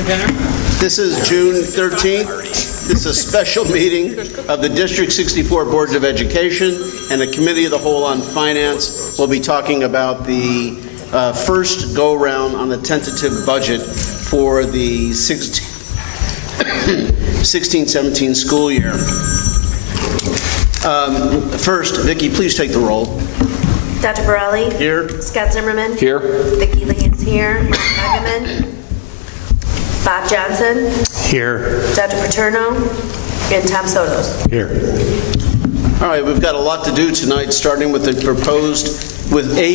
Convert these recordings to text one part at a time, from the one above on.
for dinner? This is June 13th. This is a special meeting of the District 64 Board of Education and the Committee of the Whole on Finance. We'll be talking about the first go-round on the tentative budget for the 16-17 school year. First, Vicki, please take the roll. Dr. Borelli? Here. Scott Zimmerman? Here. Vicki Lee is here. Mark Hageman? Bob Johnson? Here. Dr. Paterno? And Tom Sotos? Here. All right, we've got a lot to do tonight, starting with a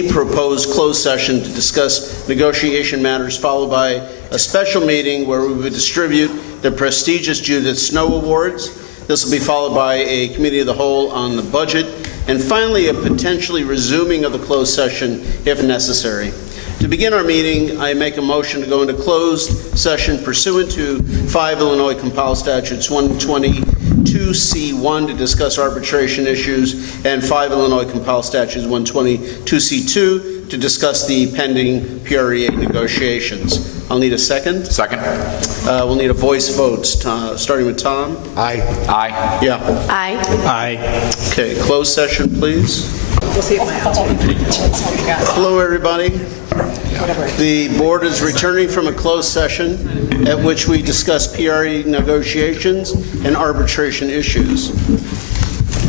proposed closed session to discuss negotiation matters, followed by a special meeting where we would distribute the prestigious Judith Snow Awards. This will be followed by a committee of the whole on the budget, and finally a potentially resuming of the closed session if necessary. To begin our meeting, I make a motion to go into closed session pursuant to 5 Illinois Compiled Statutes 122C1 to discuss arbitration issues and 5 Illinois Compiled Statutes 122C2 to discuss the pending PREA negotiations. I'll need a second. Second. We'll need a voice vote, starting with Tom. Aye. Aye. Yeah. Aye. Aye. Okay, closed session, please. We'll see if my Hello, everybody. The board is returning from a closed session at which we discuss PRE negotiations and arbitration issues.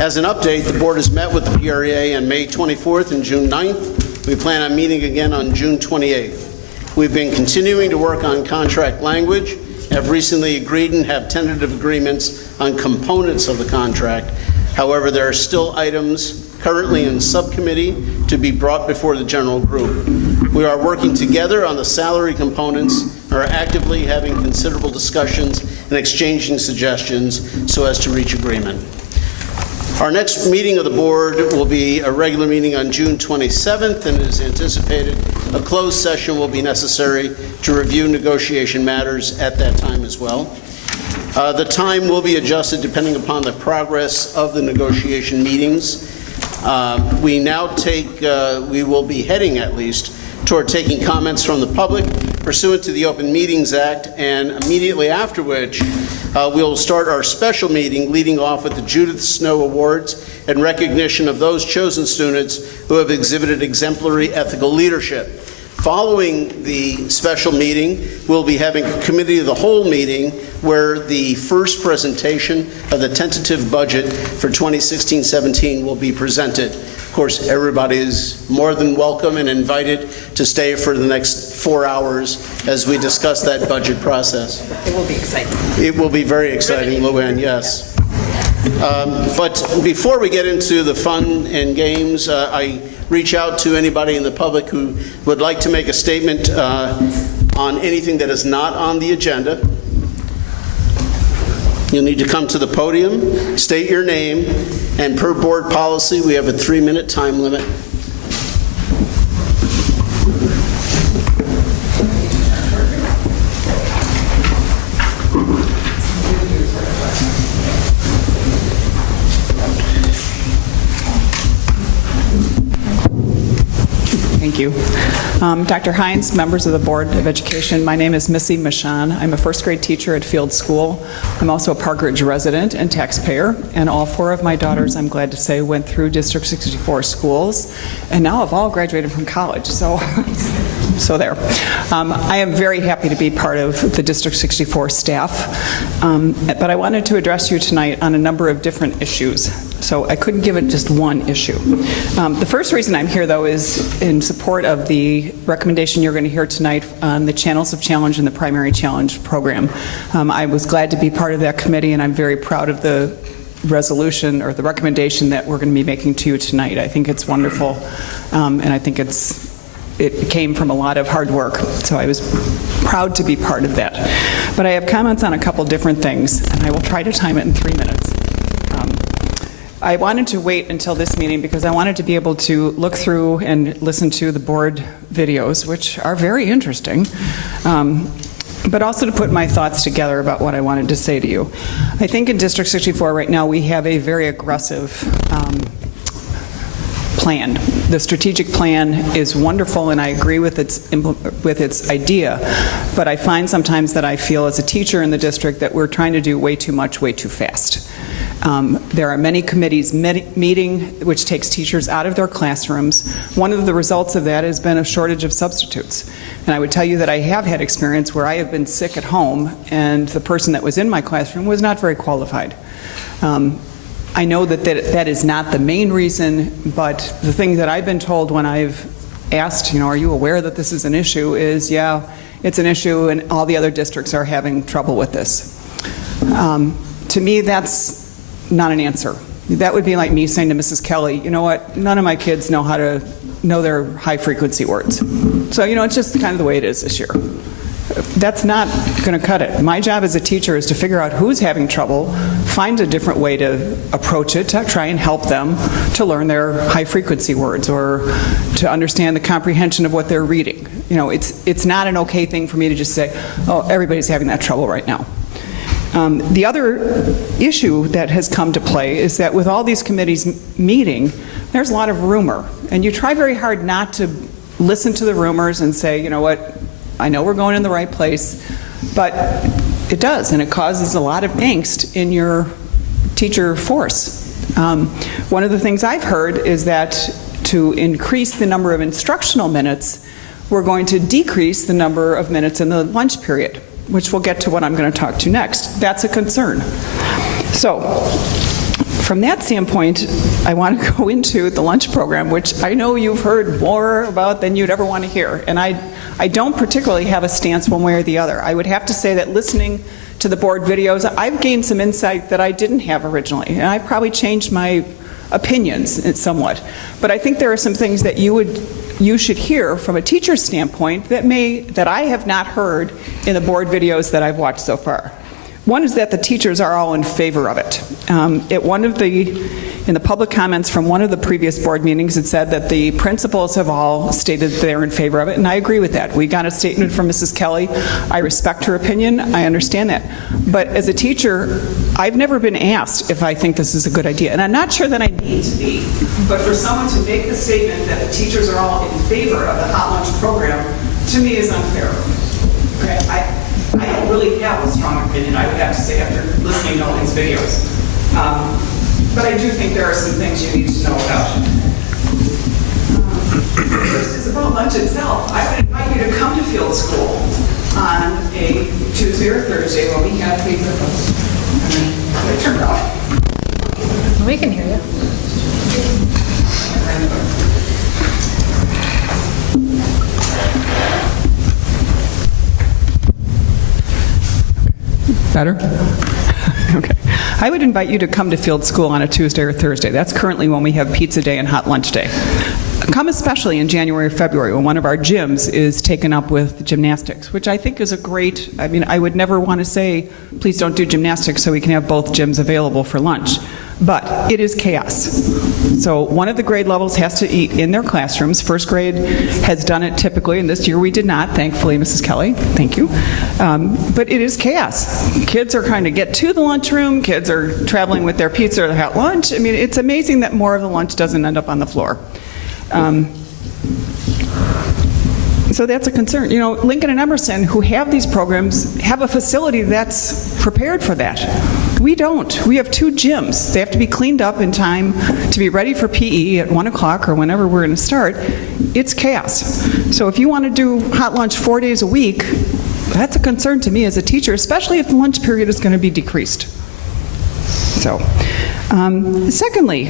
As an update, the board has met with the PREA on May 24th and June 9th. We plan on meeting again on June 28th. We've been continuing to work on contract language, have recently agreed and have tentative agreements on components of the contract. However, there are still items currently in subcommittee to be brought before the general group. We are working together on the salary components and are actively having considerable discussions and exchanging suggestions so as to reach agreement. Our next meeting of the board will be a regular meeting on June 27th, and it is anticipated a closed session will be necessary to review negotiation matters at that time as well. The time will be adjusted depending upon the progress of the negotiation meetings. We will be heading at least toward taking comments from the public pursuant to the Open Meetings Act, and immediately after which we'll start our special meeting leading off with the Judith Snow Awards in recognition of those chosen students who have exhibited exemplary ethical leadership. Following the special meeting, we'll be having a committee of the whole meeting where the first presentation of the tentative budget for 2016-17 will be presented. Of course, everybody is more than welcome and invited to stay for the next 4 hours as we discuss that budget process. It will be exciting. It will be very exciting, Luann, yes. But before we get into the fun and games, I reach out to anybody in the public who would like to make a statement on anything that is not on the agenda. You'll need to come to the podium, state your name, and per board policy, we have a 3-minute time limit. Thank you. Dr. Hines, members of the Board of Education, my name is Missy Michon. I'm a first grade teacher at Field School. I'm also a Park Ridge resident and taxpayer, and all 4 of my daughters, I'm glad to say, went through District 64 schools, and now have all graduated from college, so there. I am very happy to be part of the District 64 staff, but I wanted to address you tonight on a number of different issues. So I couldn't give it just one issue. The first reason I'm here, though, is in support of the recommendation you're going to hear tonight on the Channels of Challenge and the Primary Challenge program. I was glad to be part of that committee, and I'm very proud of the resolution or the recommendation that we're going to be making to you tonight. I think it's wonderful, and I think it came from a lot of hard work, so I was proud to be part of that. But I have comments on a couple different things, and I will try to time it in 3 minutes. I wanted to wait until this meeting because I wanted to be able to look through and listen to the board videos, which are very interesting, but also to put my thoughts together about what I wanted to say to you. I think in District 64 right now we have a very aggressive plan the strategic plan is wonderful, and I agree with its idea, but I find sometimes that I feel as a teacher in the district that we're trying to do way too much, way too fast. There are many committees meeting, which takes teachers out of their classrooms. One of the results of that has been a shortage of substitutes. And I would tell you that I have had experience where I have been sick at home, and the person that was in my classroom was not very qualified. I know that is not the main reason, but the thing that I've been told when I've asked, are you aware that this is an issue, is, yeah, it's an issue, and all the other districts are having trouble with this. To me, that's not an answer. That would be like me saying to Mrs. Kelly, you know what, none of my kids know how to know their high-frequency words. So, it's just kind of the way it is this year. That's not going to cut it. My job as a teacher is to figure out who's having trouble, find a different way to approach it, to try and help them to learn their high-frequency words or to understand the comprehension of what they're reading. It's not an okay thing for me to just say, oh, everybody's having that trouble right now. The other issue that has come to play is that with all these committees meeting, there's a lot of rumor. And you try very hard not to listen to the rumors and say, you know what, I know we're going in the right place, but it does, and it causes a lot of angst in your teacher force. One of the things I've heard is that to increase the number of instructional minutes, we're going to decrease the number of minutes in the lunch period, which we'll get to what I'm going to talk to next. That's a concern. So, from that standpoint, I want to go into the lunch program, which I know you've heard more about than you'd ever want to hear. And I don't particularly have a stance one way or the other. I would have to say that listening to the board videos, I've gained some insight that I didn't have originally. And I've probably changed my opinions somewhat. But I think there are some things that you should hear from a teacher's standpoint that I have not heard in the board videos that I've watched so far. One is that the teachers are all in favor of it. In the public comments from one of the previous board meetings, it said that the principals have all stated they're in favor of it, and I agree with that. We got a statement from Mrs. Kelly. I respect her opinion. I understand that. But as a teacher, I've never been asked if I think this is a good idea, and I'm not sure that I need to be. But for someone to make the statement that the teachers are all in favor of the hot lunch program, to me is unfair. Okay? I don't really have a strong opinion, I would have to say, after listening to all these videos. But I do think there are some things you need to know about. First is about lunch itself. I would invite you to come to field school on a Tuesday or Thursday when we have pizza. They turned off. We can hear you. Better? Okay. I would invite you to come to field school on a Tuesday or Thursday. That's currently when we have pizza day and hot lunch day. Come especially in January or February when one of our gyms is taken up with gymnastics, which I think is a great, I would never want to say, please don't do gymnastics so we can have both gyms available for lunch. But it is chaos. So one of the grade levels has to eat in their classrooms. First grade has done it typically, and this year we did not, thankfully, Mrs. Kelly. Thank you. But it is chaos. Kids are trying to get to the lunchroom. Kids are traveling with their pizza or their hot lunch. It's amazing that more of the lunch doesn't end up on the floor. So that's a concern. Lincoln and Emerson, who have these programs, have a facility that's prepared for that. We don't. We have 2 gyms. They have to be cleaned up in time to be ready for PE at 1 o'clock or whenever we're going to start. It's chaos. So if you want to do hot lunch 4 days a week, that's a concern to me as a teacher, especially if the lunch period is going to be decreased. So, secondly,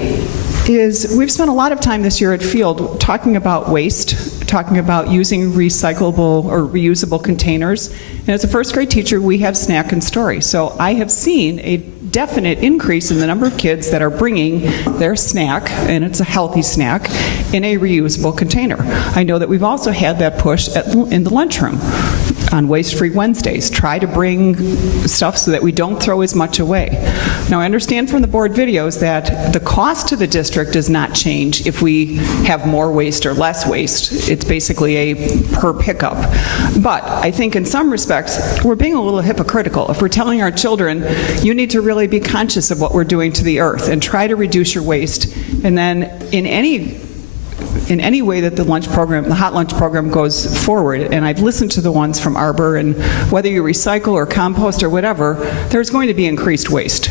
we've spent a lot of time this year at Field talking about waste, talking about using recyclable or reusable containers. And as a first grade teacher, we have snack and story. So I have seen a definite increase in the number of kids that are bringing their snack, and it's a healthy snack, in a reusable container. I know that we've also had that push in the lunchroom on Waste-Free Wednesdays. Try to bring stuff so that we don't throw as much away. Now, I understand from the board videos that the cost to the district does not change if we have more waste or less waste. It's basically a per pickup. But I think in some respects, we're being a little hypocritical. If we're telling our children, you need to really be conscious of what we're doing to the earth and try to reduce your waste, and then in any in any way that the lunch program, the hot lunch program goes forward, and I've listened to the ones from Arbor, and whether you recycle or compost or whatever, there's going to be increased waste.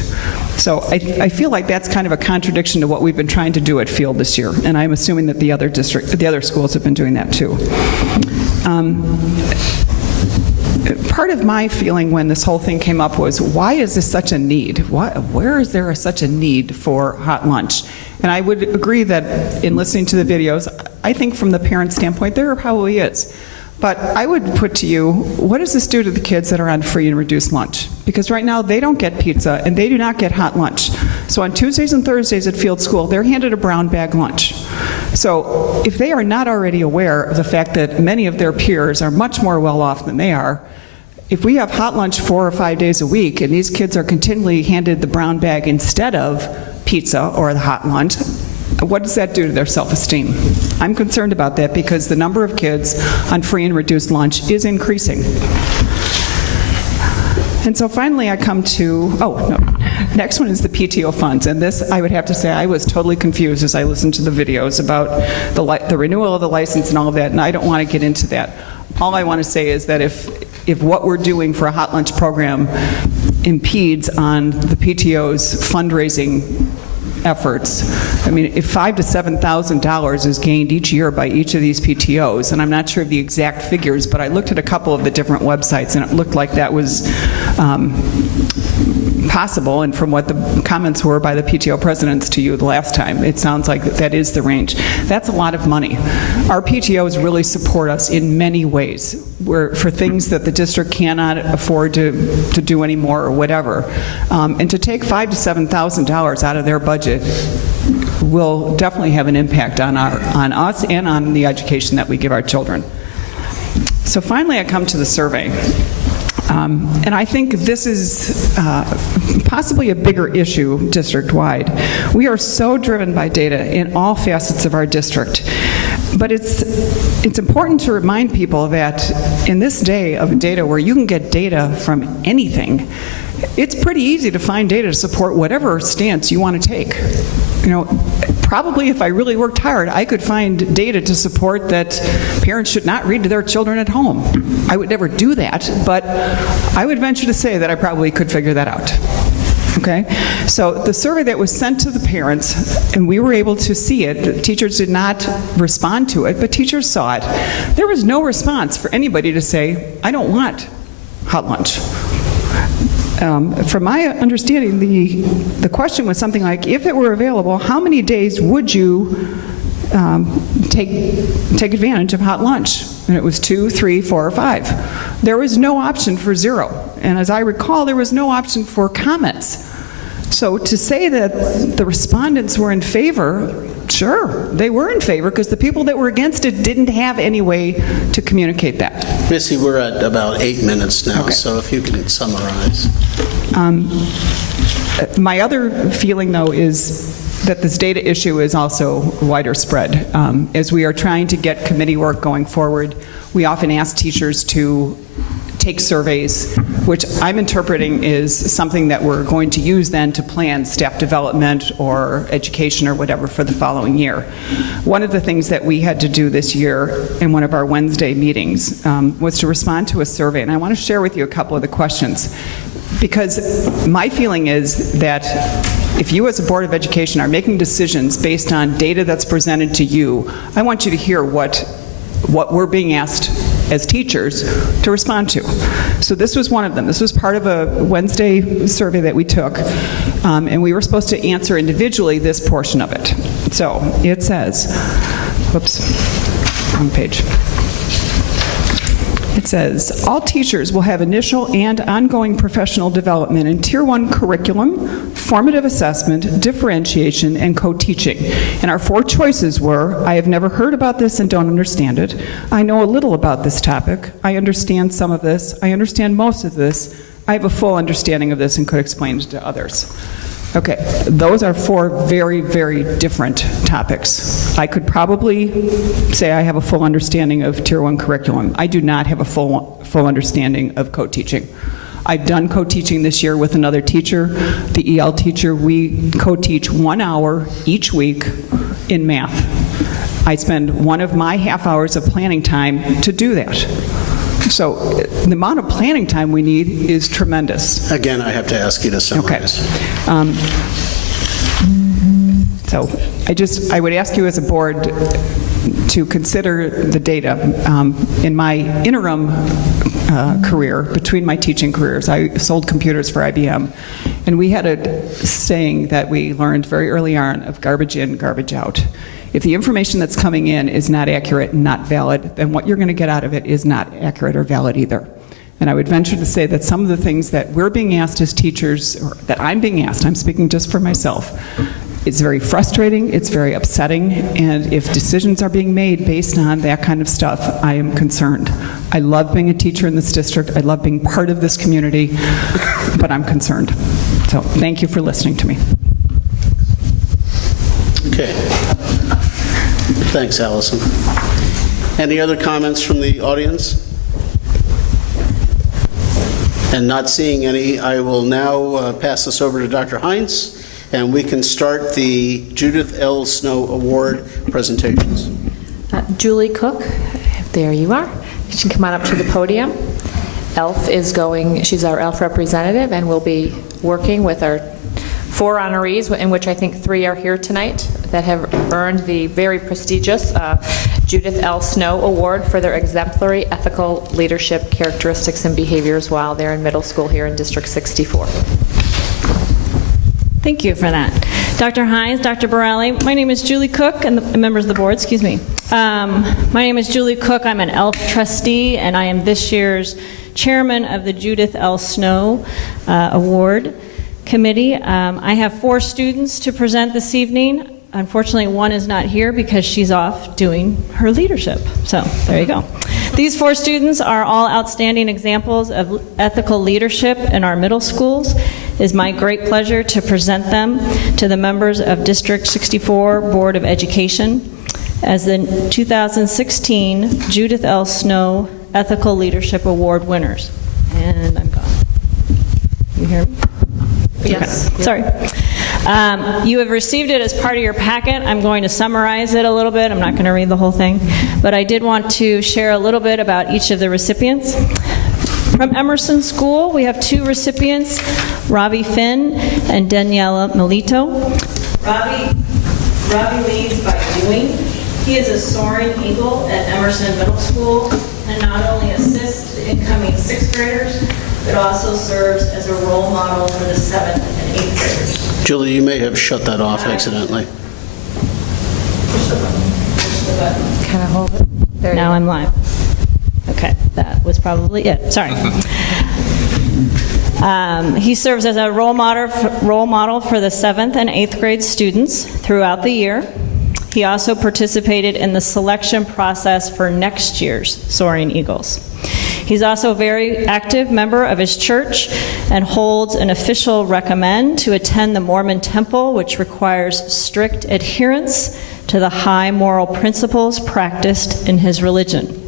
So I feel like that's kind of a contradiction to what we've been trying to do at Field this year, and I'm assuming that the other schools have been doing that too. Part of my feeling when this whole thing came up was, why is this such a need? Where is there such a need for hot lunch? And I would agree that in listening to the videos, I think from the parent standpoint, there probably is. But I would put to you, what does this do to the kids that are on free and reduced lunch? Because right now, they don't get pizza, and they do not get hot lunch. So on Tuesdays and Thursdays at Field School, they're handed a brown bag lunch. So if they are not already aware of the fact that many of their peers are much more well-off than they are, if we have hot lunch 4 or 5 days a week, and these kids are continually handed the brown bag instead of pizza or the hot lunch, what does that do to their self-esteem? I'm concerned about that because the number of kids on free and reduced lunch is increasing. And so finally I come to, next one is the PTO funds. And this, I would have to say, I was totally confused as I listened to the videos about the renewal of the license and all of that, and I don't want to get into that. All I want to say is that if what we're doing for a hot lunch program impedes on the PTO's fundraising efforts. I mean, if $5,000 to $7,000 is gained each year by each of these PTOs, and I'm not sure of the exact figures, but I looked at a couple of the different websites, and it looked like that was possible, and from what the comments were by the PTO presidents to you the last time, it sounds like that is the range. That's a lot of money. Our PTOs really support us in many ways, for things that the district cannot afford to do anymore or whatever. And to take $5,000 to $7,000 out of their budget will definitely have an impact on us and on the education that we give our children. So finally I come to the survey. And I think this is possibly a bigger issue district-wide. We are so driven by data in all facets of our district. But it's important to remind people that in this day of data where you can get data from anything, it's pretty easy to find data to support whatever stance you want to take. You know, probably if I really worked hard, I could find data to support that parents should not read to their children at home. I would never do that, but I would venture to say that I probably could figure that out. Okay? So the survey that was sent to the parents, and we were able to see it, teachers did not respond to it, but teachers saw it. There was no response for anybody to say, I don't want hot lunch. From my understanding, the question was something like, if it were available, how many days would you take advantage of hot lunch? And it was 2, 3, 4, or 5. There was no option for 0. And as I recall, there was no option for comments. So to say that the respondents were in favor, sure, they were in favor because the people that were against it didn't have any way to communicate that. Missy, we're at about 8 minutes now, Okay. so if you can summarize. My other feeling, though, is that this data issue is also wider spread. As we are trying to get committee work going forward, we often ask teachers to take surveys, which I'm interpreting is something that we're going to use then to plan staff development or education or whatever for the following year. One of the things that we had to do this year in one of our Wednesday meetings was to respond to a survey, and I want to share with you a couple of the questions, because my feeling is that if you as a Board of Education are making decisions based on data that's presented to you, I want you to hear what we're being asked as teachers to respond to. So this was one of them. This was part of a Wednesday survey that we took, and we were supposed to answer individually this portion of it. So it says, whoops, wrong page. It says, all teachers will have initial and ongoing professional development in Tier 1 curriculum, formative assessment, differentiation, and co-teaching. And our 4 choices were, I have never heard about this and don't understand it. I know a little about this topic. I understand some of this. I understand most of this. I have a full understanding of this and could explain it to others. Okay, those are 4 very, very different topics. I could probably say I have a full understanding of Tier 1 curriculum. I do not have a full understanding of co-teaching. I've done co-teaching this year with another teacher, the EL teacher. We co-teach 1 hour each week in math. I spend one of my half hours of planning time to do that. So the amount of planning time we need is tremendous. Again, I have to ask you to summarize. So I would ask you as a board to consider the data. In my interim career, between my teaching careers, I sold computers for IBM, and we had a saying that we learned very early on of garbage in, garbage out. If the information that's coming in is not accurate and not valid, then what you're going to get out of it is not accurate or valid either. And I would venture to say that some of the things that we're being asked as teachers, or that I'm being asked, I'm speaking just for myself, it's very frustrating, it's very upsetting, and if decisions are being made based on that kind of stuff, I am concerned. I love being a teacher in this district, I love being part of this community, but I'm concerned. So thank you for listening to me. Okay. Thanks, Allison. Any other comments from the audience? And not seeing any, I will now pass this over to Dr. Hines, and we can start the Judith L. Snow Award presentations. Julie Cook, there you are. You can come on up to the podium. ELF is going, she's our ELF representative, and will be working with our 4 honorees, in which I think 3 are here tonight, that have earned the very prestigious Judith L. Snow Award for their exemplary ethical leadership characteristics and behaviors while they're in middle school here in District 64. Thank you for that. Dr. Hines, Dr. Borelli, my name is Julie Cook, and the members of the board, excuse me. My name is Julie Cook. I'm an ELF trustee, and I am this year's chairman of the Judith L. Snow Award Committee. I have 4 students to present this evening. Unfortunately, one is not here because she's off doing her leadership. So there you go. These 4 students are all outstanding examples of ethical leadership in our middle schools. It is my great pleasure to present them to the members of District 64 Board of Education as the 2016 Judith L. Snow Ethical Leadership Award winners. And I'm gone. You hear me? Yes. Okay. Sorry. You have received it as part of your packet. I'm going to summarize it a little bit. I'm not going to read the whole thing. But I did want to share a little bit about each of the recipients. From Emerson School, we have 2 recipients, Ravi Finn and Daniela Melito. Ravi leads by doing. He is a soaring eagle at Emerson Middle School and not only assists the incoming 6th graders, but also serves as a role model for the 7th and 8th graders. Julie, you may have shut that off accidentally. Push the button. Kind of hold it. There you Now go. I'm live. Okay, that was probably it. Sorry. He serves as a role model for the 7th and 8th grade students throughout the year. He also participated in the selection process for next year's Soaring Eagles. He's also a very active member of his church and holds an official recommend to attend the Mormon temple, which requires strict adherence to the high moral principles practiced in his religion.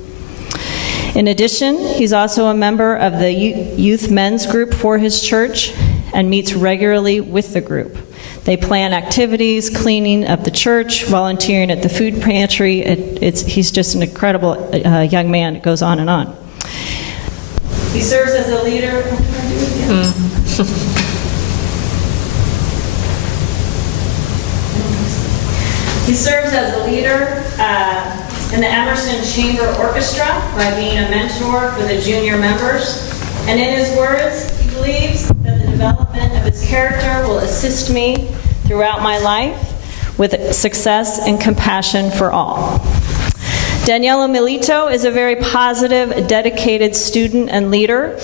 In addition, he's also a member of the youth men's group for his church and meets regularly with the group. They plan activities, cleaning of the church, volunteering at the food pantry. He's just an incredible young man. It goes on and on. He serves as a leader. He serves as a leader in the Emerson Chamber Orchestra by being a mentor for the junior members. And in his words, he believes that the development of his character will assist me throughout my life with success and compassion for all. Daniela Melito is a very positive, dedicated student and leader.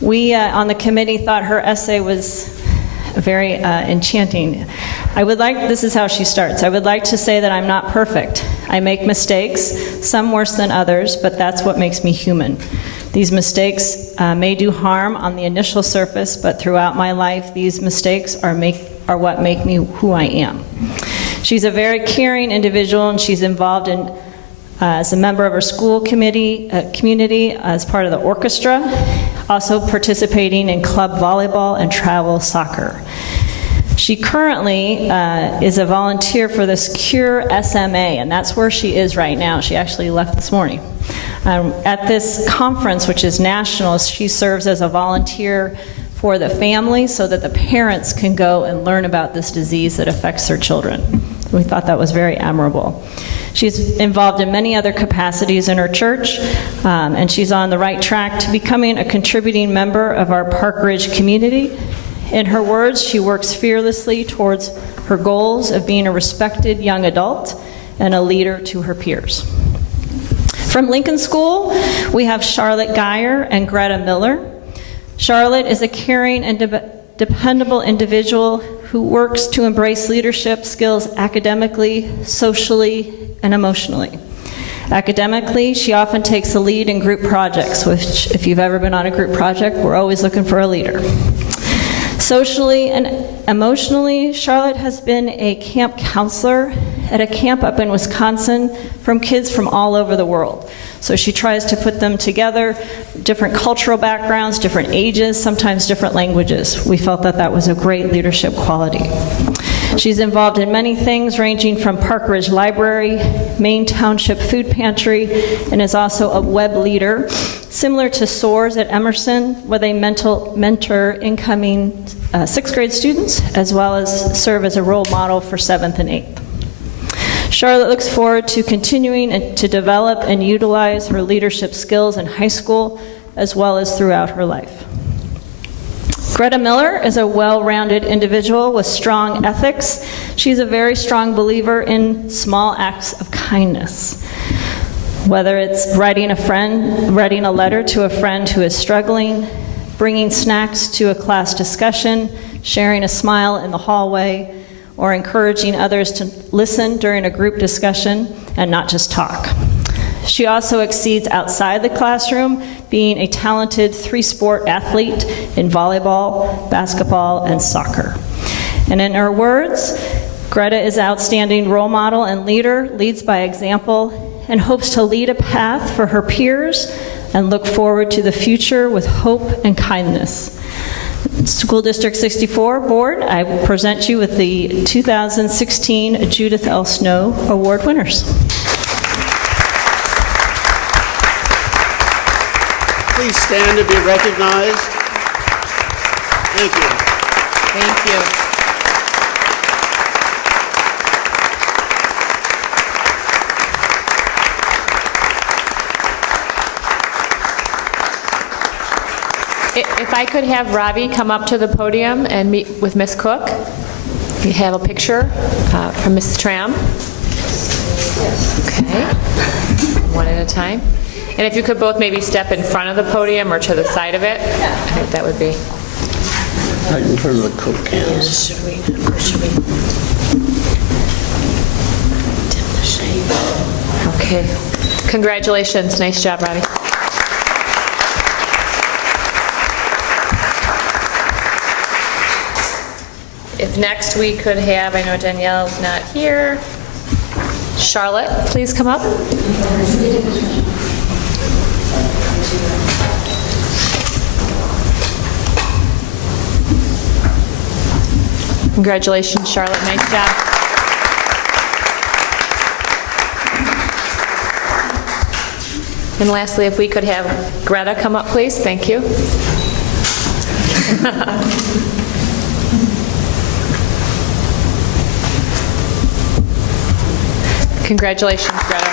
We on the committee thought her essay was very enchanting. This is how she starts. I would like to say that I'm not perfect. I make mistakes, some worse than others, but that's what makes me human. These mistakes may do harm on the initial surface, but throughout my life, these mistakes are what make me who I am. She's a very caring individual, and she's involved in as a member of her school community as part of the orchestra, also participating in club volleyball and travel soccer. She currently is a volunteer for this Cure SMA, and that's where she is right now. She actually left this morning. At this conference, which is national, she serves as a volunteer for the family so that the parents can go and learn about this disease that affects their children. We thought that was very admirable. She's involved in many other capacities in her church, and she's on the right track to becoming a contributing member of our Park Ridge community. In her words, she works fearlessly towards her goals of being a respected young adult and a leader to her peers. From Lincoln School, we have Charlotte Geyer and Greta Miller. Charlotte is a caring and dependable individual who works to embrace leadership skills academically, socially, and emotionally. Academically, she often takes the lead in group projects, which, if you've ever been on a group project, we're always looking for a leader. Socially and emotionally, Charlotte has been a camp counselor at a camp up in Wisconsin from kids from all over the world. So she tries to put them together, different cultural backgrounds, different ages, sometimes different languages. We felt that that was a great leadership quality. She's involved in many things, ranging from Park Ridge Library, Maine Township Food Pantry, and is also a web leader, similar to SOARS at Emerson, where they mentor incoming 6th grade students, as well as serve as a role model for 7th and 8th. Charlotte looks forward to continuing to develop and utilize her leadership skills in high school, as well as throughout her life. Greta Miller is a well-rounded individual with strong ethics. She's a very strong believer in small acts of kindness. Whether it's writing a letter to a friend who is struggling, bringing snacks to a class discussion, sharing a smile in the hallway, or encouraging others to listen during a group discussion and not just talk. She also exceeds outside the classroom, being a talented 3-sport athlete in volleyball, basketball, and soccer. And in her words, Greta is an outstanding role model and leader, leads by example, and hopes to lead a path for her peers and look forward to the future with hope and kindness. School District 64 Board, I present you with the 2016 Judith L. Snow Award winners. Please stand to be recognized. Thank you. Thank you. If I could have Robbie come up to the podium and meet with Ms. Cook. We have a picture from Mrs. Tram. Okay. One at a time. And if you could both maybe step in front of the podium or to the side of it, I think that would be. Right in front of the Coke cans. Should we dim the shade? Okay. Congratulations. Nice job, Robbie. If next we could have, I know Danielle's not here. Charlotte, please come up. Congratulations, Charlotte. Nice job. And lastly, if we could have Greta come up, please. Thank you. Congratulations, Greta.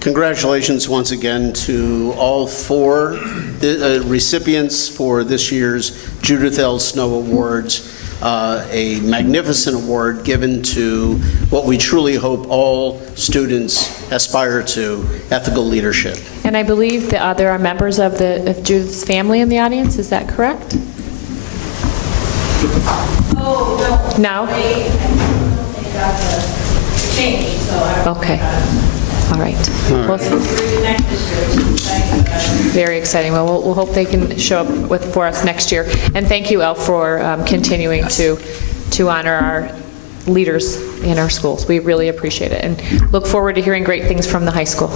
Congratulations once again to all 4 recipients for this year's Judith L. Snow Awards. A magnificent award given to what we truly hope all students aspire to, ethical leadership. And I believe that there are members of Judith's family in the audience. Is that correct? Oh, no. No? They got the change, so I don't. Okay. All right. Well, very exciting. Well, we'll hope they can show up for us next year. And thank you, Elle, for continuing to honor our leaders in our schools. We really appreciate it and look forward to hearing great things from the high school.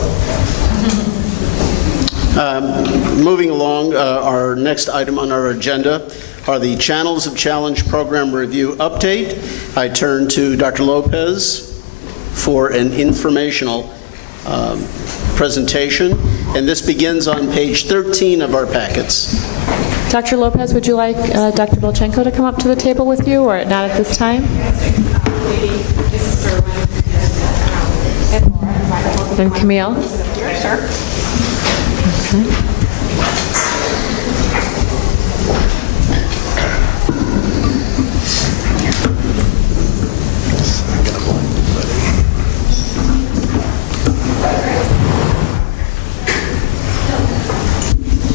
Moving along, our next item on our agenda are the Channels of Challenge Program Review Update. I turn to Dr. Lopez for an informational presentation, and this begins on page 13 of our packets. Dr. Lopez, would you like Dr. Belchenko to come up to the table with you, or not at this time? And Camille? Okay.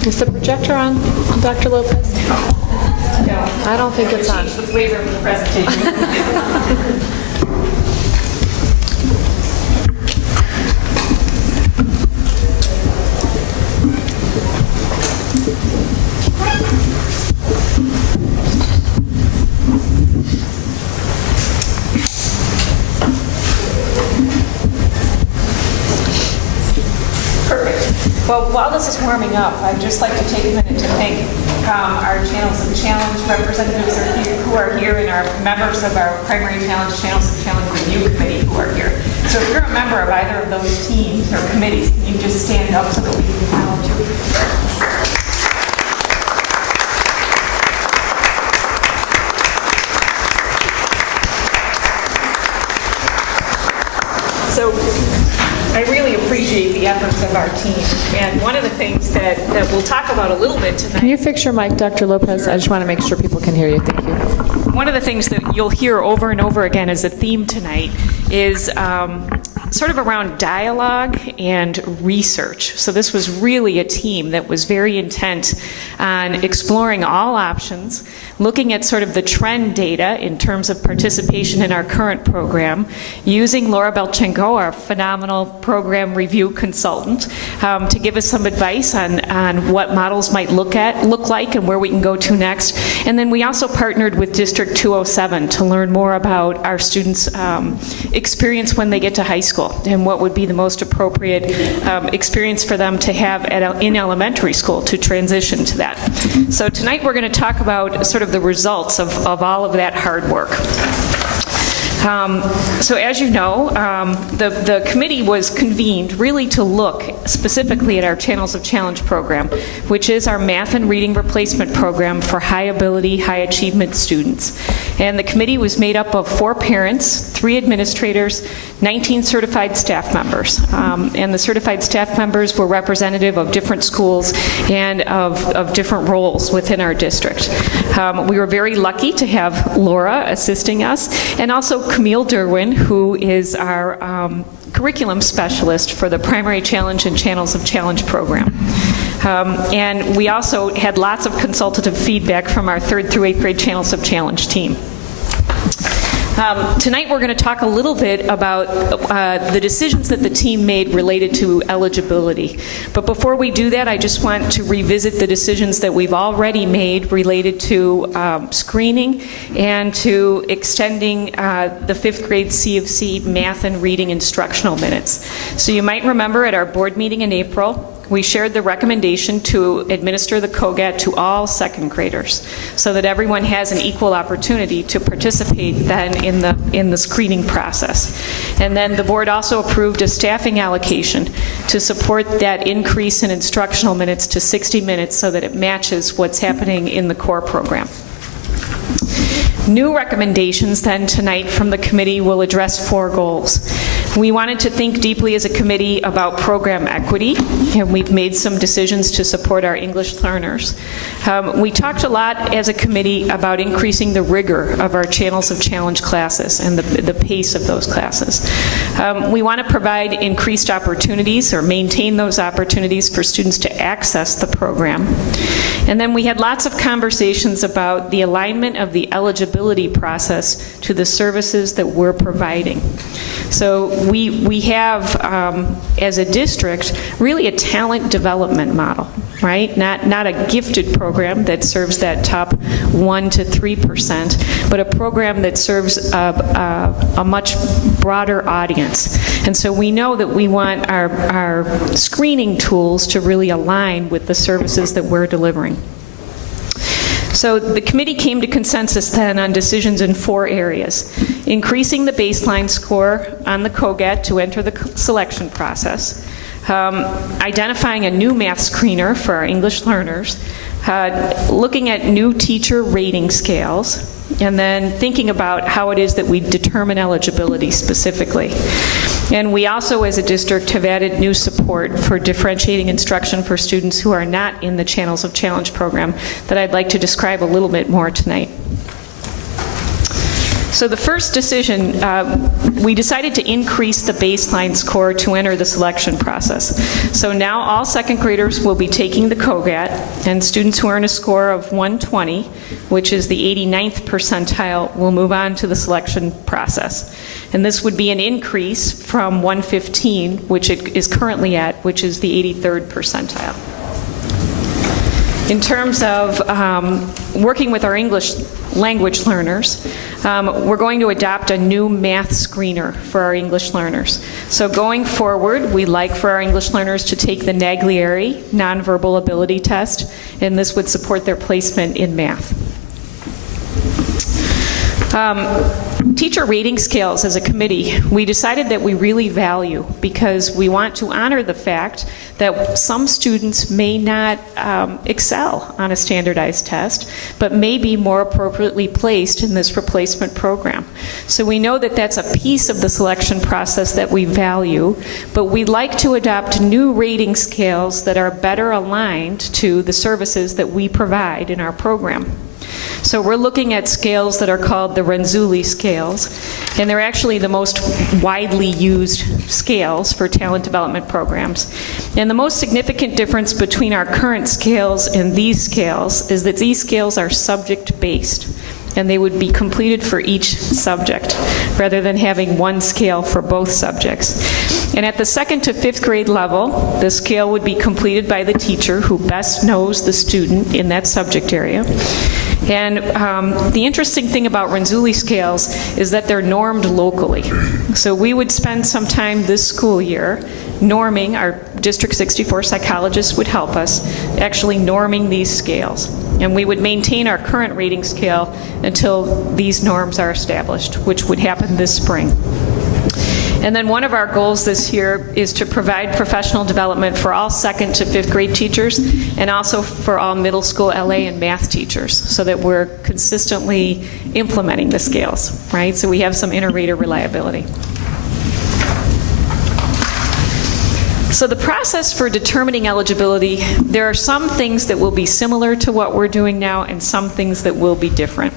Is the projector on, Dr. Lopez? No. I don't think it's on. Change the flavor of the presentation. Well, while this is warming up, I'd just like to take a minute to thank our Channels of Challenge representatives who are here and our members of our Primary Challenge Channels of Challenge Review Committee who are here. So if you're a member of either of those teams or committees, can you just stand up so that we can acknowledge you? So I really appreciate the efforts of our team. And one of the things that we'll talk about a little bit tonight. Can you fix your mic, Dr. Lopez? I just want to make sure people can hear you. Thank you. One of the things that you'll hear over and over again as a theme tonight is sort of around dialogue and research. So this was really a team that was very intent on exploring all options, looking at sort of the trend data in terms of participation in our current program, using Laura Belchenko, our phenomenal program review consultant, to give us some advice on what models might look like and where we can go to next. And then we also partnered with District 207 to learn more about our students' experience when they get to high school and what would be the most appropriate experience for them to have in elementary school to transition to that. So tonight we're going to talk about sort of the results of all of that hard work. So as you know, the committee was convened really to look specifically at our Channels of Challenge program, which is our math and reading replacement program for high ability, high achievement students. And the committee was made up of 4 parents, 3 administrators, 19 certified staff members. And the certified staff members were representative of different schools and of different roles within our district. We were very lucky to have Laura assisting us, and also Camille Derwin, who is our curriculum specialist for the Primary Challenge and Channels of Challenge program. And we also had lots of consultative feedback from our 3rd through 8th grade Channels of Challenge team. Tonight we're going to talk a little bit about the decisions that the team made related to eligibility. But before we do that, I just want to revisit the decisions that we've already made related to screening and to extending the 5th grade CFC math and reading instructional minutes. So you might remember at our board meeting in April, we shared the recommendation to administer the COGAT to all 2nd graders so that everyone has an equal opportunity to participate then in the screening process. And then the board also approved a staffing allocation to support that increase in instructional minutes to 60 minutes so that it matches what's happening in the core program. New recommendations then tonight from the committee will address 4 goals. We wanted to think deeply as a committee about program equity, and we've made some decisions to support our English learners. We talked a lot as a committee about increasing the rigor of our Channels of Challenge classes and the pace of those classes. We want to provide increased opportunities or maintain those opportunities for students to access the program. And then we had lots of conversations about the alignment of the eligibility process to the services that we're providing. So we have, as a district, really a talent development model. right? Not a gifted program that serves that top 1 to 3%, but a program that serves a much broader audience. And so we know that we want our screening tools to really align with the services that we're delivering. So the committee came to consensus then on decisions in 4 areas: increasing the baseline score on the COGAT to enter the selection process, identifying a new math screener for our English learners, looking at new teacher rating scales, and then thinking about how it is that we determine eligibility specifically. And we also, as a district, have added new support for differentiating instruction for students who are not in the Channels of Challenge program that I'd like to describe a little bit more tonight. So the first decision, we decided to increase the baseline score to enter the selection process. So now all second graders will be taking the COGAT, and students who earn a score of 120, which is the 89th percentile, will move on to the selection process. And this would be an increase from 115, which it is currently at, which is the 83rd percentile. In terms of working with our English language learners, we're going to adopt a new math screener for our English learners. So going forward, we'd like for our English learners to take the Naglieri nonverbal ability test, and this would support their placement in math. Teacher rating scales as a committee, we decided that we really value because we want to honor the fact that some students may not excel on a standardized test, but may be more appropriately placed in this replacement program. So we know that that's a piece of the selection process that we value, but we'd like to adopt new rating scales that are better aligned to the services that we provide in our program. So we're looking at scales that are called the Renzulli scales, and they're actually the most widely used scales for talent development programs. And the most significant difference between our current scales and these scales is that these scales are subject-based, and they would be completed for each subject, rather than having one scale for both subjects. And at the 2nd to 5th grade level, the scale would be completed by the teacher who best knows the student in that subject area. And the interesting thing about Renzulli scales is that they're normed locally. So we would spend some time this school year norming, our District 64 psychologists would help us, actually norming these scales. And we would maintain our current rating scale until these norms are established, which would happen this spring. And then one of our goals this year is to provide professional development for all 2nd to 5th grade teachers and also for all middle school LA and math teachers so that we're consistently implementing the scales, right? So we have some inter-rater reliability. So the process for determining eligibility, there are some things that will be similar to what we're doing now and some things that will be different.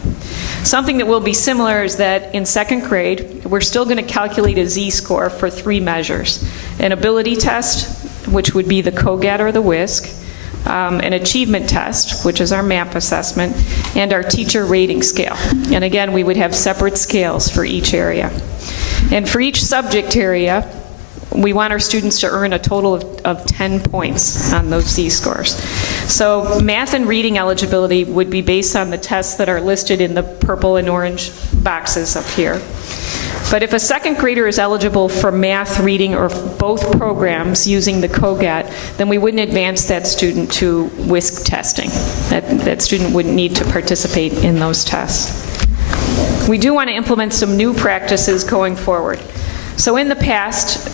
Something that will be similar is that in 2nd grade, we're still going to calculate a Z-score for 3 measures. An ability test, which would be the COGAT or the WISC, an achievement test, which is our MAP assessment, and our teacher rating scale. And again, we would have separate scales for each area. And for each subject area, we want our students to earn a total of 10 points on those Z-scores. So math and reading eligibility would be based on the tests that are listed in the purple and orange boxes up here. But if a 2nd grader is eligible for math, reading, or both programs using the COGAT, then we wouldn't advance that student to WISC testing. That student wouldn't need to participate in those tests. We do want to implement some new practices going forward. So in the past,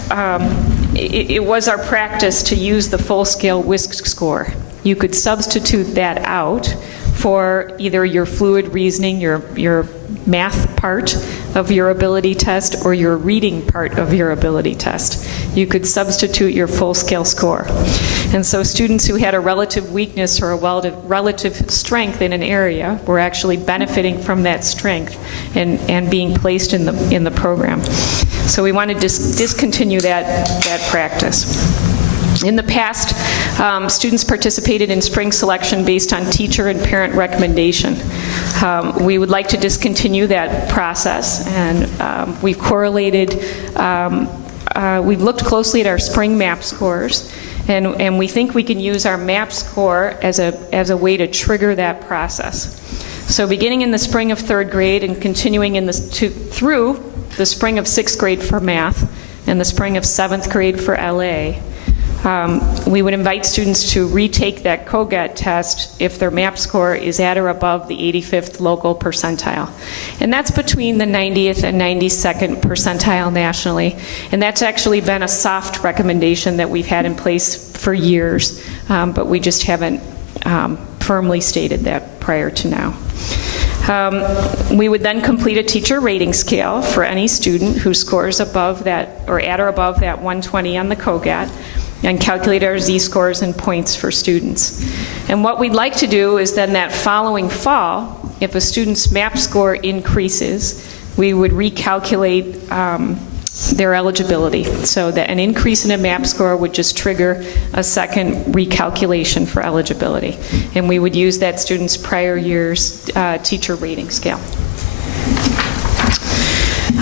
it was our practice to use the full-scale WISC score. You could substitute that out for either your fluid reasoning, your math part of your ability test, or your reading part of your ability test. You could substitute your full-scale score. And so students who had a relative weakness or a relative strength in an area were actually benefiting from that strength and being placed in the program. So we want to discontinue that practice. In the past, students participated in spring selection based on teacher and parent recommendation. We would like to discontinue that process, and we've correlated, we've looked closely at our spring MAP scores, And we think we can use our MAP score as a way to trigger that process. So beginning in the spring of 3rd grade and continuing through the spring of 6th grade for math and the spring of 7th grade for LA, we would invite students to retake that COGAT test if their MAP score is at or above the 85th local percentile. And that's between the 90th and 92nd percentile nationally. And that's actually been a soft recommendation that we've had in place for years, but we just haven't firmly stated that prior to now. We would then complete a teacher rating scale for any student who scores above that, or at or above that 120 on the COGAT, and calculate our Z-scores and points for students. And what we'd like to do is then that following fall, if a student's MAP score increases, we would recalculate their eligibility, so that an increase in a MAP score would just trigger a second recalculation for eligibility. And we would use that student's prior year's teacher rating scale.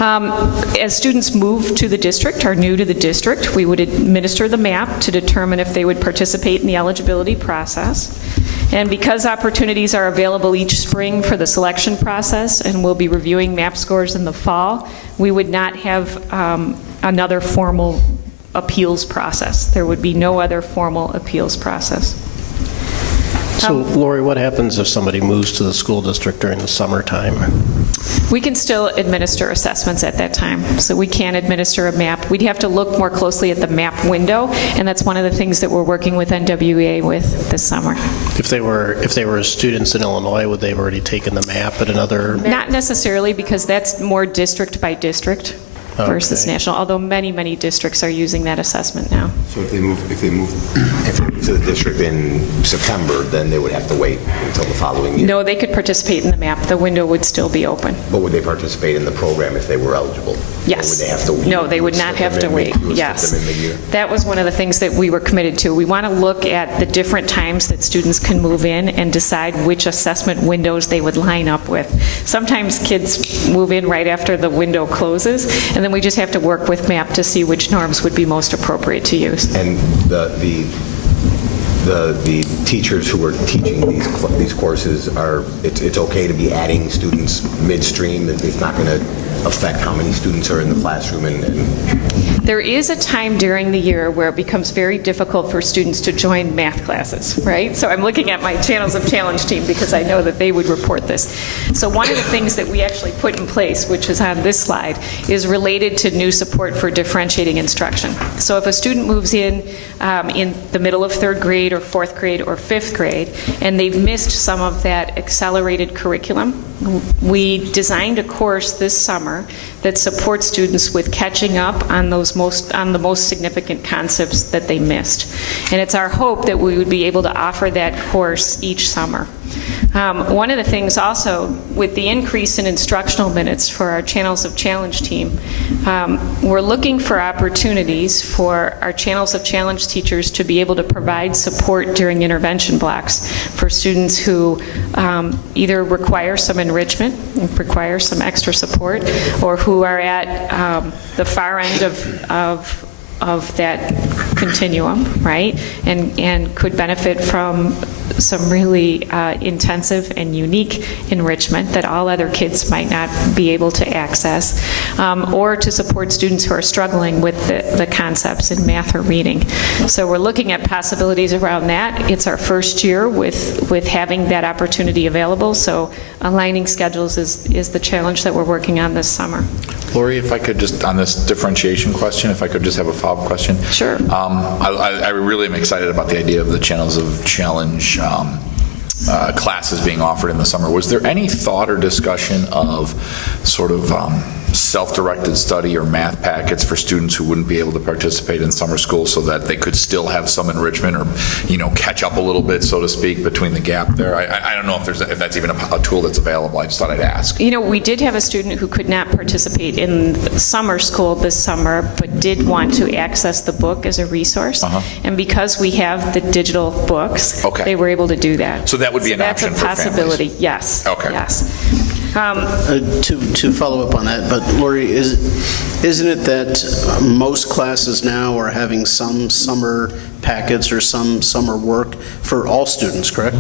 As students move to the district, are new to the district, we would administer the MAP to determine if they would participate in the eligibility process. And because opportunities are available each spring for the selection process, and we'll be reviewing MAP scores in the fall, we would not have another formal appeals process. There would be no other formal appeals process. So, Lori, what happens if somebody moves to the school district during the summertime? We can still administer assessments at that time. So we can administer a MAP. We'd have to look more closely at the MAP window, and that's one of the things that we're working with NWEA with this summer. If they were students in Illinois, would they have already taken the MAP at another? Not necessarily, because that's more district by district versus Okay. national, although many districts are using that assessment now. So if they move to the district in September, then they would have to wait until the following year? No, they could participate in the MAP. The window would still be open. But would they participate in the program if they were eligible? Yes. Or would they have to? No, they would not slip have them to in wait. mid- you would slip Yes. them in mid-year? That was one of the things that we were committed to. We want to look at the different times that students can move in and decide which assessment windows they would line up with. Sometimes kids move in right after the window closes, and then we just have to work with MAP to see which norms would be most appropriate to use. And the teachers who are teaching these courses it's okay to be adding students midstream? It's not going to affect how many students are in the classroom and There is a time during the year where it becomes very difficult for students to join math classes, right? So I'm looking at my Channels of Challenge team because I know that they would report this. So one of the things that we actually put in place, which is on this slide, is related to new support for differentiating instruction. So if a student moves in the middle of 3rd grade or 4th grade or 5th grade, and they've missed some of that accelerated curriculum, we designed a course this summer that supports students with catching up on the most significant concepts that they missed. And it's our hope that we would be able to offer that course each summer. One of the things also, with the increase in instructional minutes for our Channels of Challenge team, we're looking for opportunities for our Channels of Challenge teachers to be able to provide support during intervention blocks for students who either require some enrichment, require some extra support, or who are at the far end of that continuum, right? And could benefit from some really intensive and unique enrichment that all other kids might not be able to access, or to support students who are struggling with the concepts in math or reading. So we're looking at possibilities around that. It's our first year with having that opportunity available, so aligning schedules is the challenge that we're working on this summer. Lori, if I could just, on this differentiation question, if I could just have a follow-up question. Sure. I really am excited about the idea of the Channels of Challenge classes being offered in the summer. Was there any thought or discussion of sort of self-directed study or math packets for students who wouldn't be able to participate in summer school so that they could still have some enrichment or, catch up a little bit, so to speak, between the gap there? I don't know if that's even a tool that's available. I just thought I'd ask. We did have a student who could not participate in summer school this summer, but did want to access the book as a resource. And because we have the digital books, they were able to do that. So that would be an option for families? That's a possibility, yes. Okay. Yes. To follow up on that, but Lori, isn't it that most classes now are having some summer packets or some summer work for all students, correct?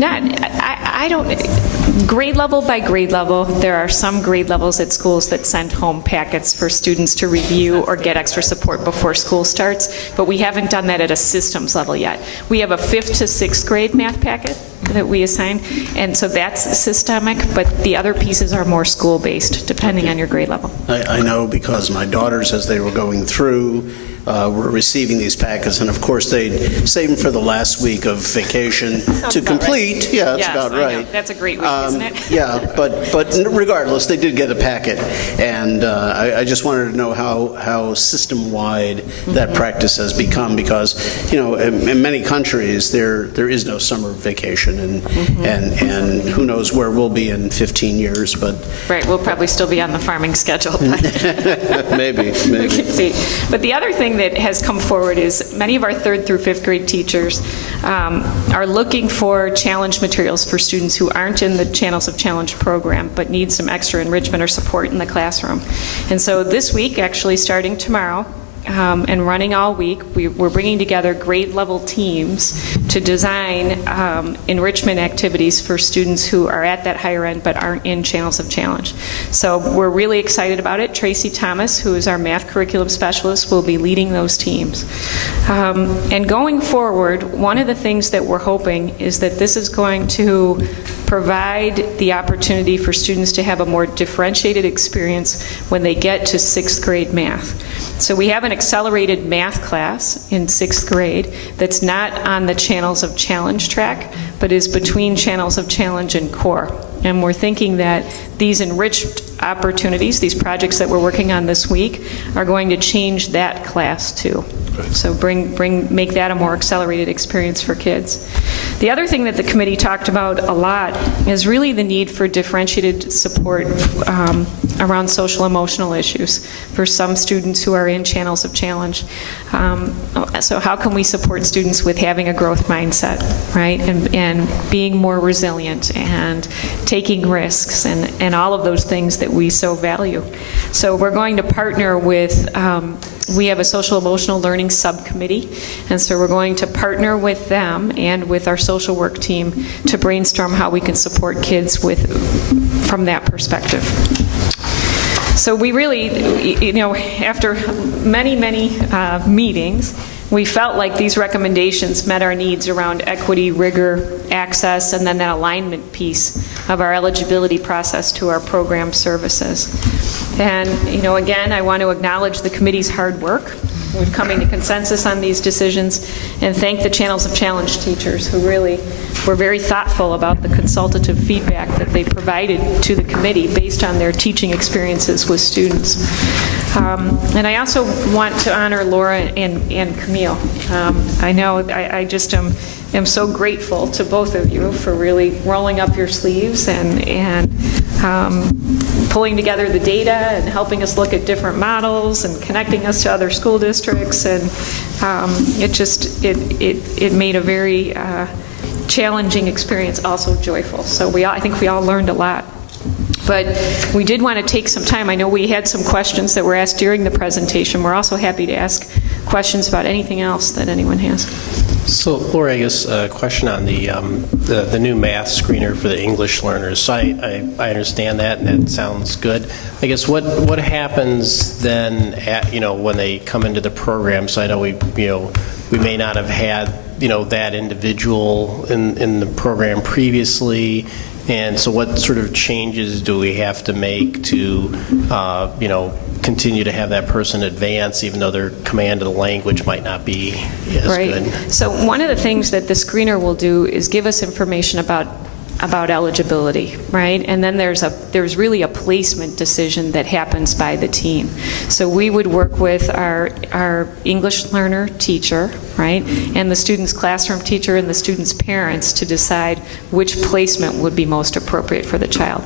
I don't, grade level by grade level, there are some grade levels at schools that send home packets for students to review or get extra support before school starts, but we haven't done that at a systems level yet. We have a 5th to 6th grade math packet that we assign, and so that's systemic, but the other pieces are more school-based, depending on your grade level. I know because my daughters, as they were going through, were receiving these packets, and of course, they'd save them for the last week of vacation to complete. Right. Yeah, that's Yes, about I know. right. That's a great week, isn't it? Yeah, but regardless, they did get a packet, and I just wanted to know how system-wide that practice has become, because, you know, in many countries, there is no summer vacation, and who knows where we'll be in 15 years, but... Right, we'll probably still be on the farming schedule. Maybe. We can see. But the other thing that has come forward is many of our 3rd through 5th grade teachers are looking for challenge materials for students who aren't in the Channels of Challenge program but need some extra enrichment or support in the classroom. And so this week, actually starting tomorrow, and running all week, we're bringing together grade level teams to design enrichment activities for students who are at that higher end but aren't in Channels of Challenge. So we're really excited about it. Tracy Thomas, who is our math curriculum specialist, will be leading those teams. And going forward, one of the things that we're hoping is that this is going to provide the opportunity for students to have a more differentiated experience when they get to 6th grade math. So we have an accelerated math class in 6th grade that's not on the Channels of Challenge track, but is between Channels of Challenge and core. And we're thinking that these enriched opportunities, these projects that we're working on this week, are going to change that class too. So make that a more accelerated experience for kids. The other thing that the committee talked about a lot is really the need for differentiated support around social emotional issues for some students who are in Channels of Challenge. So how can we support students with having a growth mindset, right? And being more resilient and taking risks and all of those things that we so value. So we're going to partner with we have a social emotional learning subcommittee, and so we're going to partner with them and with our social work team to brainstorm how we can support kids from that perspective. So we really, you know, after many meetings, we felt like these recommendations met our needs around equity, rigor, access, and then that alignment piece of our eligibility process to our program services. And, you know, again, I want to acknowledge the committee's hard work. We've come to consensus on these decisions, and thank the Channels of Challenge teachers who really were very thoughtful about the consultative feedback that they provided to the committee based on their teaching experiences with students. And I also want to honor Laura and Camille. I know I just am so grateful to both of you for really rolling up your sleeves and pulling together the data and helping us look at different models and connecting us to other school districts, and it made a very challenging experience also joyful. So I think we all learned a lot. But we did want to take some time. I know we had some questions that were asked during the presentation. We're also happy to ask questions about anything else that anyone has. So, Laura, I guess a question on the new math screener for the English learners. So I understand that, and that sounds good. I guess what happens then when they come into the program? So I know we may not have had that individual in the program previously. And so what sort of changes do we have to make to, continue to have that person advance, even though their command of the language might not be as good? So one of the things that the screener will do is give us information about eligibility, right? And then there's really a placement decision that happens by the team. So we would work with our English learner teacher, right, and the student's classroom teacher and the student's parents to decide which placement would be most appropriate for the child.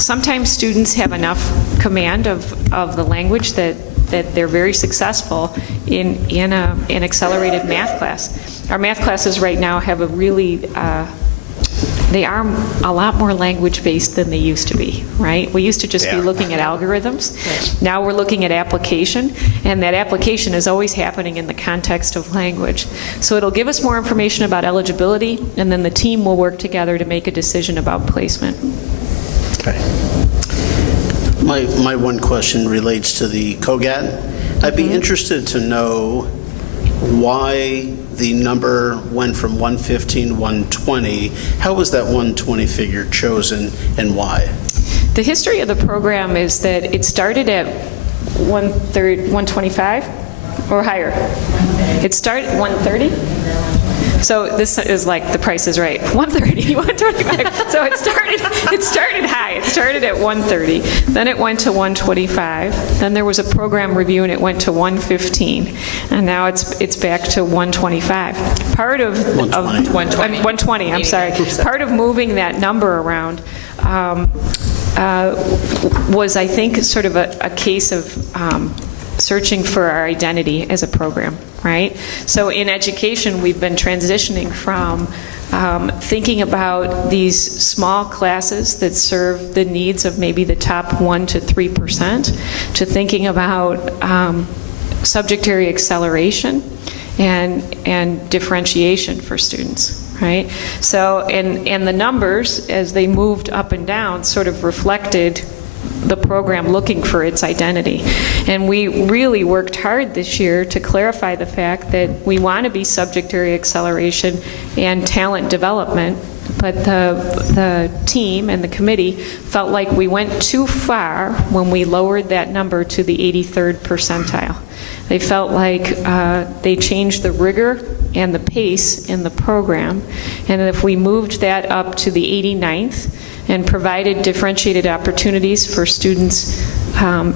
Sometimes students have enough command of the language that they're very successful in an accelerated math class. Our math classes right now have a really they are a lot more language-based than they used to be, right? We used to just be looking at algorithms. Now we're looking at application, and that application is always happening in the context of language. So it'll give us more information about eligibility, and then the team will work together to make a decision about placement. Okay. My one question relates to the COGAT. I'd be interested to know why the number went from 115 to 120. How was that 120 figure chosen and why? The history of the program is that it started at 125 or higher. It started at 130. So this is like The Price is Right. 130, 125. So it started high. It started at 130. Then it went to 125. Then there was a program review and it went to 115. And now it's back to 125. Part of 120, I'm sorry. Part of moving that number around was, I think, sort of a case of searching for our identity as a program, right? So in education, we've been transitioning from thinking about these small classes that serve the needs of maybe the top 1 to 3% to thinking about subject area acceleration and differentiation for students. Right? So, and the numbers, as they moved up and down, sort of reflected the program looking for its identity. And we really worked hard this year to clarify the fact that we want to be subject area acceleration and talent development, but the team and the committee felt like we went too far when we lowered that number to the 83rd percentile. They felt like they changed the rigor and the pace in the program, and if we moved that up to the 89th and provided differentiated opportunities for students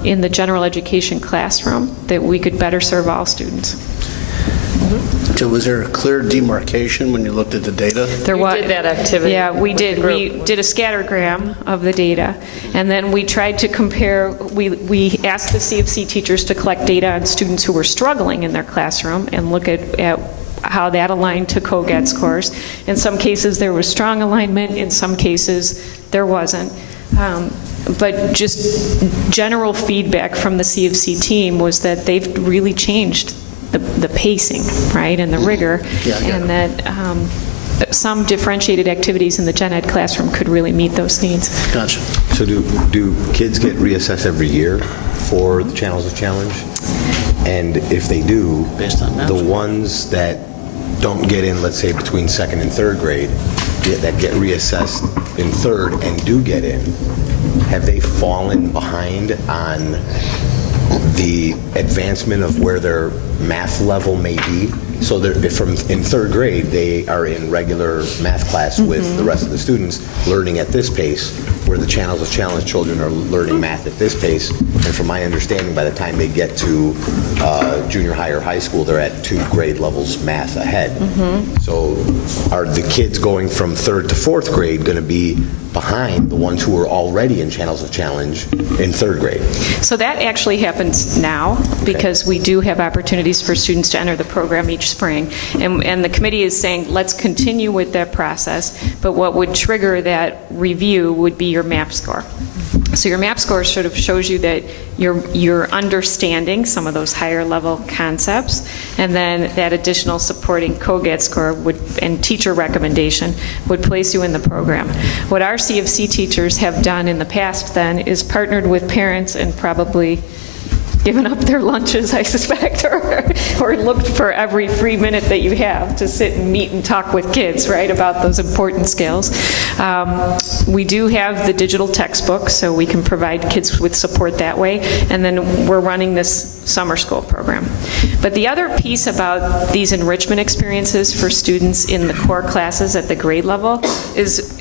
in the general education classroom, that we could better serve all students. So was there a clear demarcation when you looked at the data? There was. You did that activity. Yeah, we did. We did a scattergram of the data, and then we tried to compare. We asked the CFC teachers to collect data on students who were struggling in their classroom and look at how that aligned to COGAT scores. In some cases, there was strong alignment. In some cases, there wasn't. But just general feedback from the CFC team was that they've really changed the pacing, right, and the rigor, and that some differentiated activities in the gen ed classroom could really meet those needs. Gotcha. So do kids get reassessed every year for the Channels of Challenge? And if they do, Based on the ones that don't get in, let's say, between second and third grade, that get reassessed in third and do get in, have they fallen behind on the advancement of where their math level may be? So in third grade, they are in regular math class with the rest of the students, learning at this pace, where the Channels of Challenge children are learning math at this pace. And from my understanding, by the time they get to junior high or high school, they're at 2 grade levels math ahead. So are the kids going from third to fourth grade going to be behind the ones who are already in Channels of Challenge in third grade? So that actually happens now, because we do have opportunities for students to enter the program each spring. And the committee is saying, let's continue with that process, but what would trigger that review would be your MAP score. So your MAP score sort of shows you that you're understanding some of those higher level concepts, and then that additional supporting COGAT score and teacher recommendation would place you in the program. What our CFC teachers have done in the past then is partnered with parents and probably given up their lunches, I suspect, or looked for every free minute that you have to sit and meet and talk with kids, right, about those important skills. We do have the digital textbook, so we can provide kids with support that way, and then we're running this summer school program. But the other piece about these enrichment experiences for students in the core classes at the grade level is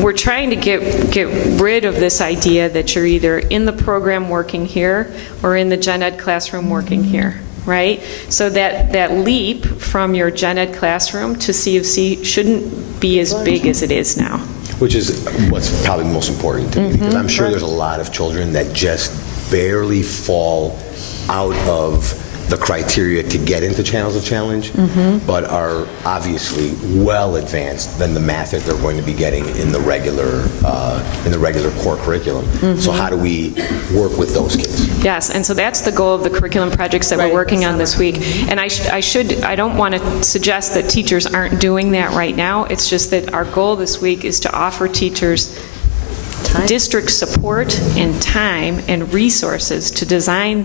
we're trying to get rid of this idea that you're either in the program working here or in the gen ed classroom working here, right? So that leap from your gen ed classroom to CFC shouldn't be as big as it is now. Which is what's probably most important to me, because I'm sure there's a lot of children that just barely fall out of the criteria to get into Channels of Challenge, but are obviously well advanced than the math that they're going to be getting in the regular core curriculum. So how do we work with those kids? Yes, and so that's the goal of the curriculum projects that we're working on this week. And I don't want to suggest that teachers aren't doing that right now. It's just that our goal this week is to offer teachers district support and time and resources to design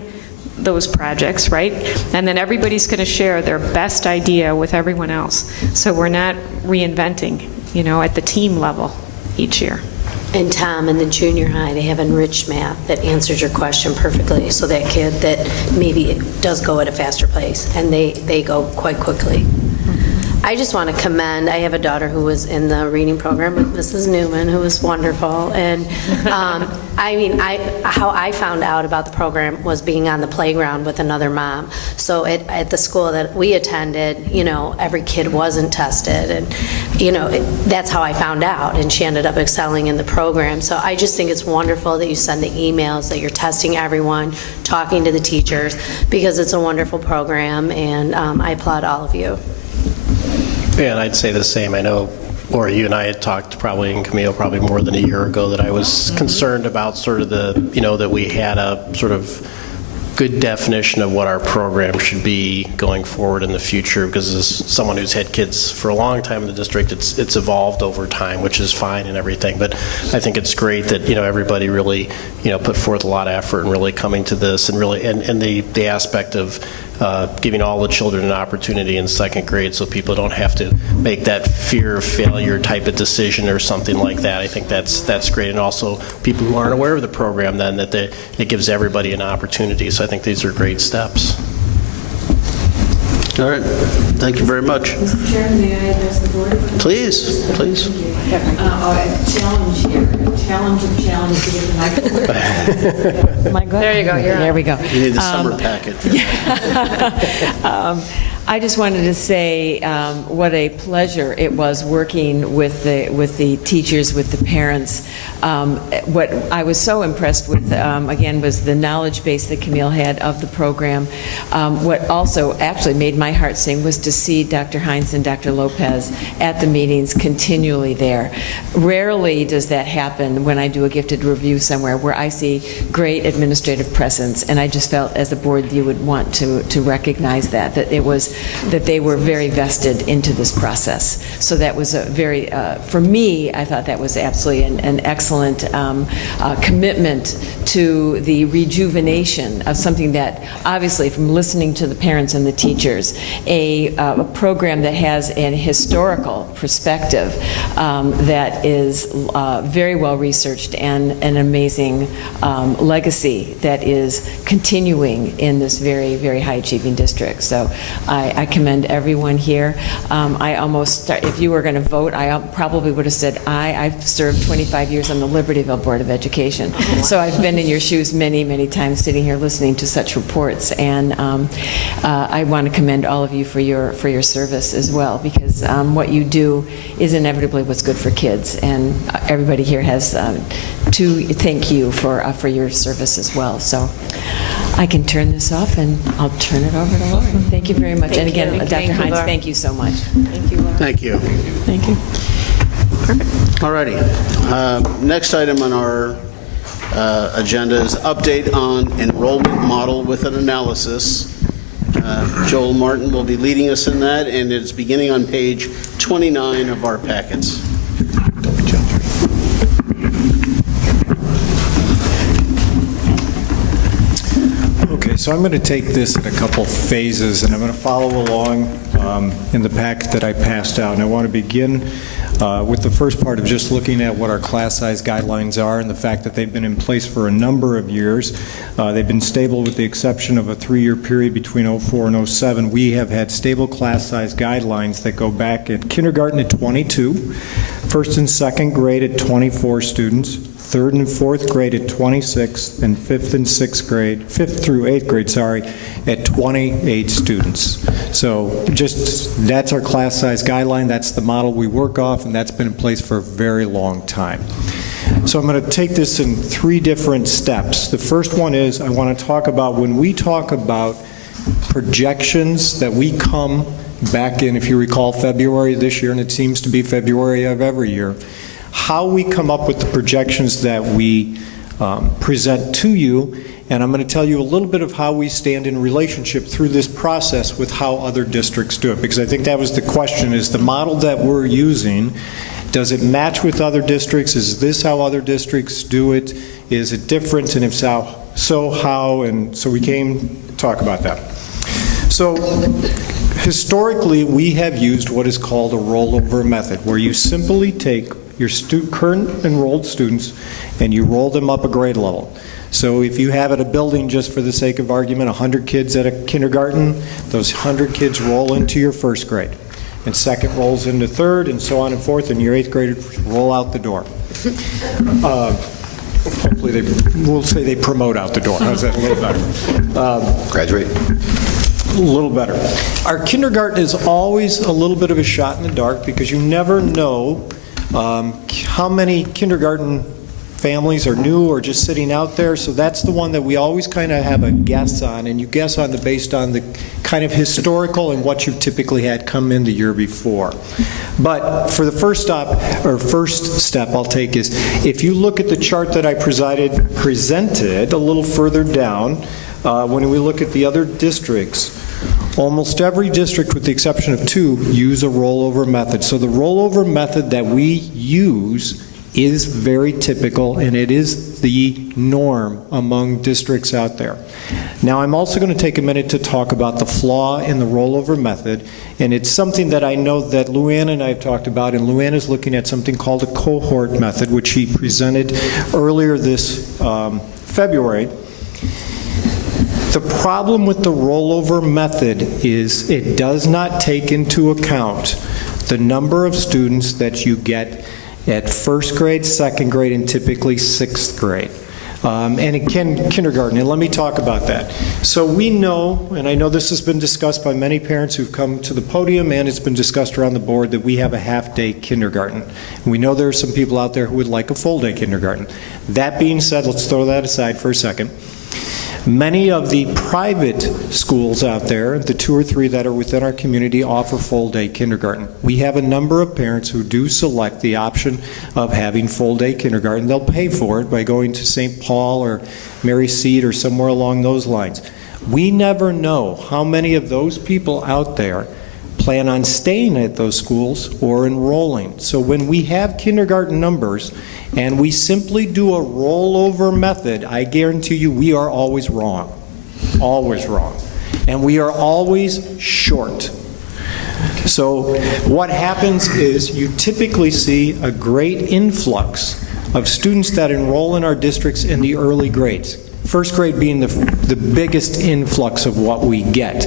those projects, right? And then everybody's going to share their best idea with everyone else. So we're not reinventing, at the team level each year. And Tom, in the junior high, they have enriched math that answers your question perfectly. So that kid that maybe does go at a faster pace, and they go quite quickly. I just want to commend, I have a daughter who was in the reading program with Mrs. Newman, who was wonderful. And how I found out about the program was being on the playground with another mom. So at the school that we attended, every kid wasn't tested. And, that's how I found out. And she ended up excelling in the program. So I just think it's wonderful that you send the emails, that you're testing everyone, talking to the teachers, because it's a wonderful program. And I applaud all of you. Yeah, and I'd say the same. I know, Laura, you and I had talked probably, and Camille, probably more than a year ago, that I was concerned about sort of that we had a sort of good definition of what our program should be going forward in the future, because as someone who's had kids for a long time in the district, it's evolved over time, which is fine and everything. But I think it's great that, everybody really, put forth a lot of effort and really coming to this, and really, and the aspect of giving all the children an opportunity in second grade so people don't have to make that fear of failure type of decision or something like that. I think that's great. And also people who aren't aware of the program, then, that it gives everybody an opportunity. So I think these are great steps. All right. Thank you very much. Mr. Chairman, may I address the board? Please. Challenge here. Challenge of challenges to get the microphone. There you go. There we go. You need the summer package. I just wanted to say what a pleasure it was working with the teachers, with the parents. What I was so impressed with, again, was the knowledge base that Camille had of the program. What also actually made my heart sing was to see Dr. Hines and Dr. Lopez at the meetings continually there. Rarely does that happen when I do a gifted review somewhere where I see great administrative presence, and I just felt as a board you would want to recognize that they were very vested into this process. So that was a very, for me, I thought that was absolutely an excellent commitment to the rejuvenation of something that, obviously, from listening to the parents and the teachers, a program that has an historical perspective that is very well researched, and an amazing legacy that is continuing in this very, very high achieving district. So I commend everyone here. I almost, if you were going to vote, I probably would have said aye. I've served 25 years on the Libertyville Board of Education. So I've been in your shoes many, many times sitting here listening to such reports. And I want to commend all of you for your service as well, because what you do is inevitably what's good for kids. And everybody here has to thank you for your service as well. So I can turn this off, and I'll turn it over to Lauren. Thank you very much. And again, Dr. Hines, thank you so much. Thank you, Laura. Thank you. Thank you. Perfect. All righty. Next item on our agenda is update on enrollment model with an analysis. Joel Martin will be leading us in that, and it's beginning on page 29 of our packets. Okay, so I'm going to take this in a couple phases, and I'm going to follow along in the packet that I passed out. And I want to begin with the first part of just looking at what our class size guidelines are, and the fact that they've been in place for a number of years. They've been stable with the exception of a 3-year period between 04 and 07. We have had stable class size guidelines that go back at kindergarten at 22, first and second grade at 24 students, third and fourth grade at 26, and fifth through 8th grade, at 28 students. So just, that's our class size guideline, that's the model we work off, and that's been in place for a very long time. So I'm going to take this in 3 different steps. The first one is I want to talk about, when we talk about projections that we come back in, if you recall, February this year, and it seems to be February of every year, how we come up with the projections that we present to you, and I'm going to tell you a little bit of how we stand in relationship through this process with how other districts do it, because I think that was the question, is the model that we're using, does it match with other districts? Is this how other districts do it? Is it different? And if so, how? And so we came to talk about that. So historically, we have used what is called a rollover method, where you simply take your current enrolled students and you roll them up a grade level. So if you have at a building, just for the sake of argument, 100 kids at a kindergarten, those 100 kids roll into your first grade. And second rolls into third, and so on and forth, and your eighth graders roll out the door. Hopefully we'll say they promote out the door. How's that? A little better. Graduate. A little better. Our kindergarten is always a little bit of a shot in the dark, because you never know how many kindergarten families are new or just sitting out there. So that's the one that we always kind of have a guess on, and you guess on based on the kind of historical and what you typically had come in the year before. But for the first step I'll take is, if you look at the chart that I presented a little further down, when we look at the other districts, almost every district, with the exception of 2, use a rollover method. So the rollover method that we use is very typical, and it is the norm among districts out there. Now, I'm also going to take a minute to talk about the flaw in the rollover method, and it's something that I know that Luann and I have talked about, and Luann is looking at something called a cohort method, which he presented earlier this February. The problem with the rollover method is it does not take into account the number of students that you get at first grade, second grade, and typically sixth grade. And again, kindergarten, and let me talk about that. So we know, and I know this has been discussed by many parents who've come to the podium, and it's been discussed around the board, that we have a half-day kindergarten. And we know there are some people out there who would like a full-day kindergarten. That being said, let's throw that aside for a second. Many of the private schools out there, the 2 or 3 that are within our community, offer full-day kindergarten. We have a number of parents who do select the option of having full-day kindergarten. They'll pay for it by going to St. Paul or Mary Seat or somewhere along those lines. We never know how many of those people out there plan on staying at those schools or enrolling. So when we have kindergarten numbers and we simply do a rollover method, I guarantee you we are always wrong. Always wrong. And we are always short. So what happens is you typically see a great influx of students that enroll in our districts in the early grades. First grade being the biggest influx of what we get.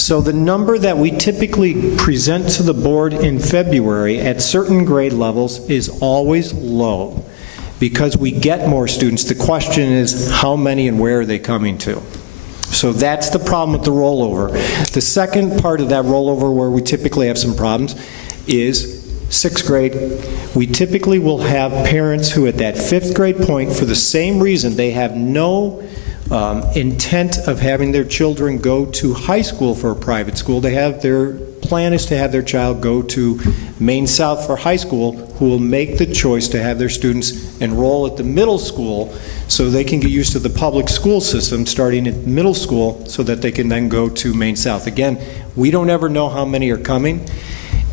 So the number that we typically present to the board in February at certain grade levels is always low, because we get more students. The question is, how many and where are they coming to? So that's the problem with the rollover. The second part of that rollover, where we typically have some problems, is sixth grade. We typically will have parents who at that fifth grade point, for the same reason, they have no intent of having their children go to high school for a private school. They have their plan is to have their child go to Maine South for high school, who will make the choice to have their students enroll at the middle school so they can get used to the public school system starting at middle school, so that they can then go to Maine South. Again, we don't ever know how many are coming.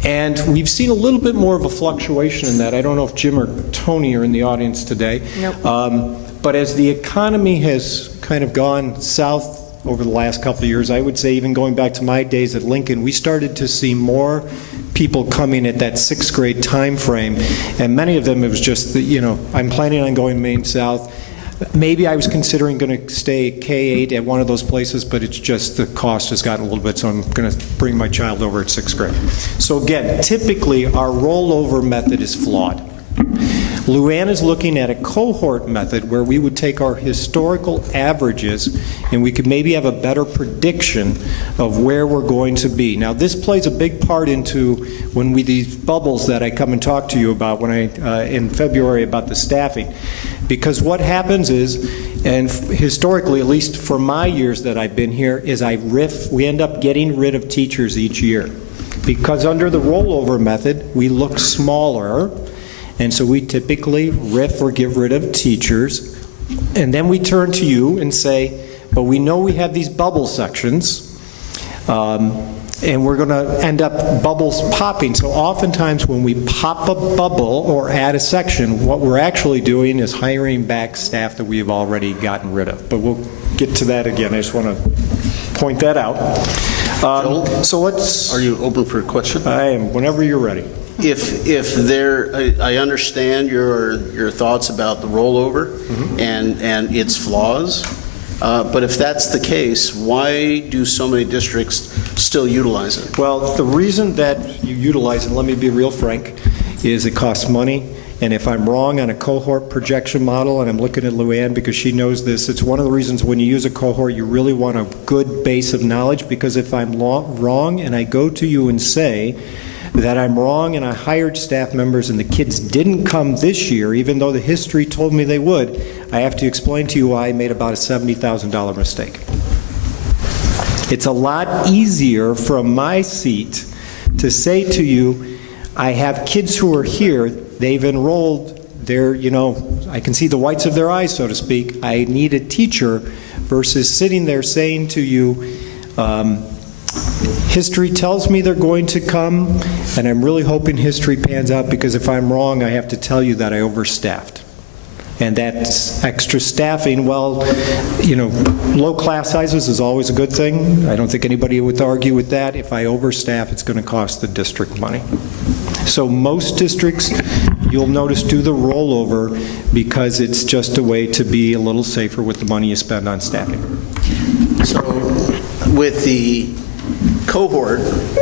And we've seen a little bit more of a fluctuation in that. I don't know if Jim or Tony are in the audience today. Nope. But as the economy has kind of gone south over the last couple of years, I would say even going back to my days at Lincoln, we started to see more people coming at that sixth grade time frame. And many of them, it was just, I'm planning on going Maine South. Maybe I was considering going to stay K-8 at one of those places, but it's just the cost has gotten a little bit, so I'm going to bring my child over at sixth grade. So again, typically our rollover method is flawed. Luann is looking at a cohort method where we would take our historical averages and we could maybe have a better prediction of where we're going to be. Now, this plays a big part into these bubbles that I come and talk to you about when in February about the staffing. Because what happens is, and historically, at least for my years that I've been here, is we end up getting rid of teachers each year. Because under the rollover method, we look smaller, and so we typically riff or get rid of teachers, and then we turn to you and say, but we know we have these bubble sections, and we're going to end up bubbles popping. So oftentimes when we pop a bubble or add a section, what we're actually doing is hiring back staff that we've already gotten rid of. But we'll get to that again. I just want to point that out. So let's... Are you open for a question? I am, whenever you're ready. If there, I understand your thoughts about the rollover and its flaws, but if that's the case, why do so many districts still utilize it? Well, the reason that you utilize it, let me be real frank, is it costs money. And if I'm wrong on a cohort projection model, and I'm looking at Luann because she knows this, it's one of the reasons when you use a cohort, you really want a good base of knowledge, because if I'm wrong and I go to you and say that I'm wrong and I hired staff members and the kids didn't come this year, even though the history told me they would, I have to explain to you why I made about a $70,000 mistake. It's a lot easier from my seat to say to you, I have kids who are here, they've enrolled, they're, I can see the whites of their eyes, so to speak, I need a teacher, versus sitting there saying to you, history tells me they're going to come, and I'm really hoping history pans out, because if I'm wrong, I have to tell you that I overstaffed. And that's extra staffing. Well, low class sizes is always a good thing. I don't think anybody would argue with that. If I overstaff, it's going to cost the district money. So most districts, you'll notice, do the rollover because it's just a way to be a little safer with the money you spend on staffing. So with the cohort,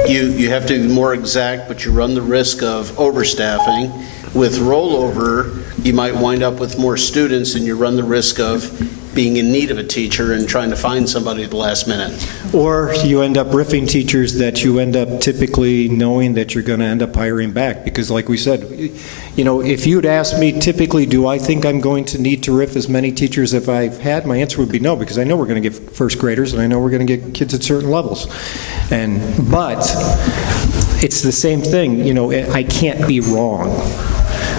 you have to be more exact, but you run the risk of overstaffing. With rollover, you might wind up with more students, and you run the risk of being in need of a teacher and trying to find somebody at the last minute. Or you end up riffing teachers that you end up typically knowing that you're going to end up hiring back. Because like we said, if you'd asked me typically, do I think I'm going to need to riff as many teachers as I've had, my answer would be no, because I know we're going to get first graders and I know we're going to get kids at certain levels. But it's the same thing, I can't be wrong.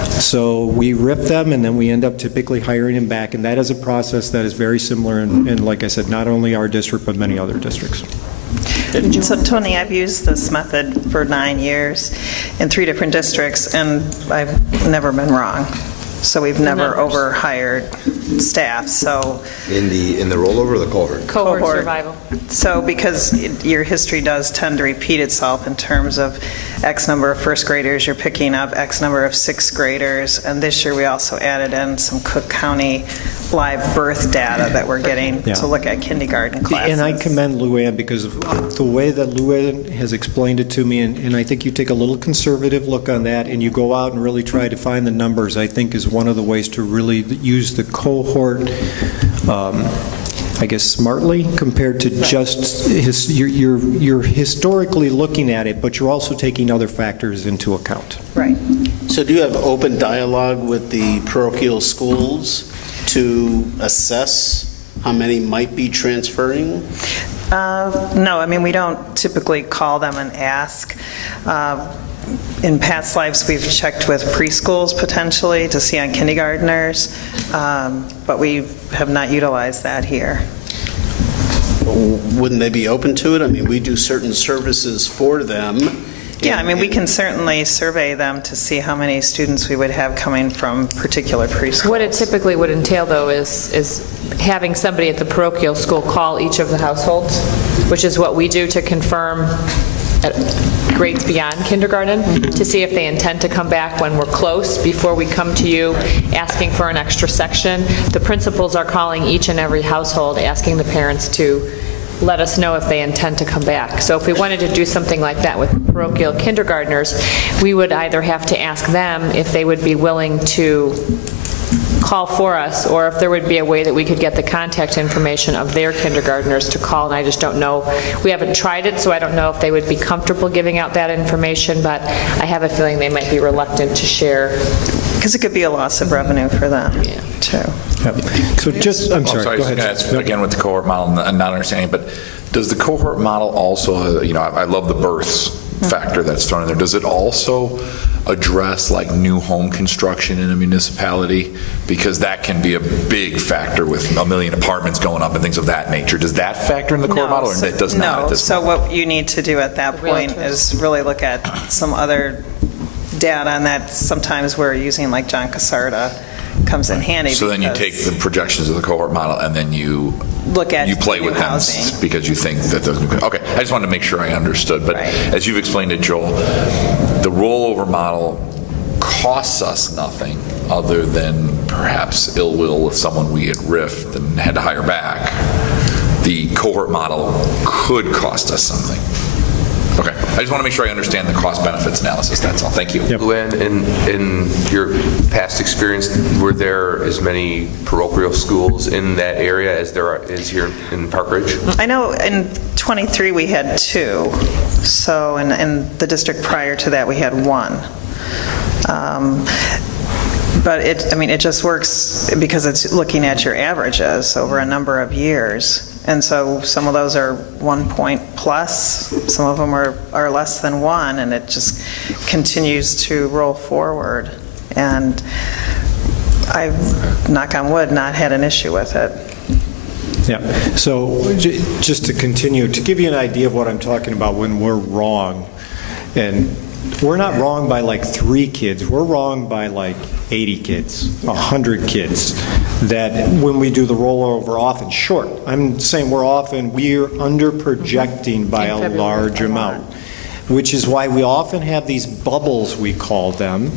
So we rip them, and then we end up typically hiring them back, and that is a process that is very similar in, like I said, not only our district, but many other districts. So Tony, I've used this method for 9 years in 3 different districts, and I've never been wrong. So we've never overhired staff, so. In the rollover or the cohort? Cohort survival. So because your history does tend to repeat itself in terms of X number of first graders, you're picking up X number of sixth graders, and this year we also added in some Cook County live birth data that we're getting to look at kindergarten classes. And I commend Luann, because of the way that Luann has explained it to me, and I think you take a little conservative look on that and you go out and really try to find the numbers, I think is one of the ways to really use the cohort, I guess, smartly, compared to just you're historically looking at it, but you're also taking other factors into account. Right. So do you have open dialogue with the parochial schools to assess how many might be transferring? No, we don't typically call them and ask. In past lives, we've checked with preschools potentially to see on kindergartners, but we have not utilized that here. Wouldn't they be open to it? We do certain services for them. Yeah, we can certainly survey them to see how many students we would have coming from particular preschools. What it typically would entail, though, is having somebody at the parochial school call each of the households, which is what we do to confirm at grades beyond kindergarten, to see if they intend to come back when we're close, before we come to you asking for an extra section. The principals are calling each and every household, asking the parents to let us know if they intend to come back. So if we wanted to do something like that with parochial kindergartners, we would either have to ask them if they would be willing to call for us, or if there would be a way that we could get the contact information of their kindergartners to call, and I just don't know. We haven't tried it, so I don't know if they would be comfortable giving out that information, but I have a feeling they might be reluctant to share Because it could be a loss of revenue for them, too. So just, I'm sorry, I go was ahead. going to ask, again, with the cohort model and not understanding, but does the cohort model also, I love the births factor that's thrown in there. Does it also address like new home construction in a municipality? Because that can be a big factor with a million apartments going up and things of that nature. Does that factor in the cohort model, or it does not at this So point? what you need to do at that point is really look at some other data on that. Sometimes we're using, like John Casarda comes in handy. So then you take the projections of the cohort model and then you look at you play new with them housing. because you think that those. Okay, I just wanted to make sure I understood. But as you've explained it, Joel, the rollover model costs us nothing other than perhaps ill will with someone we had riffed and had to hire back. The cohort model could cost us something. Okay, I just want to make sure I understand the cost benefits analysis, that's all. Thank you. Luann, in your past experience, were there as many parochial schools in that area as there is here in Park Ridge? I know in 23 we had 2, so in the district prior to that we had 1. But it just works because it's looking at your averages over a number of years. And so some of those are 1 point plus, some of them are less than 1, and it just continues to roll forward. And I've, knock on wood, not had an issue with it. Yeah, so just to continue, to give you an idea of what I'm talking about when we're wrong, and we're not wrong by like 3 kids, we're wrong by like 80 kids, 100 kids, that when we do the rollover often short. I'm saying we're under projecting by a large amount, which is why we often have these bubbles, we call them,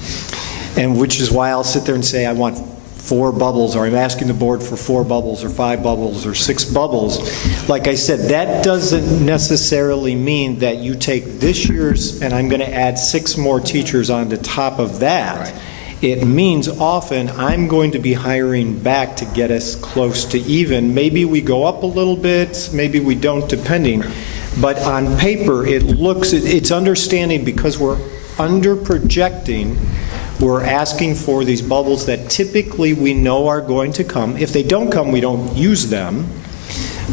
and which is why I'll sit there and say I want 4 bubbles, or I'm asking the board for 4 bubbles or 5 bubbles or 6 bubbles. Like I said, that doesn't necessarily mean that you take this year's and I'm going to add 6 more teachers on the top of that. Right. It means often I'm going to be hiring back to get us close to even. Maybe we go up a little bit, maybe we don't, depending. But on paper, it's understanding because we're under projecting. We're asking for these bubbles that typically we know are going to come. If they don't come, we don't use them.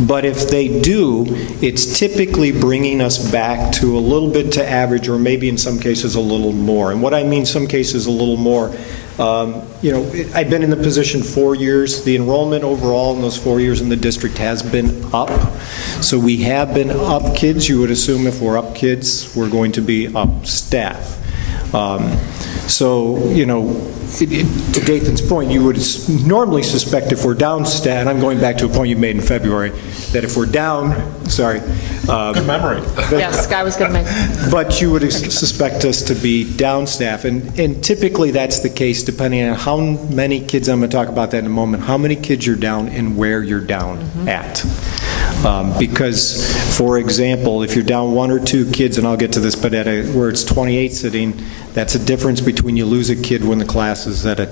But if they do, it's typically bringing us back to a little bit to average, or maybe in some cases a little more. And what I mean some cases a little more, I've been in the position 4 years. The enrollment overall in those 4 years in the district has been up. So we have been up kids. You would assume if we're up kids, we're going to be up staff. So, to Dathan's point, you would normally suspect if we're down staff, and I'm going back to a point you made in February, that if we're down, good memory. Yes, I was going to make. But you would suspect us to be down staff, and typically that's the case depending on how many kids, I'm going to talk about that in a moment, how many kids you're down and where you're down at. Because, for example, if you're down 1 or 2 kids, and I'll get to this, but where it's 28 sitting, that's a difference between you lose a kid when the class is at a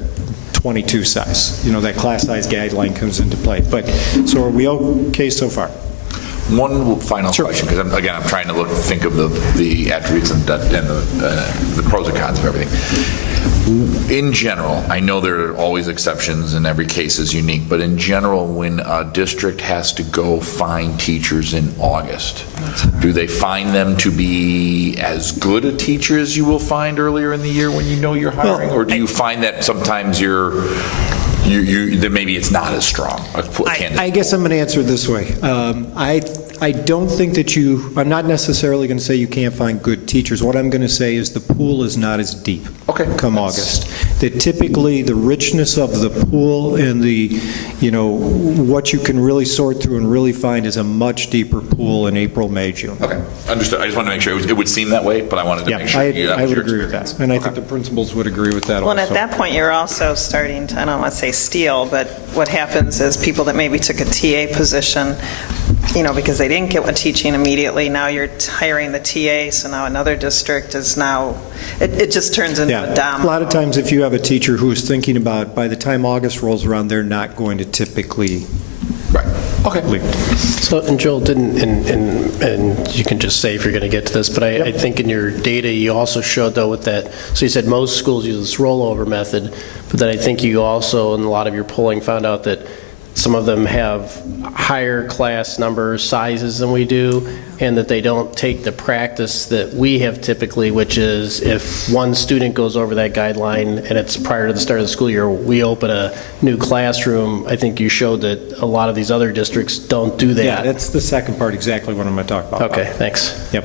22 size. That class size guideline comes into play. But, so are we okay so far? One final question, because I'm trying to think of the attributes and the pros and cons of everything. In general, I know there are always exceptions and every case is unique, but in general, when a district has to go find teachers in August, do they find them to be as good a teacher as you will find earlier in the year when you know you're hiring, or do you find that sometimes that maybe it's not as strong? I guess I'm going to answer it this way. I don't think that I'm not necessarily going to say you can't find good teachers. What I'm going to say is the pool is not as deep come August. That typically the richness of the pool and what you can really sort through and really find is a much deeper pool in April, May, June. Okay, understood. I just wanted to make sure it would seem that way, but I wanted to make sure I would agree with that. And I think the principals would agree with that also. Well, and at that point, you're also starting to, I don't want to say steal, but what happens is people that maybe took a TA position, because they didn't get a teaching immediately, now you're hiring the TA, so now another district is now, it just turns into a domino. A lot of times if you have a teacher who is thinking about, by the time August rolls around, they're not going to typically Okay. So, and Joel didn't, and you can just say if you're going to get to this, but I think in your data you also showed though with that, so you said most schools use this rollover method, but then I think you also, in a lot of your polling, found out that some of them have higher class numbers, sizes than we do, and that they don't take the practice that we have typically, which is if one student goes over that guideline and it's prior to the start of the school year, we open a new classroom. I think you showed that a lot of these other districts don't do that. Yeah, that's the second part, exactly what I'm going to talk about. Okay, thanks. Yep.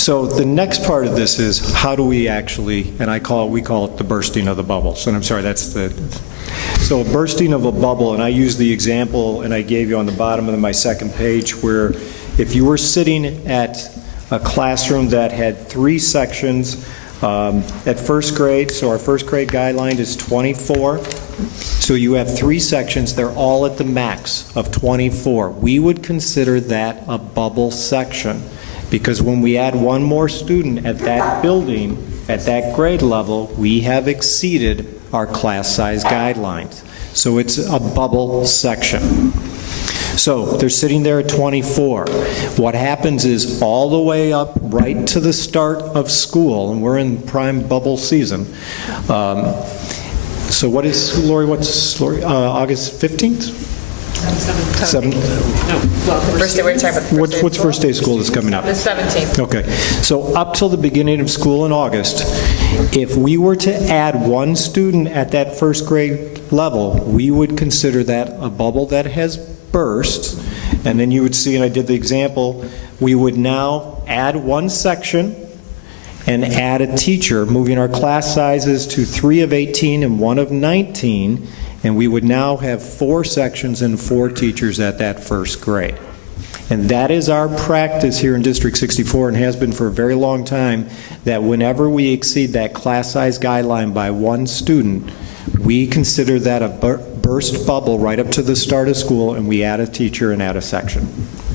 So the next part of this is how do we actually, and we call it the bursting of the bubble. So I'm sorry, so a bursting of a bubble, and I use the example, and I gave you on the bottom of my second page, where if you were sitting at a classroom that had 3 sections at first grade, so our first grade guideline is 24, so you have 3 sections, they're all at the max of 24. We would consider that a bubble section, because when we add one more student at that building, at that grade level, we have exceeded our class size guidelines. So it's a bubble section. So they're sitting there at 24. What happens is all the way up right to the start of school, and we're in prime bubble season. So what is, Lori, August 15th? 7th? First day, we're talking about What's first day of school that's coming up? The 17th. Okay, so up till the beginning of school in August, if we were to add one student at that first grade level, we would consider that a bubble that has burst, and then you would see, and I did the example, we would now add one section and add a teacher, moving our class sizes to 3 of 18 and 1 of 19, and we would now have 4 sections and 4 teachers at that first grade. And that is our practice here in District 64, and has been for a very long time, that whenever we exceed that class size guideline by 1 student, we consider that a burst bubble right up to the start of school, and we add a teacher and add a section.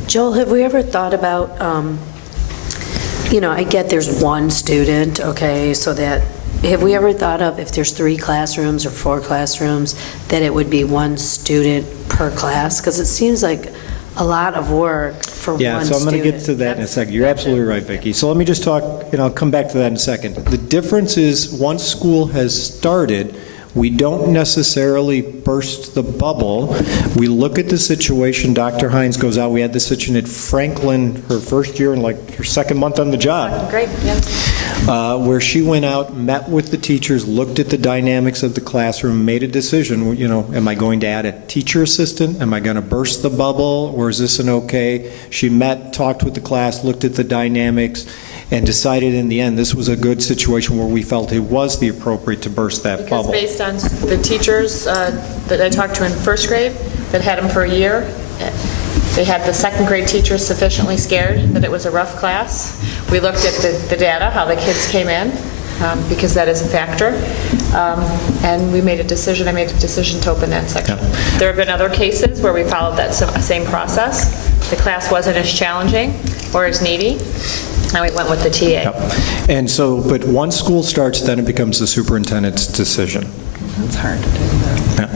Joel, have we ever thought about, I get there's 1 student, okay, so that, have we ever thought of if there's 3 classrooms or 4 classrooms, that it would be 1 student per class? Because it seems like a lot of work for 1 student. Yeah, so I'm going to get to that in a second. You're absolutely right, Vicki. So let me just talk, and I'll come back to that in a second. The difference is, once school has started, we don't necessarily burst the bubble. We look at the situation. Dr. Hines goes out. We had this situation at Franklin, her first year and like her second month on the job. Great, yeah. Where she went out, met with the teachers, looked at the dynamics of the classroom, made a decision, am I going to add a teacher assistant? Am I going to burst the bubble, or is this an okay? She met, talked with the class, looked at the dynamics, and decided in the end this was a good situation where we felt it was the appropriate to burst that bubble. Because based on the teachers that I talked to in first grade that had them for a year, they had the second grade teachers sufficiently scared that it was a rough class. We looked at the data, how the kids came in, because that is a factor, and I made a decision to open that section. Yeah. There have been other cases where we followed that same process. The class wasn't as challenging or as needy, and we went with the TA. Yep. And so, but once school starts, then it becomes the superintendent's decision. That's hard to do that. Yeah.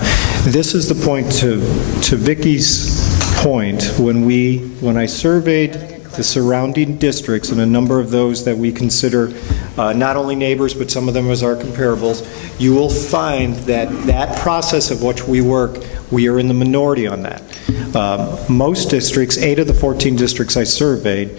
This is the point to Vicki's point, when I surveyed the surrounding districts, and a number of those that we consider not only neighbors, but some of them as our comparables, you will find that process of which we work, we are in the minority on that. Most districts, 8 of the 14 districts I surveyed,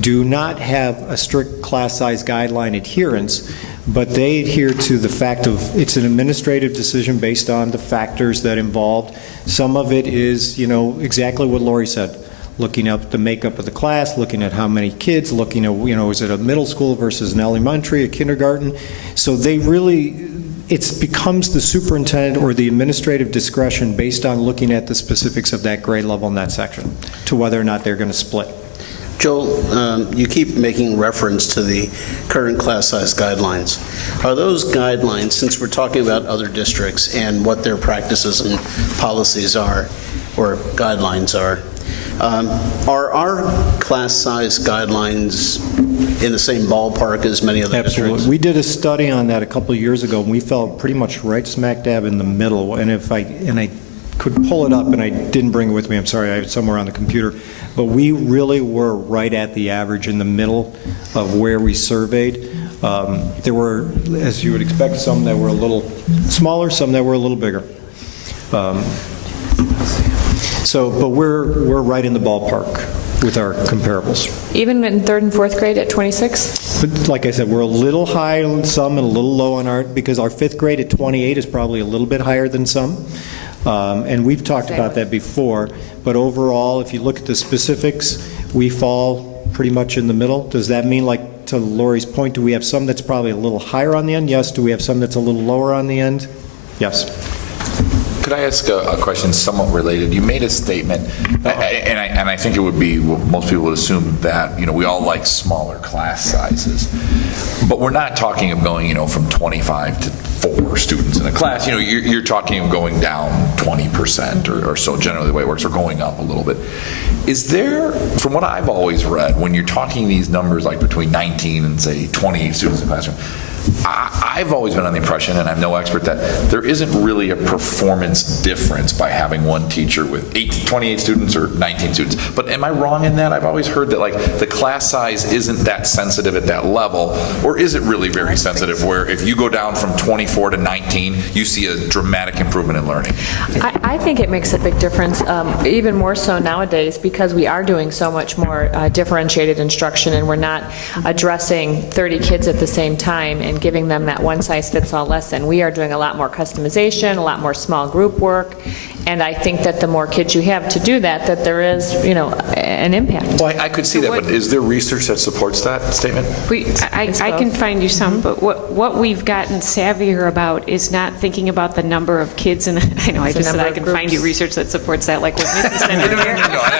do not have a strict class size guideline adherence, but they adhere to the fact of it's an administrative decision based on the factors that involved. Some of it is, exactly what Lori said, looking at the makeup of the class, looking at how many kids, looking at, is it a middle school versus an elementary, a kindergarten? So it becomes the superintendent or the administrative discretion based on looking at the specifics of that grade level in that section to whether or not they're going to split. Joel, you keep making reference to the current class size guidelines. Are those guidelines, since we're talking about other districts and what their practices and policies are, or guidelines are our class size guidelines in the same ballpark as many other Absolutely. districts? We did a study on that a couple of years ago, and we felt pretty much right smack dab in the middle. And I could pull it up, and I didn't bring it with me, I'm sorry, I have it somewhere on the computer, but we really were right at the average in the middle of where we surveyed. There were, as you would expect, some that were a little smaller, some that were a little bigger. But we're right in the ballpark with our comparables. Even in third and fourth grade at 26? But like I said, we're a little high on some and a little low on art, because our fifth grade at 28 is probably a little bit higher than some. And we've talked about that before, but overall, if you look at the specifics, we fall pretty much in the middle. Does that mean, like to Lori's point, do we have some that's probably a little higher on the end? Yes. Do we have some that's a little lower on the end? Yes. Could I ask a question somewhat related? You made a statement, and I think it would be, most people would assume that, we all like smaller class sizes, but we're not talking of going, from 25 to 4 students in a class. You're talking of going down 20% or so, generally the way it works, or going up a little bit. Is there, from what I've always read, when you're talking these numbers like between 19 and say 28 students in a classroom, I've always been on the impression, and I'm no expert, that there isn't really a performance difference by having one teacher with 28 students or 19 students. But am I wrong in that? I've always heard that the class size isn't that sensitive at that level, or is it really very sensitive where if you go down from 24 to 19, you see a dramatic improvement in learning? I think it makes a big difference, even more so nowadays, because we are doing so much more differentiated instruction, and we're not addressing 30 kids at the same time and giving them that one-size-fits-all lesson. We are doing a lot more customization, a lot more small group work, and I think that the more kids you have to do that there is, an impact. Well, I could see that, but is there research that supports that statement? I can find you some, but what we've gotten savvier about is not thinking about the number of kids, and I know I just said I can find you research that supports that, like what Missy said. No,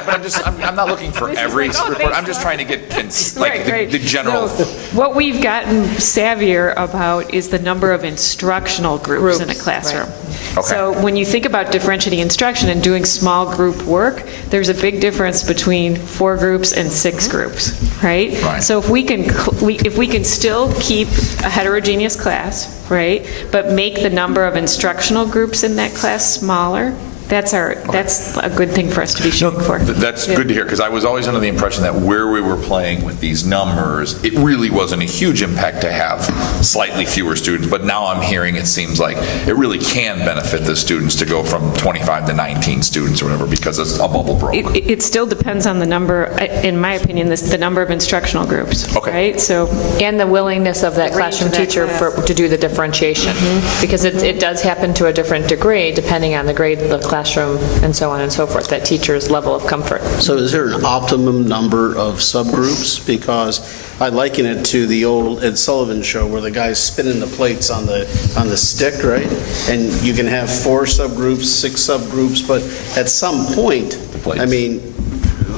but I'm not looking for every report. I'm just trying to get the general. So what we've gotten savvier about is the number of instructional groups in a classroom. Right. Okay. So when you think about differentiating instruction and doing small group work, there's a big difference between 4 groups and 6 groups, right? So if we can still keep a heterogeneous class, right, but make the number of instructional groups in that class smaller, that's a good thing for us to be shooting for. That's good to hear, because I was always under the impression that where we were playing with these numbers, it really wasn't a huge impact to have slightly fewer students, but now I'm hearing it seems like it really can benefit the students to go from 25 to 19 students or whatever, because it's a bubble broke. It still depends on the number, in my opinion, the number of instructional groups, right? So, and the willingness of that classroom teacher to do the differentiation, because it does happen to a different degree depending on the grade of the classroom and so on and so forth, that teacher's level of comfort. So is there an optimum number of subgroups? Because I liken it to the old Ed Sullivan show where the guy's spinning the plates on the stick, right? And you can have 4 subgroups, 6 subgroups, but at some point, I mean,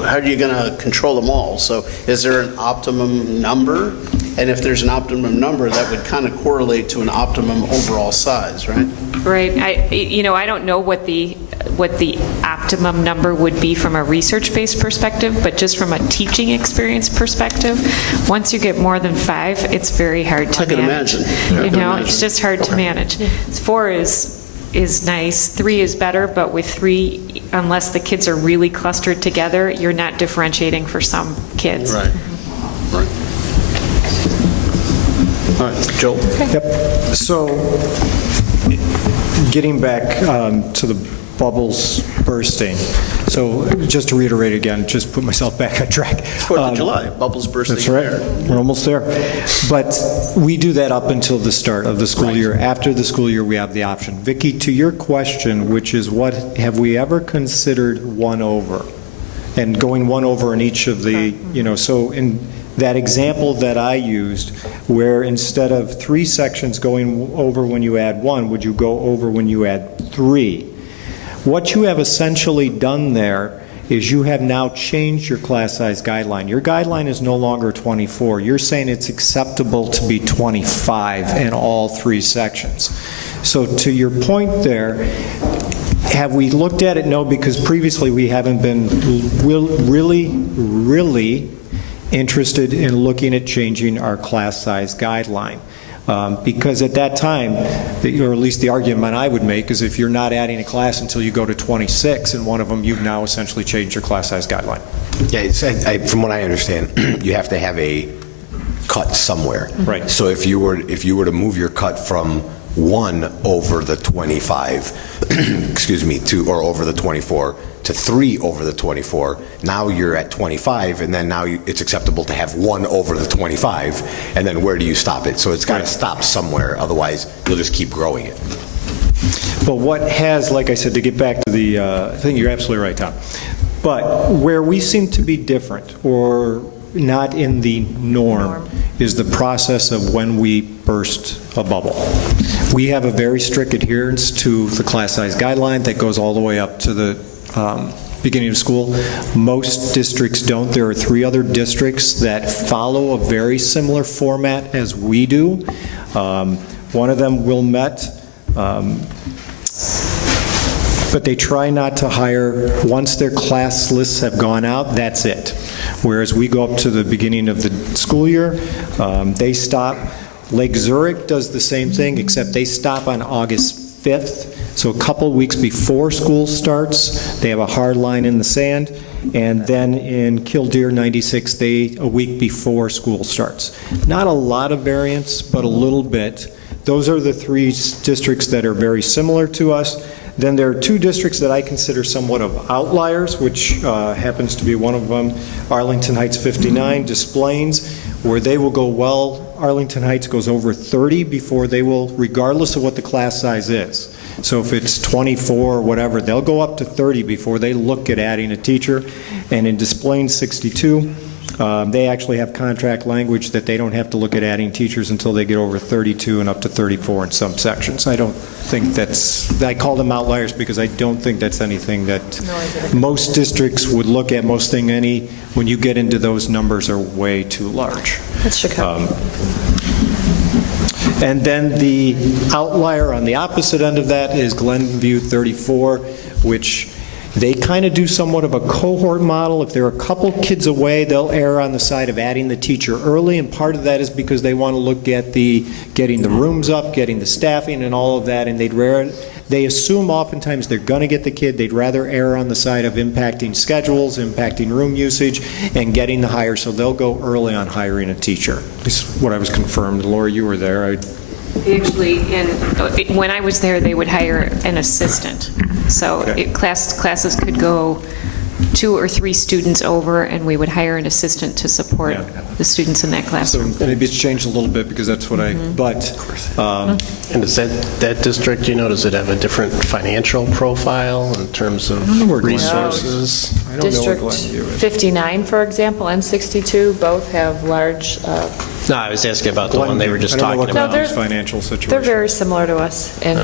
how are you going to control them all? So is there an optimum number? And if there's an optimum number, that would kind of correlate to an optimum overall size, right? Right. I don't know what the optimum number would be from a research-based perspective, but just from a teaching experience perspective, once you get more than 5, it's very hard to manage. I can imagine. It's just hard to manage. 4 is nice. 3 is better, but with 3, unless the kids are really clustered together, you're not differentiating for some kids. Right. All right, Joel. Yep. So, getting back to the bubbles bursting. So, just to reiterate again, just put myself back on track. It's 4th of July, bubbles bursting. That's right. We're almost there. But we do that up until the start of the school year. After the school year, we have the option. Vicki, to your question, which is have we ever considered 1 over? And going 1 over in each of the, so in that example that I used, where instead of 3 sections going over when you add 1, would you go over when you add 3? What you have essentially done there is you have now changed your class size guideline. Your guideline is no longer 24. You're saying it's acceptable to be 25 in all 3 sections. So to your point there, have we looked at it? No, because previously we haven't been really interested in looking at changing our class size guideline. Because at that time, or at least the argument I would make, is if you're not adding a class until you go to 26 in one of them, you've now essentially changed your class size guideline. Yeah, from what I understand, you have to have a cut somewhere. Right. So if you were to move your cut from 1 over the 25, excuse me, or over the 24, to 3 over the 24, now you're at 25, and then now it's acceptable to have 1 over the 25, and then where do you stop it? So it's got to stop somewhere, otherwise you'll just keep growing it. But what has, like I said, to get back to the, I think you're absolutely right, Tom, but where we seem to be different, or not in the norm, is the process of when we burst a bubble. We have a very strict adherence to the class size guideline that goes all the way up to the beginning of school. Most districts don't. There are 3 other districts that follow a very similar format as we do. One of them, Wilmette, but they try not to hire, once their class lists have gone out, that's it. Whereas we go up to the beginning of the school year, they stop. Lake Zurich does the same thing, except they stop on August 5th. So a couple weeks before school starts, they have a hard line in the sand. And then in Killdeer 96, a week before school starts. Not a lot of variance, but a little bit. Those are the 3 districts that are very similar to us. Then there are 2 districts that I consider somewhat of outliers, which happens to be one of them, Arlington Heights 59, Des Plaines, where they will go well. Arlington Heights goes over 30 before they will, regardless of what the class size is. So if it's 24 or whatever, they'll go up to 30 before they look at adding a teacher. And in Des Plaines 62, they actually have contract language that they don't have to look at adding teachers until they get over 32 and up to 34 in some sections. I don't think I call them outliers because I don't think that's anything that most districts would look at. When you get into those numbers are way too large. That's Chicago. And then the outlier on the opposite end of that is Glenview 34, which they kind of do somewhat of a cohort model. If there are a couple kids away, they'll err on the side of adding the teacher early, and part of that is because they want to look at getting the rooms up, getting the staffing and all of that, and they assume oftentimes they're going to get the kid. They'd rather err on the side of impacting schedules, impacting room usage, and getting the hire, so they'll go early on hiring a teacher. This is what I was confirmed. Laura, you were there. Actually, when I was there, they would hire an assistant. So classes could go 2 or 3 students over, and we would hire an assistant to support the students in that classroom. So maybe it's changed a little bit because that's what but... And does that district, does it have a different financial profile in terms of resources? I don't know where District Glenview is. 59, for example, and 62 both have large... No, I was asking about the one they were just talking about. I don't know what Glenview's financial situation. They're very similar to us, and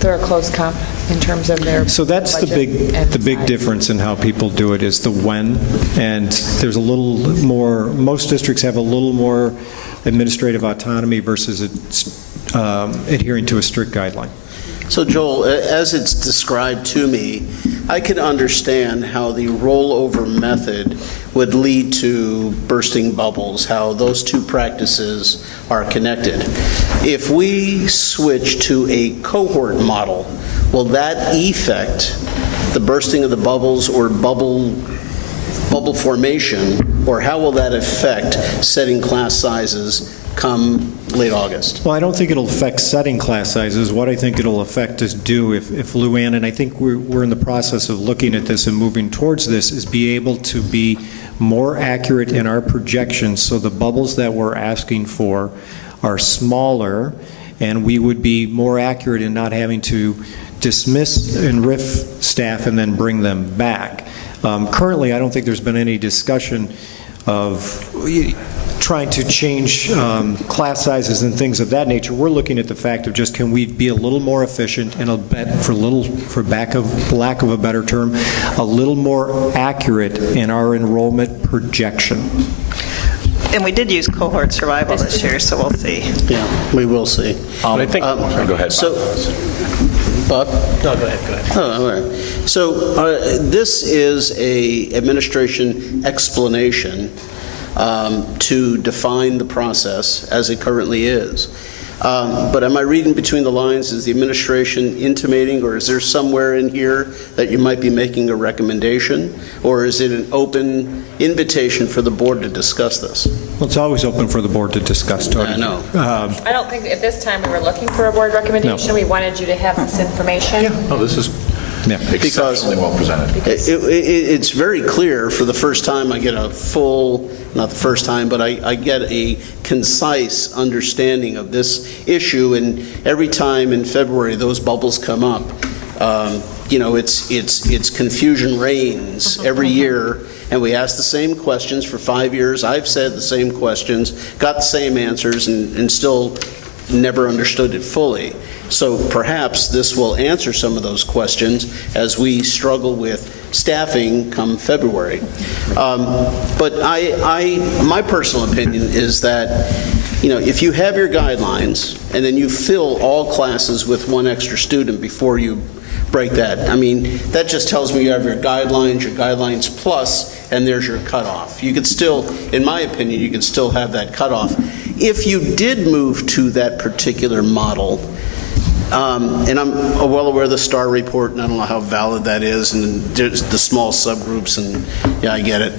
they're a close comp in terms of their So that's the big size. difference in how people do it, is the when, and there's a little more, most districts have a little more administrative autonomy versus adhering to a strict guideline. So Joel, as it's described to me, I could understand how the rollover method would lead to bursting bubbles, how those 2 practices are connected. If we switch to a cohort model, will that affect the bursting of the bubbles or bubble formation, or how will that affect setting class sizes come late August? Well, I don't think it'll affect setting class sizes. What I think it'll affect is if Luann, and I think we're in the process of looking at this and moving towards this, is be able to be more accurate in our projections so the bubbles that we're asking for are smaller, and we would be more accurate in not having to dismiss and RIF staff and then bring them back. Currently, I don't think there's been any discussion of trying to change class sizes and things of that nature. We're looking at the fact of just, can we be a little more efficient and for lack of a better term, a little more accurate in our enrollment projection. And we did use cohort survival this year, so we'll see. Yeah, we will see. I think. Go ahead. Bob? No, go ahead. Oh, all right. So this is a administration explanation to define the process as it currently is. But am I reading between the lines? Is the administration intimating, or is there somewhere in here that you might be making a recommendation? Or is it an open invitation for the board to discuss this? Well, it's always open for the board to discuss, Tony. I know. I don't think at this time we were looking for a board recommendation. No. We wanted you to have this information. No, this is exceptionally well presented. It's very clear. For the first time, I get a full, not the first time, but I get a concise understanding of this issue. And every time in February those bubbles come up, it's confusion reigns every year. And we ask the same questions for 5 years. I've said the same questions, got the same answers, and still never understood it fully. So perhaps this will answer some of those questions as we struggle with staffing come February. But my personal opinion is that, if you have your guidelines and then you fill all classes with one extra student before you break that, that just tells me you have your guidelines plus, and there's your cutoff. You could still, in my opinion, you could still have that cutoff. If you did move to that particular model, and I'm well aware of the STAR report, and I don't know how valid that is, and there's the small subgroups, and yeah, I get it.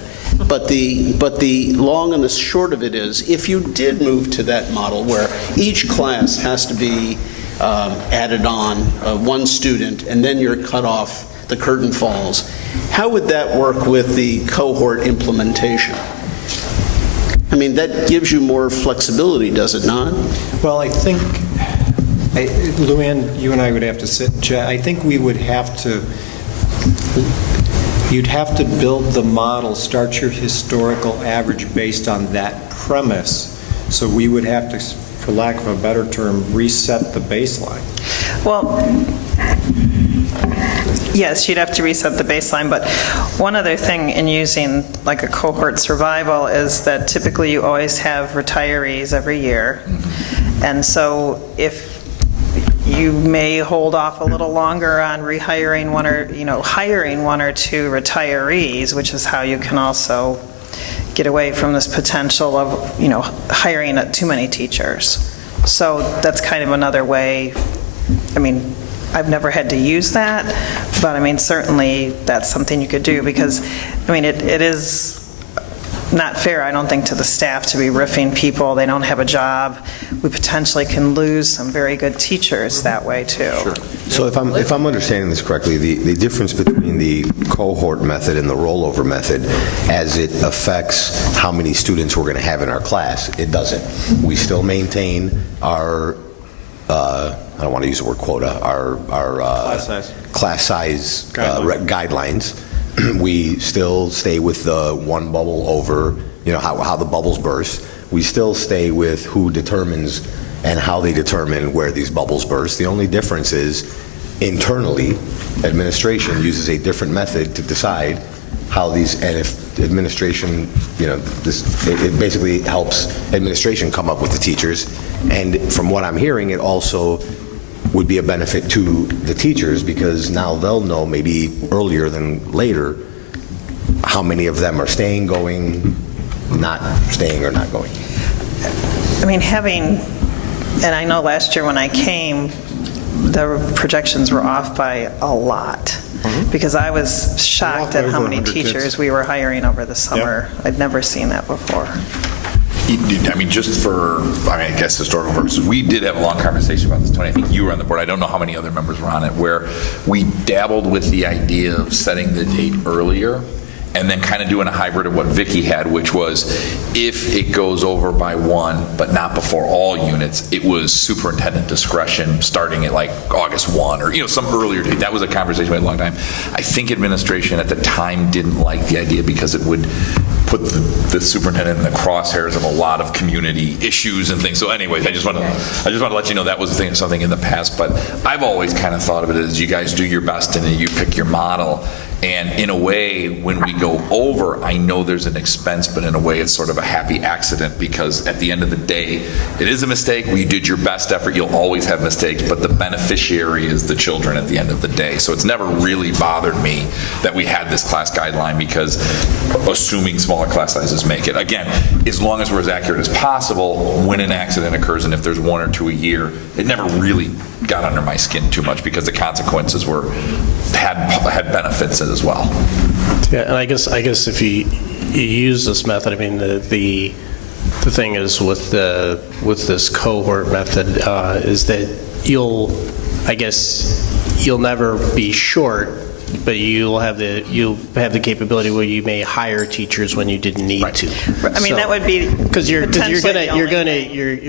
But the long and the short of it is, if you did move to that model where each class has to be added on one student, and then you're cut off, the curtain falls, how would that work with the cohort implementation? That gives you more flexibility, does it not? Well, I think, Luann, you and I would have to sit and chat. I think we would have to, you'd have to build the model, start your historical average based on that premise. So we would have to, for lack of a better term, reset the baseline. Well, yes, you'd have to reset the baseline, but one other thing in using like a cohort survival is that typically you always have retirees every year. And so if you may hold off a little longer on rehiring hiring one or two retirees, which is how you can also get away from this potential of, hiring too many teachers. So that's kind of another way. I've never had to use that, but certainly that's something you could do, because it is not fair, I don't think, to the staff to be riffing people. They don't have a job. We potentially can lose some very good teachers that way too. Sure. So if I'm understanding this correctly, the difference between the cohort method and the rollover method, as it affects how many students we're going to have in our class, it doesn't. We still maintain our I don't want to use the word quota, our class size guidelines. We still stay with the one bubble over, how the bubbles burst. We still stay with who determines and how they determine where these bubbles burst. The only difference is internally, administration uses a different method to decide how these, and if administration, it basically helps administration come up with the teachers. And from what I'm hearing, it also would be a benefit to the teachers, because now they'll know maybe earlier than later how many of them are staying, going, not staying, or not going. And I know last year when I came, the projections were off by a lot, because I was shocked at how many teachers we were hiring over the summer. Yep. I'd never seen that before. Just for, I guess, historical purposes, we did have a long conversation about this, Tony. I think you were on the board. I don't know how many other members were on it, where we dabbled with the idea of setting the date earlier and then kind of doing a hybrid of what Vicki had, which was if it goes over by one, but not before all units, it was superintendent discretion starting at like August 1 or some earlier date. That was a conversation we had a long time. I think administration at the time didn't like the idea because it would put the superintendent in the crosshairs of a lot of community issues and things. So anyways, I just want to let you know that was something in the past, but I've always kind of thought of it as you guys do your best and then you pick your model. And in a way, when we go over, I know there's an expense, but in a way, it's sort of a happy accident, because at the end of the day, it is a mistake. You did your best effort. You'll always have mistakes, but the beneficiary is the children at the end of the day. So it's never really bothered me that we had this class guideline, because assuming smaller class sizes make it. Again, as long as we're as accurate as possible, when an accident occurs, and if there's 1 or 2 a year, it never really got under my skin too much, because the consequences had benefits as well. Yeah, and I guess if you use this method, I mean, the thing is with this cohort method is that you'll never be short, but you'll have the capability where you may hire teachers when you didn't need to. I mean, that would be because you're potentially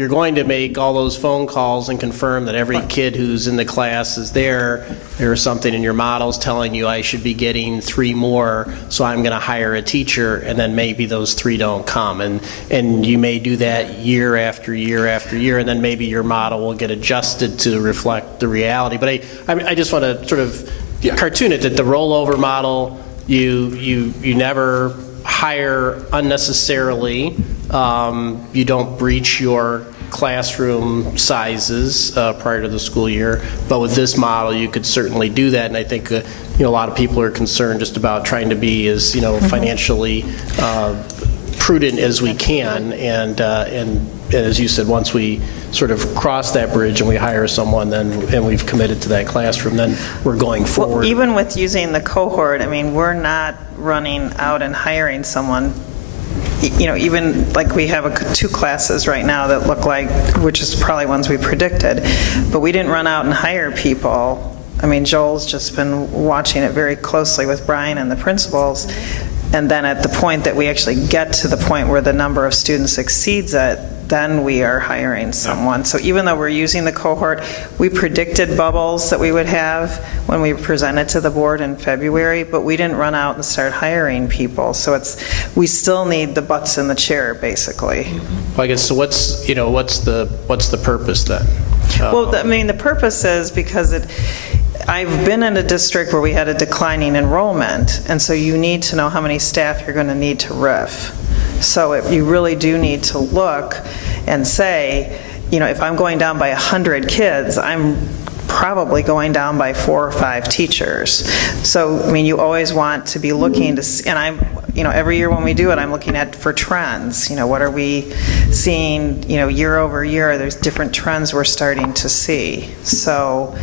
going to make all those phone calls and confirm that every kid who's in the class is there. There's something in your models telling you I should be getting 3 more, so I'm going to hire a teacher, and then maybe those 3 don't come, and you may do that year after year after year, and then maybe your model will get adjusted to reflect the reality. But I just want to sort of cartoon it, that the rollover model, you never hire unnecessarily, you don't breach your classroom sizes prior to the school year, but with this model you could certainly do that, and I think a lot of people are concerned just about trying to be as financially prudent as we can, and as you said, once we sort of cross that bridge and we hire someone, and we've committed to that classroom, then we're going forward. Well, even with using the cohort, I mean, we're not running out and hiring someone. Even like we have 2 classes right now that look like, which is probably ones we predicted, but we didn't run out and hire people. I mean, Joel's just been watching it very closely with Brian and the principals. And then at the point that we actually get to the point where the number of students exceeds it, then we are hiring someone. So even though we're using the cohort, we predicted bubbles that we would have when we presented to the board in February, but we didn't run out and start hiring people. So we still need the butts in the chair, basically. Well, I guess, so what's the purpose then? Well, I mean, the purpose is because I've been in a district where we had a declining enrollment, and so you need to know how many staff you're going to need to RIF. So you really do need to look and say, if I'm going down by 100 kids, I'm probably going down by 4 or 5 teachers. So, I mean, you always want to be looking to see, and every year when we do it, I'm looking for trends. What are we seeing, year over year? There's different trends we're starting to see. So,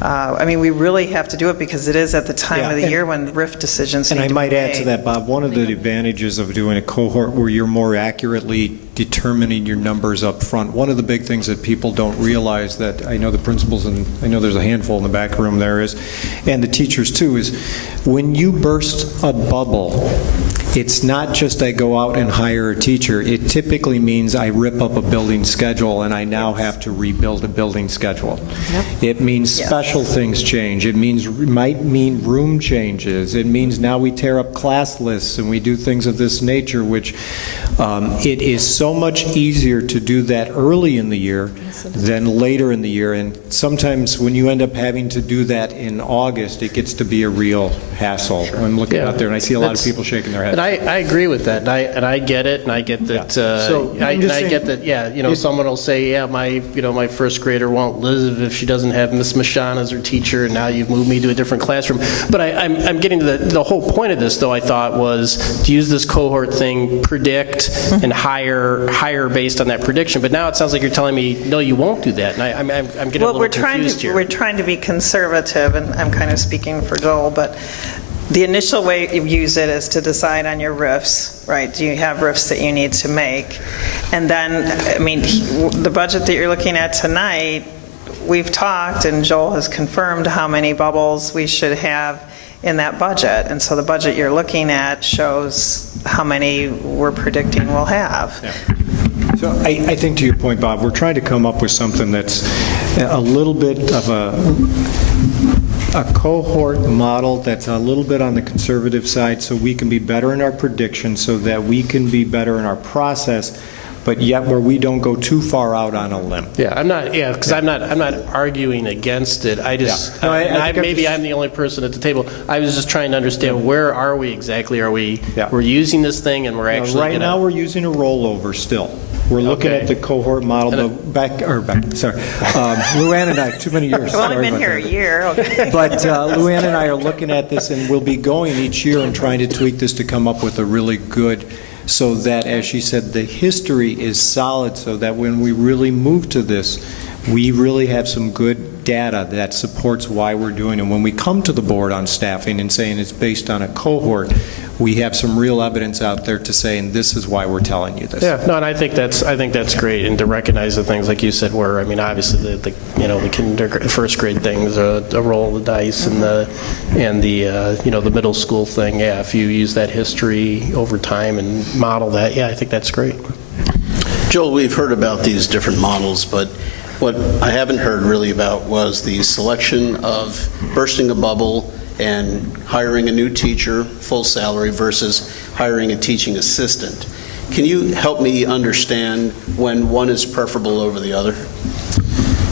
I mean, we really have to do it because it is at the time of the year when RIF decisions need to be made. And I might add to that, Bob, one of the advantages of doing a cohort where you're more accurately determining your numbers up front, one of the big things that people don't realize, that I know the principals, and I know there's a handful in the back room there, and the teachers too, is when you burst a bubble, it's not just I go out and hire a teacher. It typically means I rip up a building schedule and I now have to rebuild a building schedule. It means special things change. It might mean room changes. It means now we tear up class lists and we do things of this nature, which it is so much easier to do that early in the year than later in the year. And sometimes when you end up having to do that in August, it gets to be a real hassle. I'm looking out there and I see a lot of people shaking their heads. And I agree with that, and I get it, and I get that. I get that. Someone will say, my first grader won't live if she doesn't have Miss Michon as her teacher, and now you've moved me to a different classroom. But I'm getting to the whole point of this, though. I thought was to use this cohort thing, predict and hire based on that prediction. But now it sounds like you're telling me, no, you won't do that, and I'm getting a little confused here. We're trying to be conservative, and I'm kind of speaking for Joel, but the initial way you use it is to decide on your RIFs, right? Do you have RIFs that you need to make? And then, I mean, the budget that you're looking at tonight, we've talked, and Joel has confirmed how many bubbles we should have in that budget. And so the budget you're looking at shows how many we're predicting we'll have. Yeah. So I think to your point, Bob, we're trying to come up with something that's a little bit of a cohort model that's a little bit on the conservative side, so we can be better in our predictions, so that we can be better in our process, but yet where we don't go too far out on a limb. Yeah, because I'm not arguing against it. I just, No, I think maybe I'm the only person at the table. I was just trying to understand, where are we exactly? We're using this thing and we're actually Right now, we're using a rollover still. We're looking Okay. at the cohort model, Luann and I, too many years. I've only Sorry been about here a that. year, okay. But Luann and I are looking at this, and we'll be going each year and trying to tweak this to come up with a really good, so that, as she said, the history is solid, so that when we really move to this, we really have some good data that supports why we're doing it. When we come to the board on staffing and saying it's based on a cohort, we have some real evidence out there to say, and this is why we're telling you this. Yeah, no, and I think that's great, and to recognize the things like you said, where, I mean, obviously the kindergarten, first grade things, a roll of the dice, and the middle school thing. Yeah, if you use that history over time and model that, yeah, I think that's great. Joel, we've heard about these different models, but what I haven't heard really about was the selection of bursting a bubble and hiring a new teacher, full salary, versus hiring a teaching assistant. Can you help me understand when one is preferable over the other?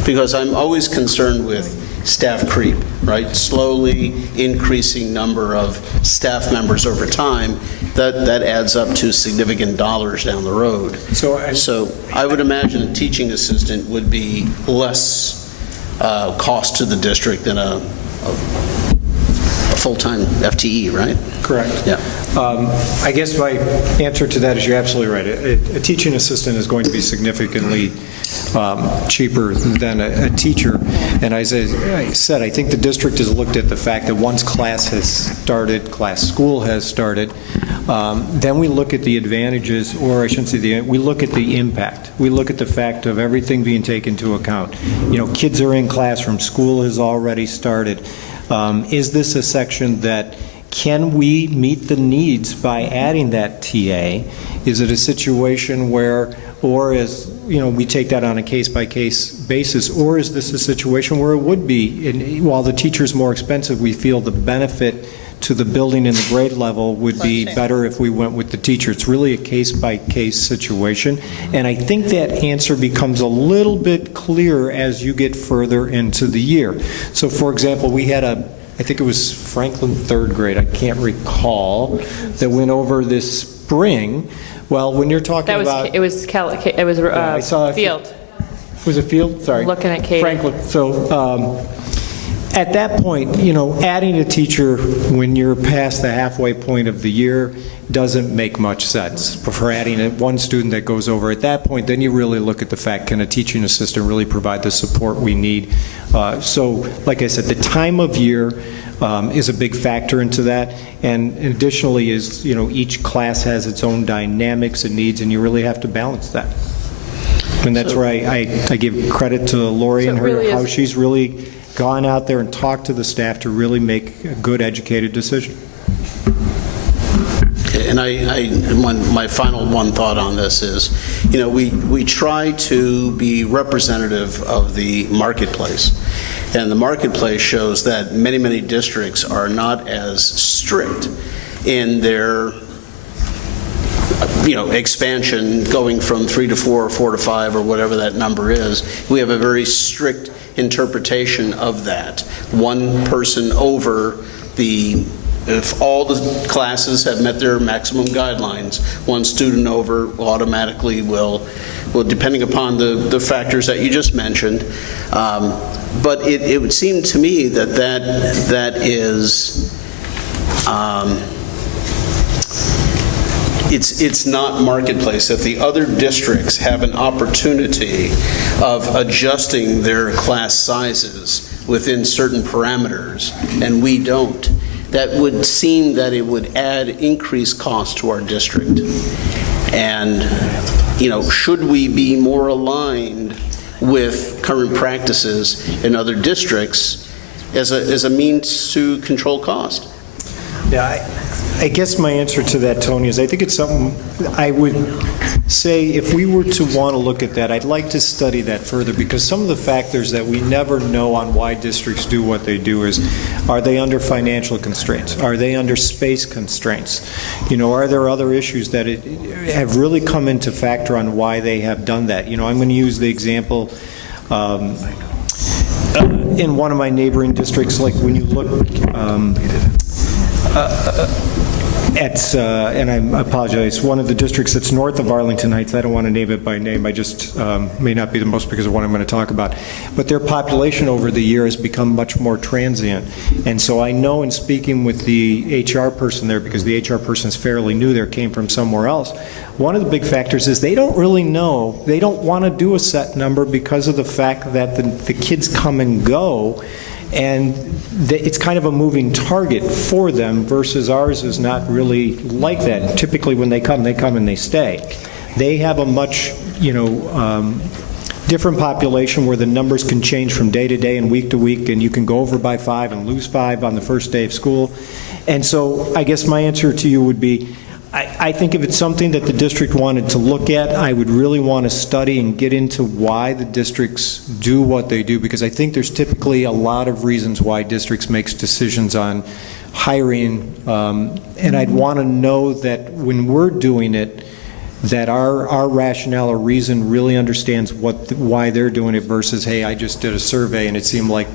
Because I'm always concerned with staff creep, right? Slowly increasing number of staff members over time, that adds up to significant dollars down the road. So I would imagine a teaching assistant would be less cost to the district than a full-time FTE, right? Correct. Yeah. I guess my answer to that is you're absolutely right. A teaching assistant is going to be significantly cheaper than a teacher. And as I said, I think the district has looked at the fact that once class school has started, then we look at the advantages, or I shouldn't say we look at the impact. We look at the fact of everything being taken into account. Kids are in classroom, school has already started. Is this a section that, can we meet the needs by adding that TA? Is it a situation where, or is, we take that on a case-by-case basis, or is this a situation where it would be, and while the teacher's more expensive, we feel the benefit to the building and the grade level would be better if we went with the teacher? It's really a case-by-case situation, and I think that answer becomes a little bit clearer as you get further into the year. So, for example, we had I think it was Franklin third grade, I can't recall, that went over this spring. Well, when you're talking about... It was I saw Field. Was it Field? Sorry. Looking at Katie. Franklin. So at that point, adding a teacher when you're past the halfway point of the year doesn't make much sense. For adding one student that goes over at that point, then you really look at the fact, can a teaching assistant really provide the support we need? So, like I said, the time of year is a big factor into that, and additionally is, each class has its own dynamics and needs, and you really have to balance that. And that's where I give credit to Lori and how she's really gone out there and talked to the staff to really make a good, educated decision. And my final one thought on this is, we try to be representative of the marketplace. And the marketplace shows that many, many districts are not as strict in their expansion, going from 3 to 4 or 4 to 5 or whatever that number is. We have a very strict interpretation of that. One person over if all the classes have met their maximum guidelines, one student over automatically will, depending upon the factors that you just mentioned. But it would seem to me that is, it's not marketplace. If the other districts have an opportunity of adjusting their class sizes within certain parameters, and we don't, that would seem that it would add increased cost to our district. And, should we be more aligned with current practices in other districts as a means to control cost? Yeah, I guess my answer to that, Tony, is I think it's something I would say if we were to want to look at that, I'd like to study that further, because some of the factors that we never know on why districts do what they do is, are they under financial constraints? Are they under space constraints? Are there other issues that have really come into factor on why they have done that? I'm going to use the example in one of my neighboring districts, like when you look and I apologize, one of the districts that's north of Arlington Heights, I don't want to name it by name, I just may not be the most because of what I'm going to talk about, but their population over the year has become much more transient. And so I know in speaking with the HR person there, because the HR person is fairly new there, came from somewhere else, one of the big factors is they don't really know, they don't want to do a set number because of the fact that the kids come and go, and it's kind of a moving target for them, versus ours is not really like that. Typically when they come and they stay. They have a much, different population where the numbers can change from day to day and week to week, and you can go over by 5 and lose 5 on the first day of school. And so I guess my answer to you would be, I think if it's something that the district wanted to look at, I would really want to study and get into why the districts do what they do, because I think there's typically a lot of reasons why districts make decisions on hiring, and I'd want to know that when we're doing it, that our rationale or reason really understands why they're doing it versus, hey, I just did a survey and it seemed like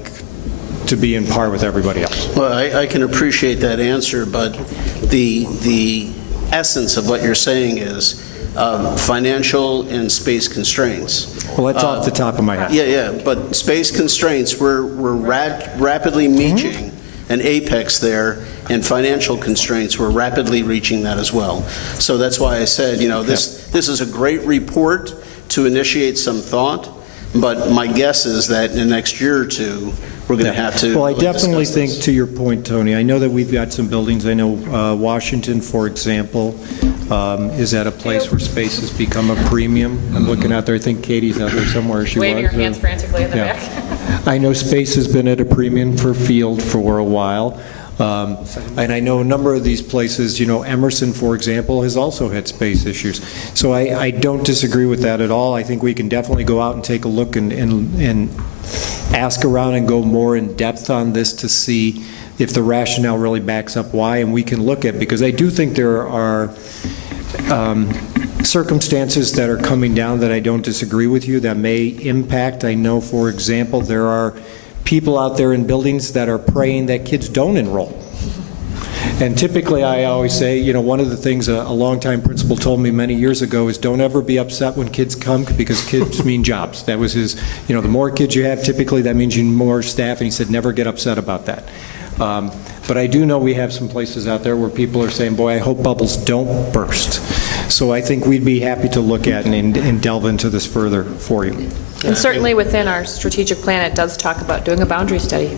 to be in par with everybody else. Well, I can appreciate that answer, but the essence of what you're saying is financial and space constraints. Well, that's off the top of my head. Yeah, but space constraints, we're rapidly reaching an apex there, and financial constraints, we're rapidly reaching that as well. So that's why I said, this is a great report to initiate some thought, but my guess is that in the next year or two, we're going to have to. Well, I really definitely discuss think, this. to your point, Tony, I know that we've got some buildings. I know Washington, for example, is at a place where space has become a premium. I'm looking out there. I think Katie's out there somewhere. She Waving was. her hands frantically in the Yeah. back. I know space has been at a premium for field for a while. And I know a number of these places, Emerson, for example, has also had space issues. So I don't disagree with that at all. I think we can definitely go out and take a look and ask around and go more in depth on this to see if the rationale really backs up why, and we can look at, because I do think there are circumstances that are coming down that I don't disagree with you that may impact. I know, for example, there are people out there in buildings that are praying that kids don't enroll. And typically, I always say, one of the things a longtime principal told me many years ago is don't ever be upset when kids come, because kids mean jobs. That was his, the more kids you have, typically that means you need more staff, and he said never get upset about that. But I do know we have some places out there where people are saying, boy, I hope bubbles don't burst. So I think we'd be happy to look at and delve into this further for you. And certainly within our strategic plan, it does talk about doing a boundary study.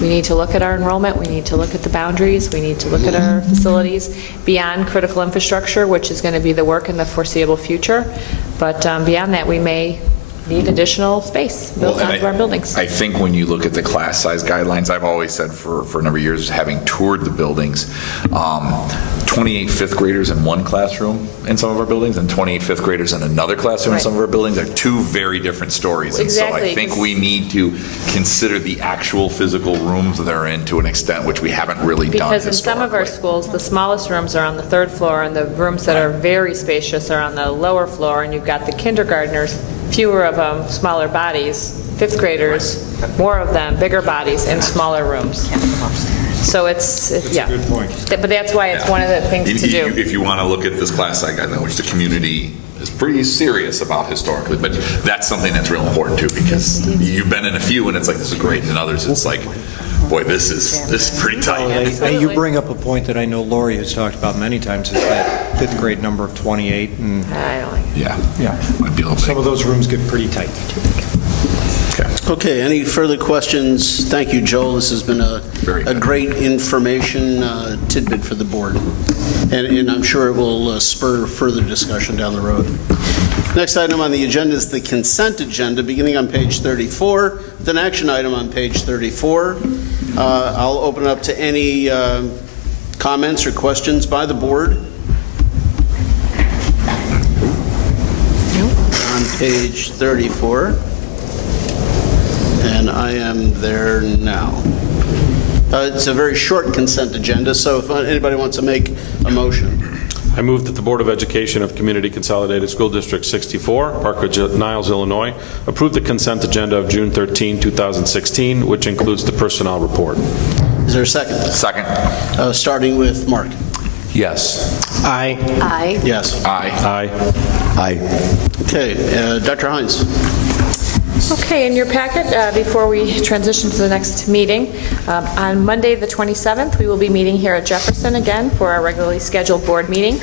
We need to look at our enrollment, we need to look at the boundaries, we need to look at our facilities beyond critical infrastructure, which is going to be the work in the foreseeable future. But beyond that, we may need additional space built onto our buildings. I think when you look at the class size guidelines, I've always said for a number of years, having toured the buildings, 28 fifth graders in one classroom in some of our buildings and 28 fifth graders in another classroom in some of our buildings are two very different stories. And so I think we need to consider the actual physical rooms they're in to an extent which we haven't really done Because in some of our schools, the smallest rooms are on the third floor, and the rooms that are very spacious are on the lower floor, and you've got the kindergartners, fewer of them, smaller bodies, fifth graders, more of them, bigger bodies, and smaller rooms. So it's yeah. That's a good point. But that's why it's one of the things to do. If you want to look at this class size guideline, which the community is pretty serious about historically, but that's something that's real important too, because you've been in a few and it's like, this is great, and in others it's like, boy, this is pretty tight. You bring up a point that I know Lori has talked about many times, is that fifth grade number of 28. And I don't like it. yeah, Might be a little some big. of those rooms get pretty tight. Okay, any further questions? Thank you, Joel. This has been a great information tidbit for the board. And I'm sure it will spur further discussion down the road. Next item on the agenda is the consent agenda, beginning on page 34, with an action item on page 34. I'll open it up to any Comments or questions by the board? On page 34. And I am there now. It's a very short consent agenda, so if anybody wants to make a motion. I move that the Board of Education of Community Consolidated School District 64, Park Ridge-Niles, Illinois, approve the consent agenda of June 13, 2016, which includes the personnel report. Is there a second? Second. Starting with Mark. Yes. Aye. Aye. Yes. Aye. Aye. Aye. Okay, Dr. Hines. Okay, in your packet, before we transition to the next meeting, on Monday, the 27th, we will be meeting here at Jefferson again for our regularly scheduled board meeting.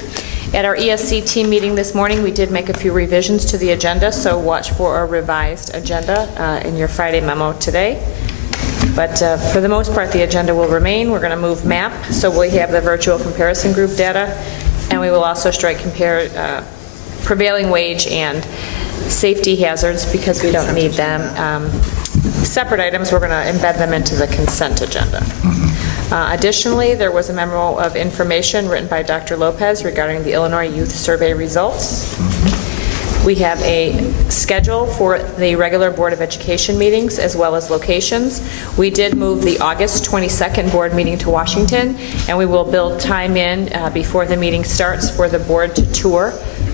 At our ESC team meeting this morning, we did make a few revisions to the agenda, so watch for a revised agenda in your Friday memo today. But for the most part, the agenda will remain. We're going to move MAP, so we have the virtual comparison group data, and we will also strike prevailing wage and safety hazards because we don't need them. Separate items, we're going to embed them into the consent agenda. Additionally, there was a memo of information written by Dr. Lopez regarding the Illinois Youth Survey results. We have a schedule for the regular Board of Education meetings as well as locations. We did move the August 22nd board meeting to Washington, and we will build time in before the meeting starts for the board to tour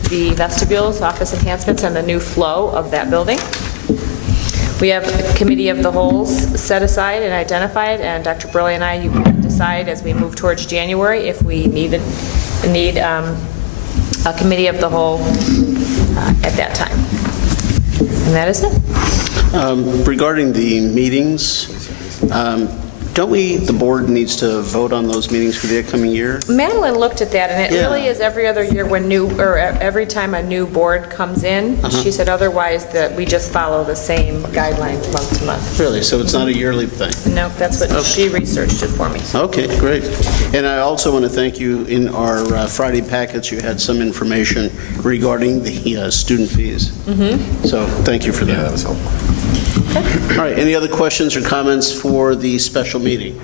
the vestibules, office enhancements, and the new flow of that building. We have a committee of the holes set aside and identified, and Dr. Burley and I, you can decide as we move towards January if we need a committee of the whole at that time. And that is it. Regarding the meetings, don't the board needs to vote on those meetings for the upcoming year? Madeline looked at that, and it really is every other year every time a new board comes in. She said otherwise that we just follow the same guidelines month to month. Really? So it's not a yearly thing? No, that's what she researched it for me. Okay, great. And I also want to thank you. In our Friday packets, you had some information regarding the student fees. So thank you for that. Yeah, that was helpful. All right, any other questions or comments for the special meeting?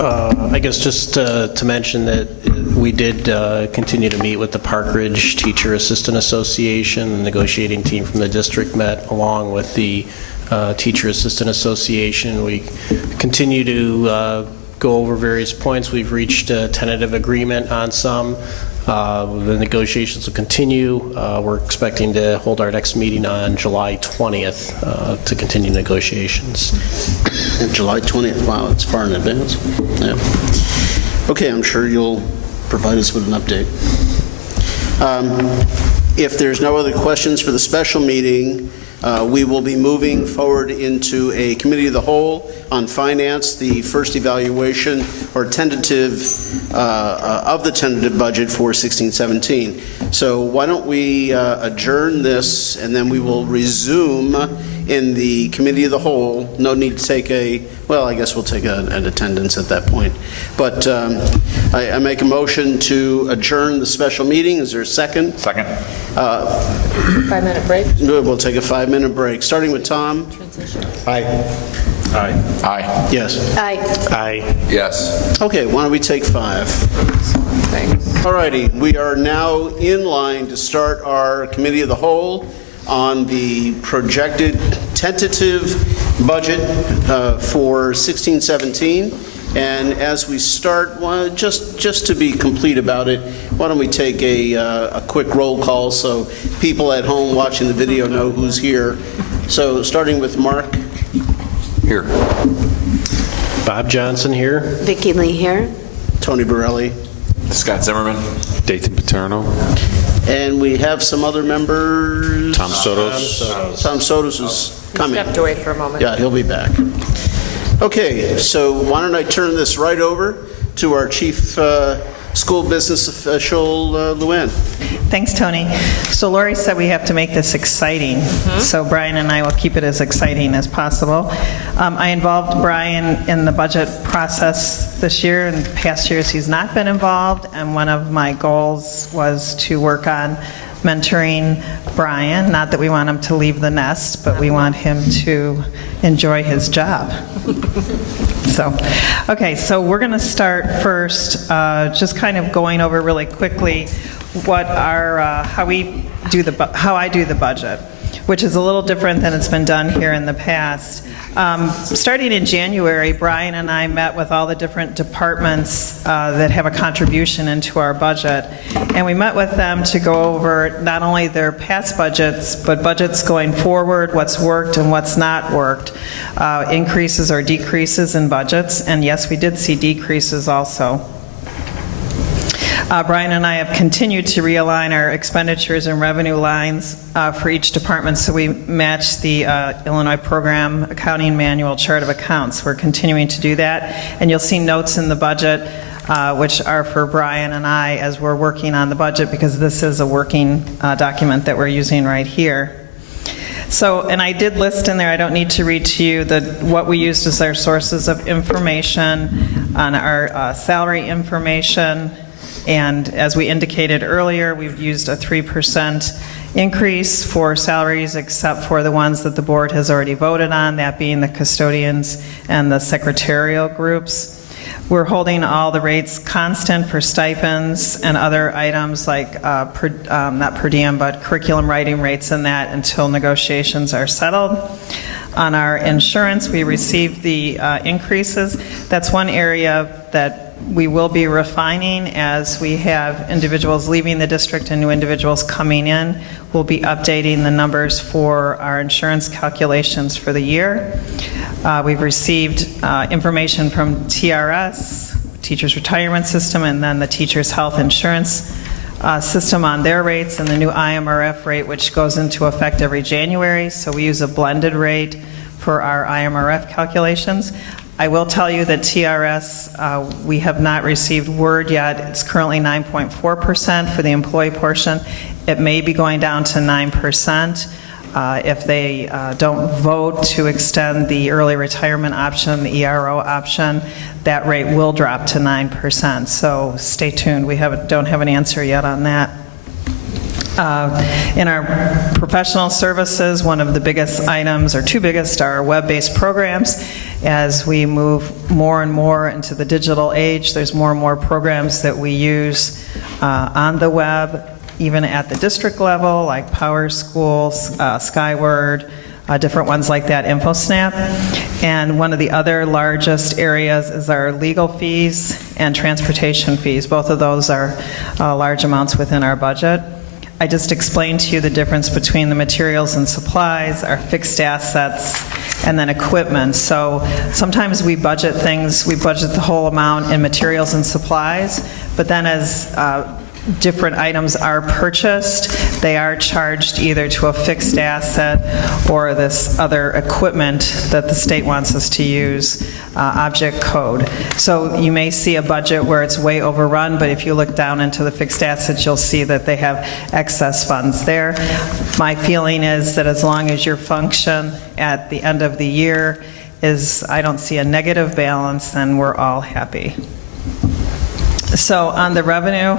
I guess just to mention that we did continue to meet with the Park Ridge Teacher Assistant Association. The negotiating team from the district met along with the Teacher Assistant Association. We continue to go over various points. We've reached a tentative agreement on some. The negotiations will continue. We're expecting to hold our next meeting on July 20th to continue negotiations. July 20th, wow, it's far in advance. Yeah. Okay, I'm sure you'll provide us with an update. If there's no other questions for the special meeting, we will be moving forward into a committee of the whole on finance, the first evaluation or tentative of the tentative budget for 16-17. So why don't we adjourn this, and then we will resume in the committee of the whole. No need to take I guess we'll take an attendance at that point. But I make a motion to adjourn the special meeting. Is there a second? Second. 5-minute break. We'll take a 5-minute break, starting with Tom. Aye. Aye. Aye. Yes. Aye. Aye. Yes. Okay, why don't we take 5? Thanks. All righty, we are now in line to start our committee of the whole on the projected tentative budget for 16-17. And as we start, just to be complete about it, why don't we take a quick roll call so people at home watching the video know who's here. So starting with Mark. Here. Bob Johnson here. Vicki Lee here. Tony Borelli. Scott Zimmerman. Dayton Paterno. And we have some other members. Tom Sotos. Tom Sotos is coming. Stepped away for a moment. Yeah, he'll be back. Okay, so why don't I turn this right over to our Chief School Business Official, Luann. Thanks, Tony. So Lori said we have to make this exciting, so Brian and I will keep it as exciting as possible. I involved Brian in the budget process this year. In past years, he's not been involved, and one of my goals was to work on mentoring Brian. Not that we want him to leave the nest, but we want him to enjoy his job. So we're going to start first, just kind of going over really quickly what how I do the budget, which is a little different than it's been done here in the past. Starting in January, Brian and I met with all the different departments that have a contribution into our budget, and we met with them to go over not only their past budgets, but budgets going forward, what's worked and what's not worked, increases or decreases in budgets, and yes, we did see decreases also. Brian and I have continued to realign our expenditures and revenue lines for each department so we match the Illinois Program Accounting Manual Chart of Accounts. We're continuing to do that, and you'll see notes in the budget which are for Brian and I as we're working on the budget, because this is a working document that we're using right here. So, and I did list in there, I don't need to read to you what we used as our sources of information on our salary information. And as we indicated earlier, we've used a 3% increase for salaries except for the ones that the board has already voted on, that being the custodians and the secretarial groups. We're holding all the rates constant for stipends and other items like, not per diem, but curriculum writing rates and that until negotiations are settled. On our insurance, we received the increases. That's one area that we will be refining as we have individuals leaving the district and new individuals coming in. We'll be updating the numbers for our insurance calculations for the year. We've received information from TRS, Teachers Retirement System, and then the Teachers Health Insurance system on their rates, and the new IMRF rate, which goes into effect every January. So we use a blended rate for our IMRF calculations. I will tell you that TRS, we have not received word yet. It's currently 9.4% for the employee portion. It may be going down to 9%. If they don't vote to extend the early retirement option, the ERO option, that rate will drop to 9%. So stay tuned. We don't have an answer yet on that. In our professional services, one of the biggest items, or two biggest, are web-based programs. As we move more and more into the digital age, there's more and more programs that we use on the web, even at the district level, like Power Schools, Skyward, different ones like that, InfoSnap. And one of the other largest areas is our legal fees and transportation fees. Both of those are large amounts within our budget. I just explained to you the difference between the materials and supplies, our fixed assets, and then equipment. So sometimes we budget things, we budget the whole amount in materials and supplies, but then as different items are purchased, they are charged either to a fixed asset or this other equipment that the state wants us to use, object code. So you may see a budget where it's way overrun, but if you look down into the fixed assets, you'll see that they have excess funds there. My feeling is that as long as your function at the end of the year is, I don't see a negative balance, then we're all happy. So on the revenue,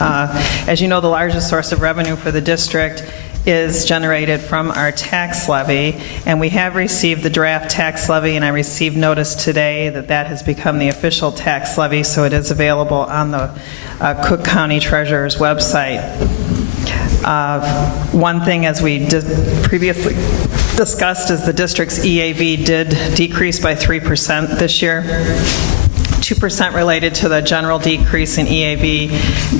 as you know, the largest source of revenue for the district is generated from our tax levy, and we have received the draft tax levy, and I received notice today that that has become the official tax levy, so it is available on the Cook County Treasurer's website. One thing, as we previously discussed, is the district's EAV did decrease by 3% this year. 2% related to the general decrease in EAV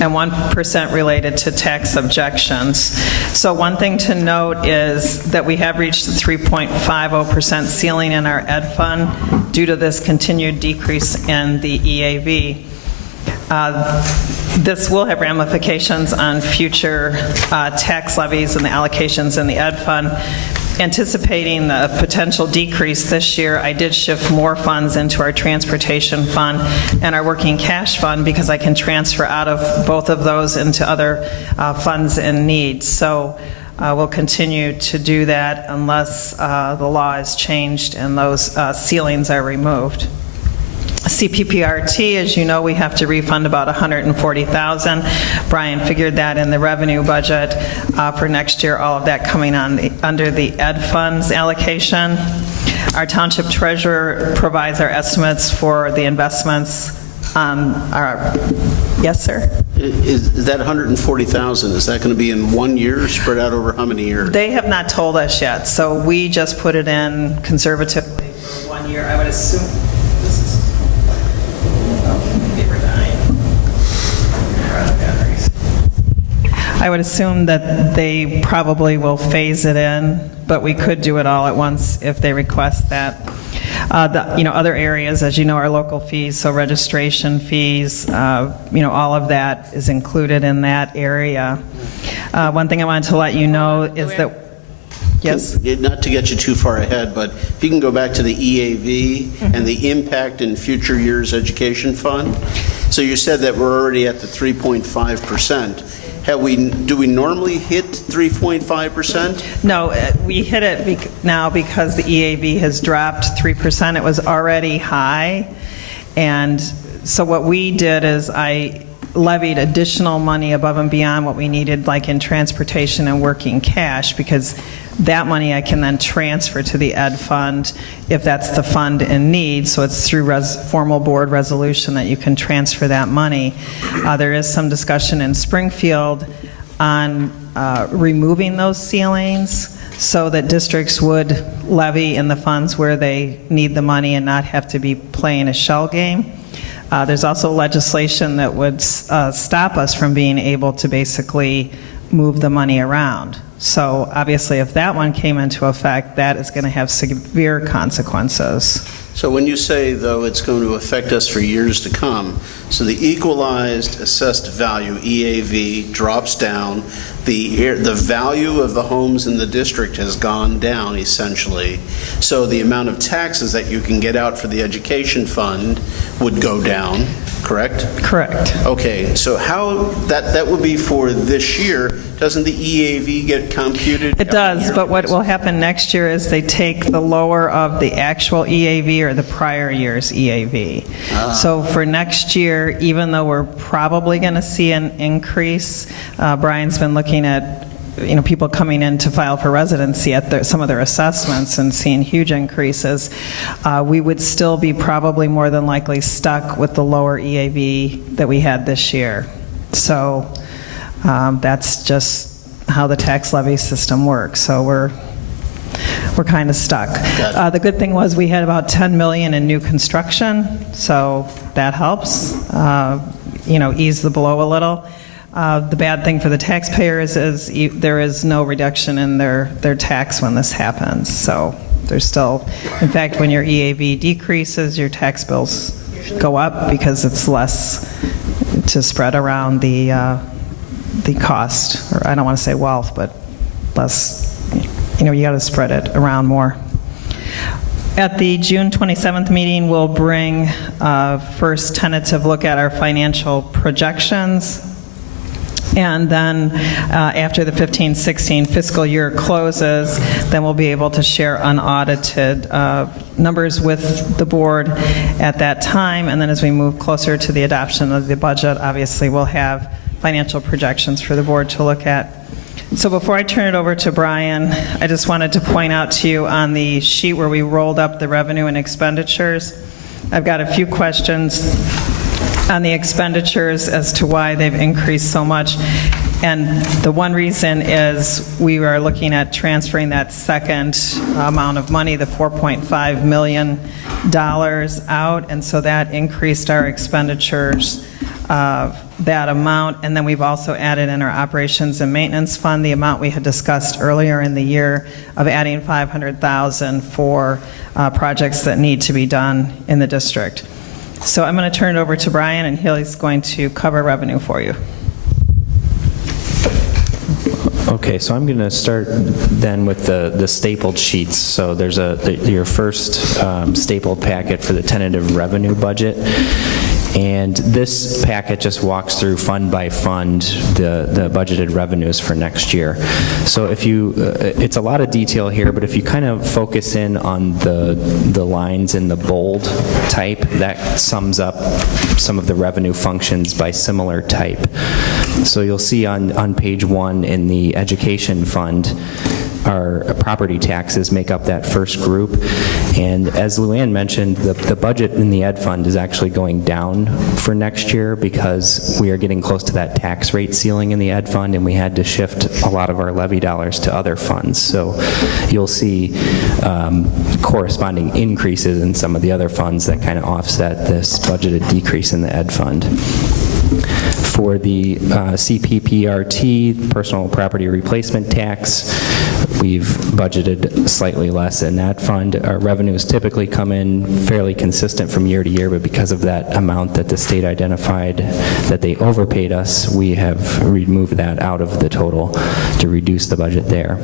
and 1% related to tax objections. So one thing to note is that we have reached the 3.50% ceiling in our ed fund due to this continued decrease in the EAV. This will have ramifications on future tax levies and the allocations in the ed fund. Anticipating the potential decrease this year, I did shift more funds into our transportation fund and our working cash fund because I can transfer out of both of those into other funds in need. So we'll continue to do that unless the law is changed and those ceilings are removed. CPPRT, as you know, we have to refund about $140,000. Brian figured that in the revenue budget for next year, all of that coming under the ed funds allocation. Our township treasurer provides our estimates for the investments. Yes, sir? Is that $140,000, is that going to be in 1 year, spread out over how many years? They have not told us yet, so we just put it in conservatively for 1 year. I would assume, this is, oh, maybe we're dying. We're out of batteries. I would assume that they probably will phase it in, but we could do it all at once if they request that. Other areas, as you know, are local fees, so registration fees, all of that is included in that area. One thing I wanted to let you know is that, yes? Not to get you too far ahead, but if you can go back to the EAV and the impact in future years education fund. So you said that we're already at the 3.5%. Do we normally hit 3.5%? No, we hit it now because the EAV has dropped 3%. It was already high. And so what we did is I levied additional money above and beyond what we needed, like in transportation and working cash, because that money I can then transfer to the ed fund if that's the fund in need. So it's through formal board resolution that you can transfer that money. There is some discussion in Springfield on removing those ceilings so that districts would levy in the funds where they need the money and not have to be playing a shell game. There's also legislation that would stop us from being able to basically move the money around. So obviously if that one came into effect, that is going to have severe consequences. So when you say, though, it's going to affect us for years to come, so the equalized assessed value, EAV, drops down, the value of the homes in the district has gone down, essentially. So the amount of taxes that you can get out for the education fund would go down, correct? Correct. Okay, so how, that would be for this year. Doesn't the EAV get computed? It does, but what will happen next year is they take the lower of the actual EAV or the prior year's EAV. So for next year, even though we're probably going to see an increase, Brian's been looking at people coming in to file for residency at some of their assessments and seeing huge increases, we would still be probably more than likely stuck with the lower EAV that we had this year. So that's just how the tax levy system works. So we're kind of stuck. The good thing was we had about $10 million in new construction, so that helps, ease the blow a little. The bad thing for the taxpayers is there is no reduction in their tax when this happens. So there's still, in fact, when your EAV decreases, your tax bills go up because it's less to spread around the cost, or I don't want to say wealth, but less, you got to spread it around more. At the June 27th meeting, we'll bring first tentative look at our financial projections. And then after the 15-16 fiscal year closes, then we'll be able to share unaudited numbers with the board at that time. And then as we move closer to the adoption of the budget, obviously we'll have financial projections for the board to look at. So before I turn it over to Brian, I just wanted to point out to you on the sheet where we rolled up the revenue and expenditures, I've got a few questions on the expenditures as to why they've increased so much. And the one reason is we are looking at transferring that second amount of money, the $4.5 million out, and so that increased our expenditures that amount. And then we've also added in our operations and maintenance fund the amount we had discussed earlier in the year of adding $500,000 for projects that need to be done in the district. So I'm going to turn it over to Brian, and he's going to cover revenue for you. Okay, so I'm going to start then with the stapled sheets. So there's your first stapled packet for the tentative revenue budget. And this packet just walks through fund by fund the budgeted revenues for next year. So if you, it's a lot of detail here, but if you kind of focus in on the lines in the bold type, that sums up some of the revenue functions by similar type. So you'll see on page 1 in the education fund, our property taxes make up that first group. And as Luann mentioned, the budget in the ed fund is actually going down for next year because we are getting close to that tax rate ceiling in the ed fund, and we had to shift a lot of our levy dollars to other funds. So you'll see corresponding increases in some of the other funds that kind of offset this budgeted decrease in the ed fund. For the CPPRT, personal property replacement tax, we've budgeted slightly less in that fund. Our revenues typically come in fairly consistent from year to year, but because of that amount that the state identified that they overpaid us, we have removed that out of the total to reduce the budget there.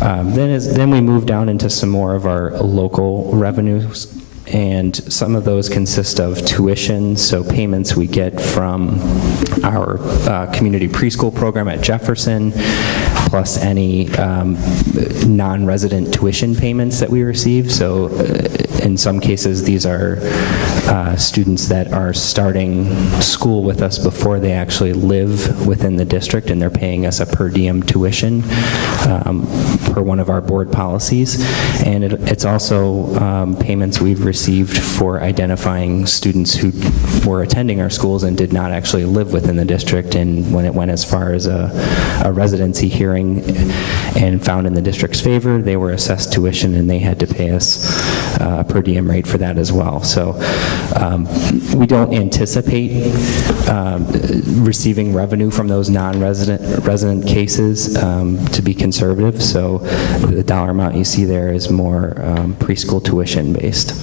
Then we move down into some more of our local revenues, and some of those consist of tuition, so payments we get from our community preschool program at Jefferson, plus any non-resident tuition payments that we receive. So in some cases, these are students that are starting school with us before they actually live within the district, and they're paying us a per diem tuition per one of our board policies. And it's also payments we've received for identifying students who were attending our schools and did not actually live within the district, and when it went as far as a residency hearing and found in the district's favor, they were assessed tuition and they had to pay us a per diem rate for that as well. So we don't anticipate receiving revenue from those non-resident cases to be conservative, so the dollar amount you see there is more preschool tuition based.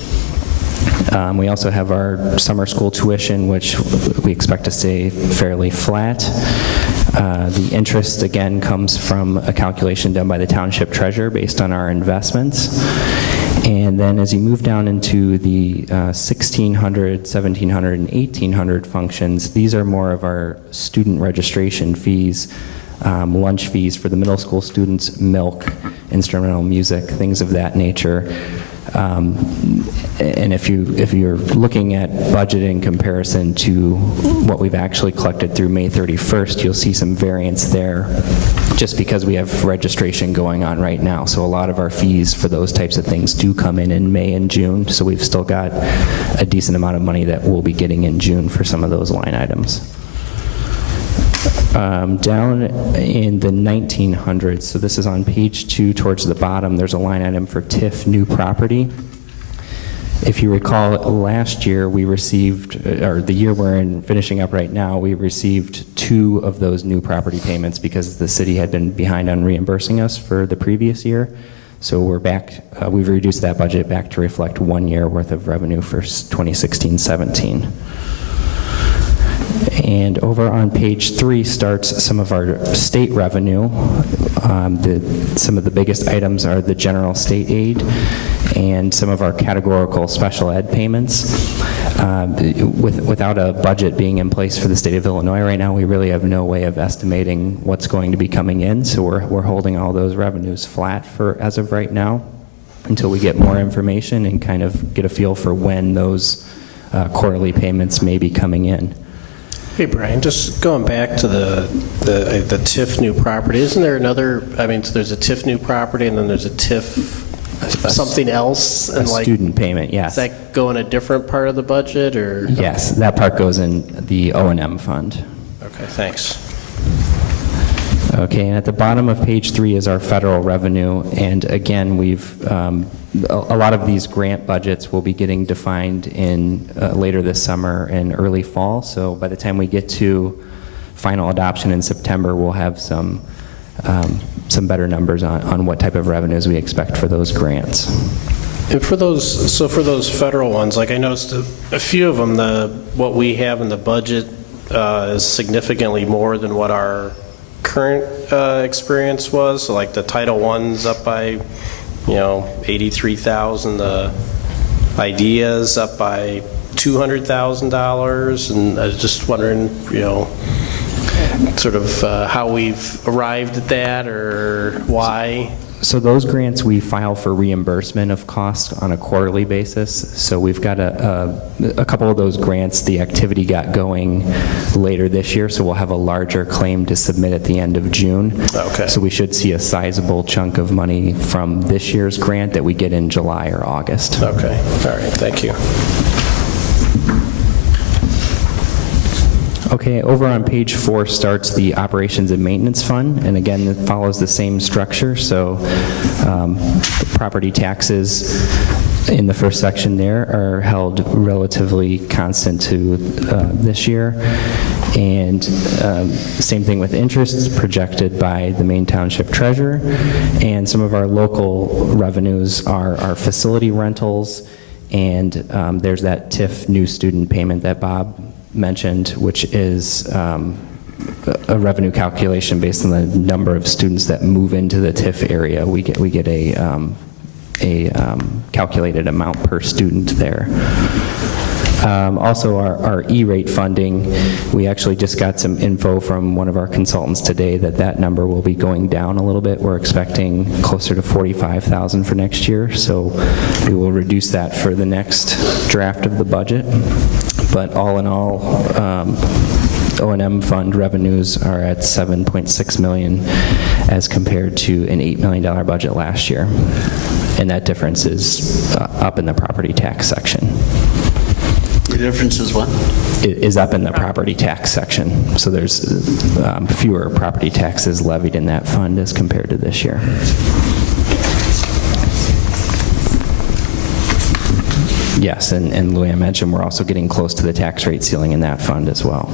We also have our summer school tuition, which we expect to stay fairly flat. The interest, again, comes from a calculation done by the township treasurer based on our investments. And then as you move down into the 1600, 1700, and 1800 functions, these are more of our student registration fees, lunch fees for the middle school students, milk, instrumental music, things of that nature. And if you're looking at budget in comparison to what we've actually collected through May 31st, you'll see some variance there just because we have registration going on right now. So a lot of our fees for those types of things do come in May and June, so we've still got a decent amount of money that we'll be getting in June for some of those line items. Down in the 1900s, so this is on page 2 towards the bottom, there's a line item for TIF new property. If you recall, last year we received, or the year we're finishing up right now, we received 2 of those new property payments because the city had been behind on reimbursing us for the previous year. So we're back, we've reduced that budget back to reflect 1 year worth of revenue for 2016-17. And over on page 3 starts some of our state revenue. Some of the biggest items are the general state aid and some of our categorical special ed payments. Without a budget being in place for the state of Illinois right now, we really have no way of estimating what's going to be coming in, so we're holding all those revenues flat for as of right now until we get more information and kind of get a feel for when those quarterly payments may be coming in. Hey, Brian, just going back to the TIF new property, isn't there another, I mean, so there's a TIF new property and then there's a TIF something else? And a student payment, yes. Does that go in a different part of the budget, or? Yes, that part goes in the O&M fund. Okay, thanks. Okay, and at the bottom of page 3 is our federal revenue, and again, we've a lot of these grant budgets will be getting defined in later this summer and early fall, so by the time we get to final adoption in September, we'll have some better numbers on what type of revenues we expect for those grants. And for those federal ones, like I noticed a few of them, what we have in the budget is significantly more than what our current experience was. So like the Title I's up by, $83,000. The ideas up by $200,000, and I was just wondering, sort of how we've arrived at that, or why? So those grants, we file for reimbursement of costs on a quarterly basis. So we've got a couple of those grants, the activity got going later this year, so we'll have a larger claim to submit at the end of June. Okay. So we should see a sizable chunk of money from this year's grant that we get in July or August. Okay, all right, thank you. Okay, over on page 4 starts the Operations and Maintenance Fund, and again, it follows the same structure. So property taxes in the first section there are held relatively constant to this year. And same thing with interest projected by the Maine Township Treasurer. And some of our local revenues are our facility rentals, and there's that TIF new student payment that Bob mentioned, which is a revenue calculation based on the number of students that move into the TIF area. We get a calculated amount per student there. Also, our E-rate funding, we actually just got some info from one of our consultants today that number will be going down a little bit. We're expecting closer to $45,000 for next year, so we will reduce that for the next draft of the budget. But all in all, O&M fund revenues are at $7.6 million as compared to an $8 million budget last year. And that difference is up in the property tax section. The difference is what? Is up in the property tax section. So there's fewer property taxes levied in that fund as compared to this year. Yes, and Luann mentioned we're also getting close to the tax rate ceiling in that fund as well.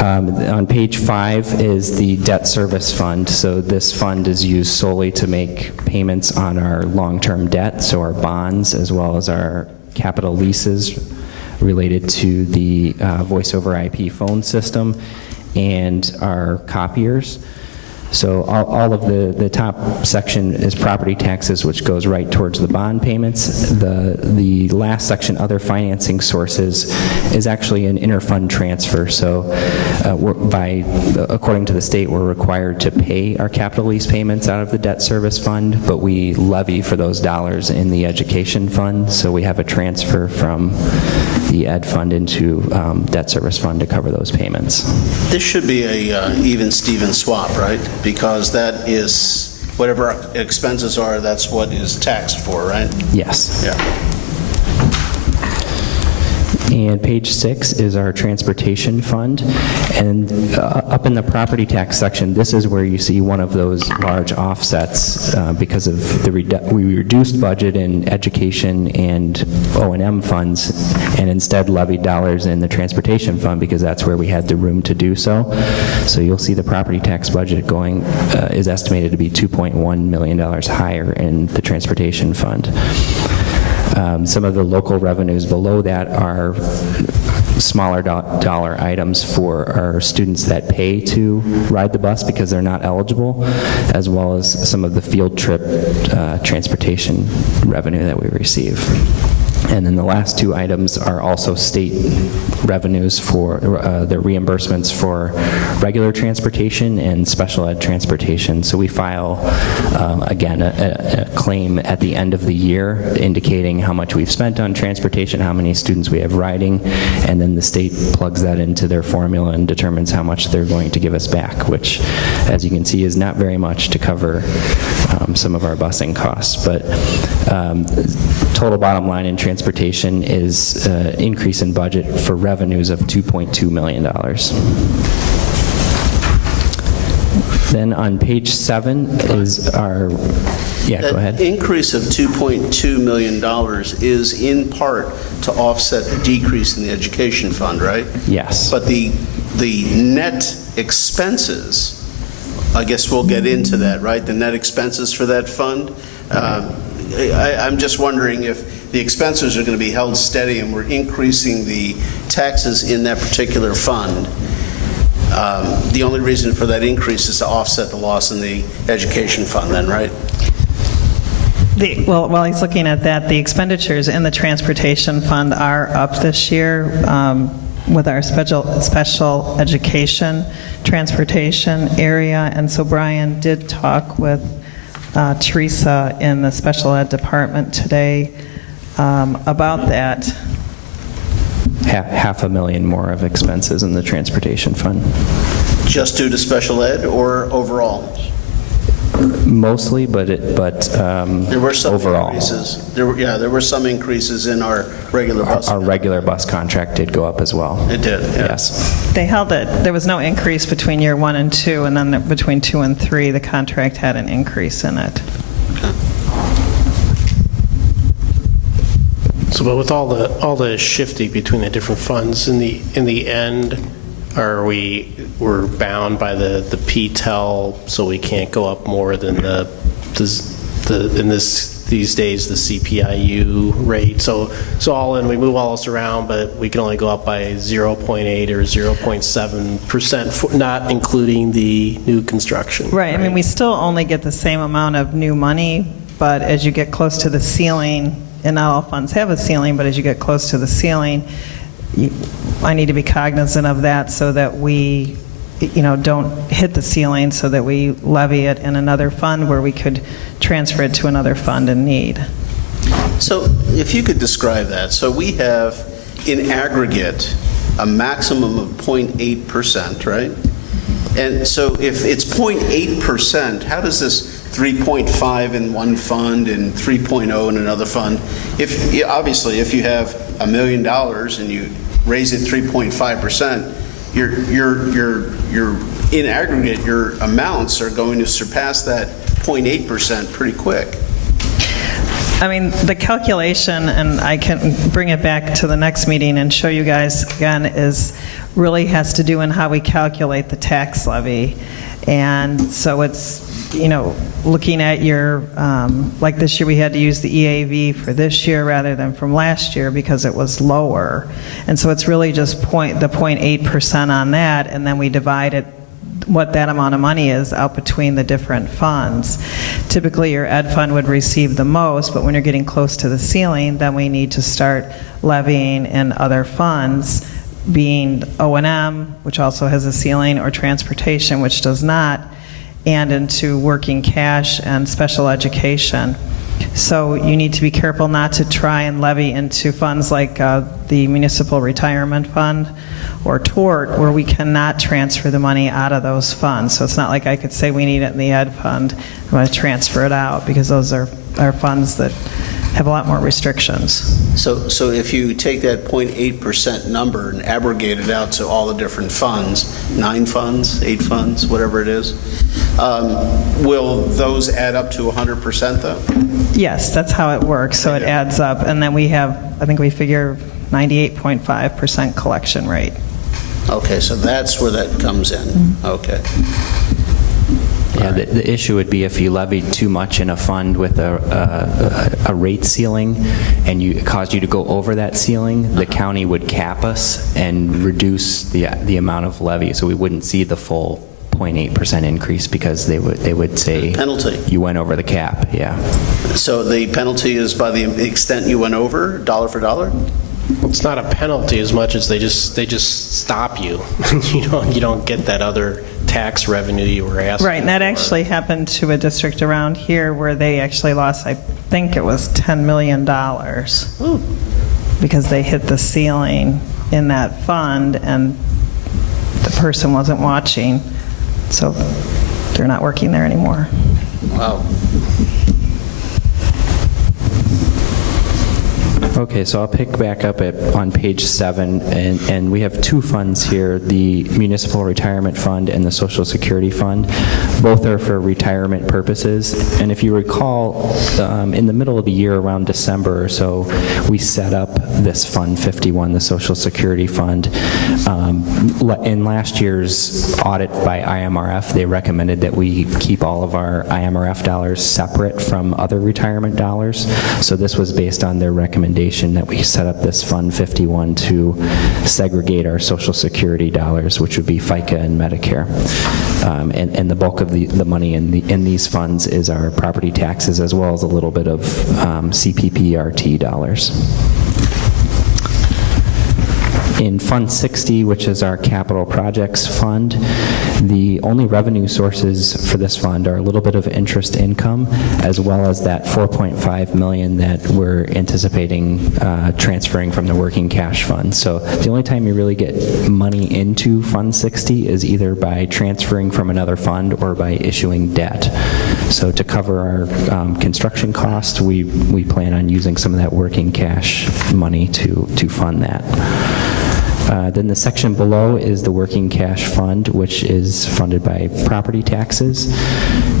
On page 5 is the debt service fund. So this fund is used solely to make payments on our long-term debt, so our bonds as well as our capital leases related to the voice over IP phone system and our copiers. So all of the top section is property taxes, which goes right towards the bond payments. The last section, other financing sources, is actually an interfund transfer. So according to the state, we're required to pay our capital lease payments out of the debt service fund, but we levy for those dollars in the education fund. So we have a transfer from the ed fund into debt service fund to cover those payments. This should be a even-Steven swap, right? Because that is, whatever our expenses are, that's what is taxed for, right? Yes. Yeah. And page 6 is our transportation fund. And up in the property tax section, this is where you see one of those large offsets because of we reduced budget in education and O&M funds and instead levied dollars in the transportation fund because that's where we had the room to do so. So you'll see the property tax budget is estimated to be $2.1 million higher in the transportation fund. Some of the local revenues below that are smaller dollar items for our students that pay to ride the bus because they're not eligible, as well as some of the field trip transportation revenue that we receive. And then the last two items are also state revenues for the reimbursements for regular transportation and special ed transportation. So we file, again, a claim at the end of the year indicating how much we've spent on transportation, how many students we have riding, and then the state plugs that into their formula and determines how much they're going to give us back, which, as you can see, is not very much to cover some of our busing costs. But total bottom line in transportation is increase in budget for revenues of $2.2 million. Then on page 7 is our, yeah, go ahead. That increase of $2.2 million is in part to offset the decrease in the education fund, right? Yes. But the net expenses, I guess we'll get into that, right? The net expenses for that fund. I'm just wondering if the expenses are going to be held steady and we're increasing the taxes in that particular fund. The only reason for that increase is to offset the loss in the education fund then, right? While he's looking at that, the expenditures in the transportation fund are up this year with our special education transportation area. And so Brian did talk with Teresa in the special ed department today about that. $500,000 more of expenses in the transportation fund. Just due to special ed or overall? Mostly, but There were some overall. increases. There were some increases in our regular bus. Our regular bus contract did go up as well. It did, yeah. Yes. They held it. There was no increase between year 1 and 2, and then between 2 and 3, the contract had an increase in it. So, but with all the shifting between the different funds, in the end, we're bound by the PTEL, so we can't go up more than these days the CPIU rate. So all in, we move all this around, but we can only go up by 0.8 or 0.7%, not including the new construction. Right. I mean, we still only get the same amount of new money, but as you get close to the ceiling, and not all funds have a ceiling, but as you get close to the ceiling, I need to be cognizant of that so that we, don't hit the ceiling, so that we levy it in another fund where we could transfer it to another fund in need. So if you could describe that. So we have, in aggregate, a maximum of 0.8%, right? And so if it's 0.8%, how does this 3.5 in one fund and 3.0 in another fund? Obviously, if you have $1 million and you raise it 3.5%, you're in aggregate, your amounts are going to surpass that 0.8% pretty quick. I mean, the calculation, and I can bring it back to the next meeting and show you guys again, really has to do in how we calculate the tax levy. And so it's, looking at your, like this year we had to use the EAV for this year rather than from last year because it was lower. And so it's really just the 0.8% on that, and then we divide it, what that amount of money is, out between the different funds. Typically your ed fund would receive the most, but when you're getting close to the ceiling, then we need to start levying in other funds, being O&M, which also has a ceiling, or transportation, which does not, and into working cash and special education. So you need to be careful not to try and levy into funds like the municipal retirement fund or tort, where we cannot transfer the money out of those funds. So it's not like I could say we need it in the ed fund, I'm going to transfer it out, because those are funds that have a lot more restrictions. So if you take that 0.8% number and aggregate it out to all the different funds, 9 funds, 8 funds, whatever it is, will those add up to 100% though? Yes, that's how it works. So it adds up, and then we have, I think we figure 98.5% collection rate. Okay, so that's where that comes in. Okay. Yeah, the issue would be if you levied too much in a fund with a rate ceiling and it caused you to go over that ceiling, the county would cap us and reduce the amount of levy, so we wouldn't see the full 0.8% increase because they would say penalty. You went over the cap. Yeah. So the penalty is by the extent you went over, dollar for dollar? Well, it's not a penalty as much as they just stop you. You don't get that other tax revenue you were asking. Right, and that actually happened to a district around here where they actually lost, I think it was $10 million because they hit the ceiling in that fund and the person wasn't watching, so they're not working there anymore. Wow. Okay, so I'll pick back up on page 7, and we have 2 funds here, the Municipal Retirement Fund and the Social Security Fund. Both are for retirement purposes, and if you recall, in the middle of the year, around December or so, we set up this Fund 51, the Social Security Fund. In last year's audit by IMRF, they recommended that we keep all of our IMRF dollars separate from other retirement dollars, so this was based on their recommendation recommendation that we set up this Fund 51 to segregate our Social Security dollars, which would be FICA and Medicare. And the bulk of the money in these funds is our property taxes, as well as a little bit of CPPRT dollars. In Fund 60, which is our capital projects fund, the only revenue sources for this fund are a little bit of interest income, as well as that $4.5 million that we're anticipating transferring from the working cash fund. So the only time you really get money into Fund 60 is either by transferring from another fund or by issuing debt. So to cover our construction costs, we plan on using some of that working cash money to fund that. Then the section below is the working cash fund, which is funded by property taxes.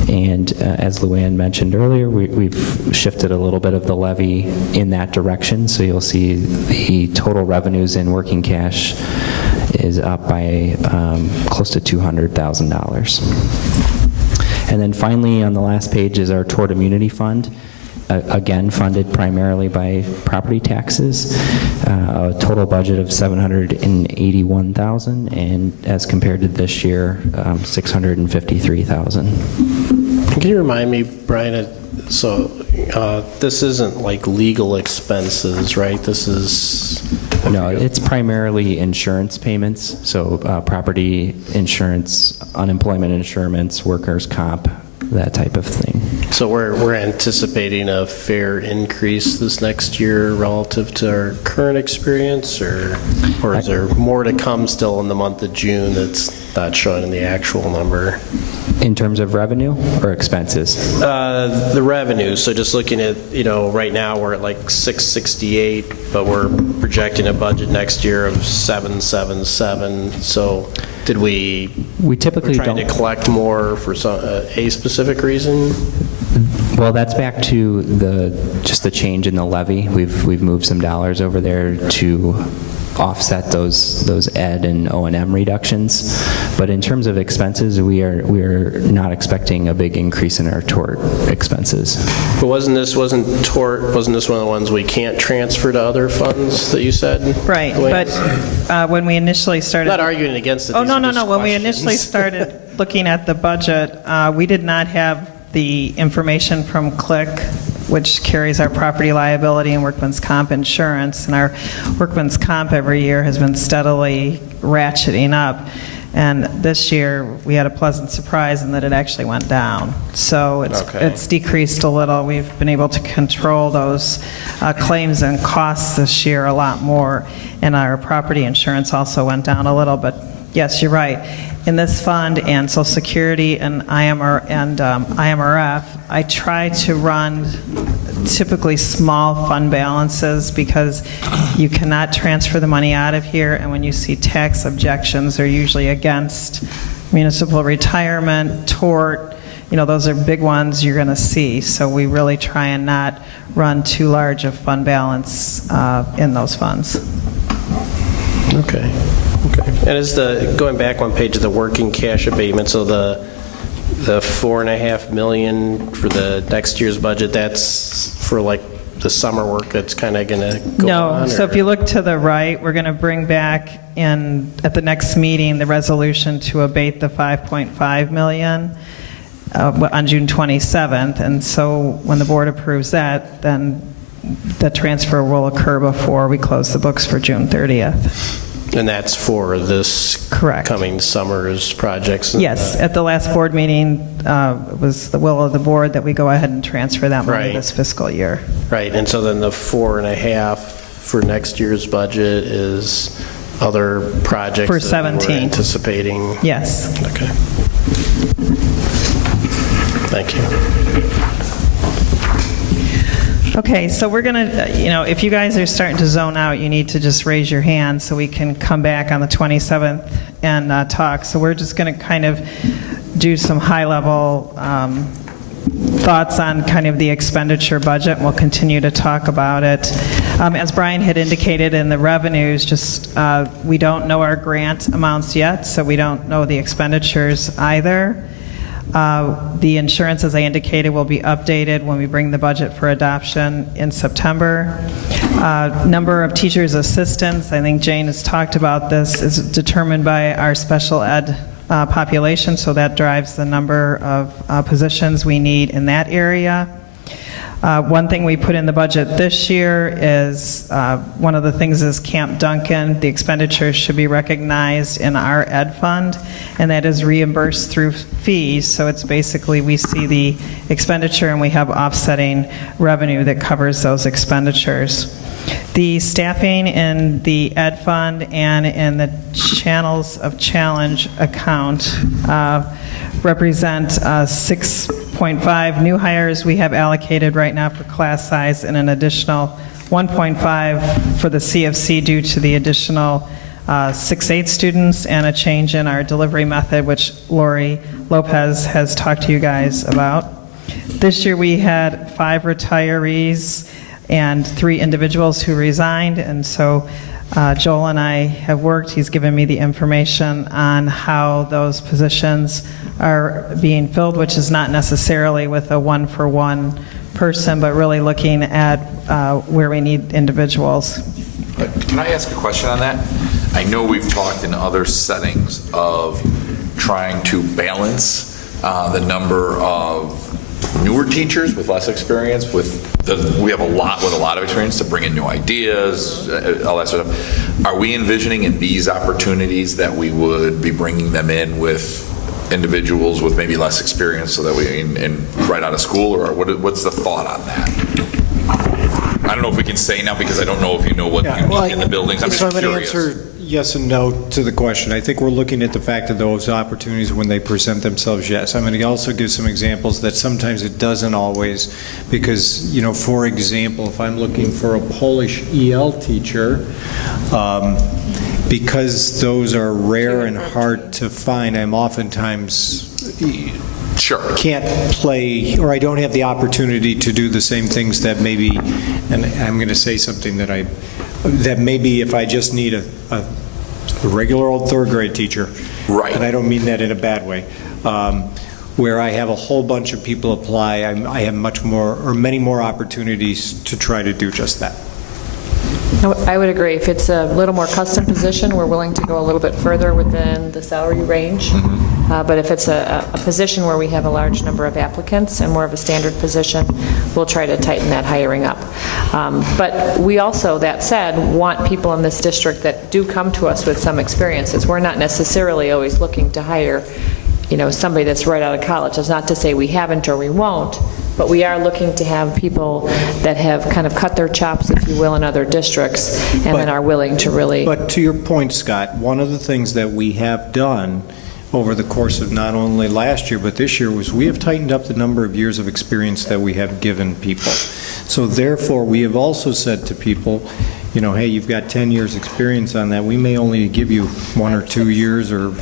And as Luann mentioned earlier, we've shifted a little bit of the levy in that direction. So you'll see the total revenues in working cash is up by close to $200,000. And then finally, on the last page is our Tort Immunity Fund. Again, funded primarily by property taxes, a total budget of $781,000, and as compared to this year, $653,000. Can you remind me, Brian, so this isn't like legal expenses, right? This is... No, it's primarily insurance payments, so property insurance, unemployment insurance, workers' comp, that type of thing. So we're anticipating a fair increase this next year relative to our current experience, or is there more to come still in the month of June that's not showing in the actual number? In terms of revenue or expenses? The revenue. So just looking at, right now we're at like 668, but we're projecting a budget next year of 777. So did we typically trying to collect more for a specific reason? Well, that's back to just the change in the levy. We've moved some dollars over there to offset those ed and O&M reductions. But in terms of expenses, we are not expecting a big increase in our tort expenses. But wasn't this one of the ones we can't transfer to other funds that you said? Right, but when we initially started... I'm not arguing against it. Oh, no. When we initially started looking at the budget, we did not have the information from CLIC, which carries our property liability and workman's comp insurance. And our workman's comp every year has been steadily ratcheting up. And this year, we had a pleasant surprise in that it actually went down. So it's decreased a little. We've been able to control those claims and costs this year a lot more. And our property insurance also went down a little. But yes, you're right. In this fund and Social Security and IMRF, I try to run typically small fund balances because you cannot transfer the money out of here, and when you see tax objections, they're usually against municipal retirement, tort, those are big ones you're going to see. So we really try and not run too large a fund balance in those funds. Okay. And is going back one page of the working cash abatement, so the $4.5 million for the next year's budget, that's for like the summer work that's kind of going to go on? No, so if you look to the right, we're going to bring back at the next meeting the resolution to abate the $5.5 million on June 27th. And so when the board approves that, then the transfer will occur before we close the books for June 30th. And that's for this coming summer's projects? Yes, at the last board meeting, it was the will of the board that we go ahead and transfer that money this fiscal year. Right, and so then the 4.5 for next year's budget is other projects for that 17. we're anticipating? Yes. Okay. Thank you. Okay, so we're going to, if you guys are starting to zone out, you need to just raise your hand so we can come back on the 27th and talk. So we're just going to kind of do some high-level thoughts on kind of the expenditure budget, and we'll continue to talk about it. As Brian had indicated in the revenues, we don't know our grant amounts yet, so we don't know the expenditures either. The insurance, as I indicated, will be updated when we bring the budget for adoption in September. Number of teachers' assistants, I think Jane has talked about this, is determined by our special ed population, so that drives the number of positions we need in that area. One thing we put in the budget this year is, one of the things is Camp Duncan. The expenditures should be recognized in our ed fund, and that is reimbursed through fees. So it's basically, we see the expenditure and we have offsetting revenue that covers those expenditures. The staffing in the ed fund and in the Channels of Challenge account represent 6.5 new hires we have allocated right now for class size, and an additional 1.5 for the CFC due to the additional 6/8 students and a change in our delivery method, which Lori Lopez has talked to you guys about. This year we had 5 retirees and 3 individuals who resigned, and so Joel and I have worked. He's given me the information on how those positions are being filled, which is not necessarily with a one-for-one person, but really looking at where we need individuals. Can I ask a question on that? I know we've talked in other settings of trying to balance the number of newer teachers with less experience, we have a lot with a lot of experience to bring in new ideas, all that sort of stuff. Are we envisioning in these opportunities that we would be bringing them in with individuals with maybe less experience so that we, right out of school, or what's the thought on that? I don't know if we can say now because I don't know if you know what you need in the buildings. I'm just So I'm going to curious. answer yes and no to the question. I think we're looking at the fact of those opportunities when they present themselves, yes. I'm going to also give some examples that sometimes it doesn't always, because, for example, if I'm looking for a Polish EL teacher, because those are rare and hard to find, I'm oftentimes can't play, or I don't have the opportunity to do the same things that maybe, and I'm going to say something that maybe if I just need a regular old third grade teacher, right? And I don't mean that in a bad way, where I have a whole bunch of people apply, I have many more opportunities to try to do just that. I would agree. If it's a little more custom position, we're willing to go a little bit further within the salary range. But if it's a position where we have a large number of applicants and more of a standard position, we'll try to tighten that hiring up. But we also, that said, want people in this district that do come to us with some experiences. We're not necessarily always looking to hire, somebody that's right out of college. That's not to say we haven't or we won't, but we are looking to have people that have kind of cut their chops, if you will, in other districts, and then are willing to really... But to your point, Scott, one of the things that we have done over the course of not only last year, but this year, was we have tightened up the number of years of experience that we have given people. So therefore, we have also said to people, hey, you've got 10 years experience on that. We may only give you 1 or 2 years, or,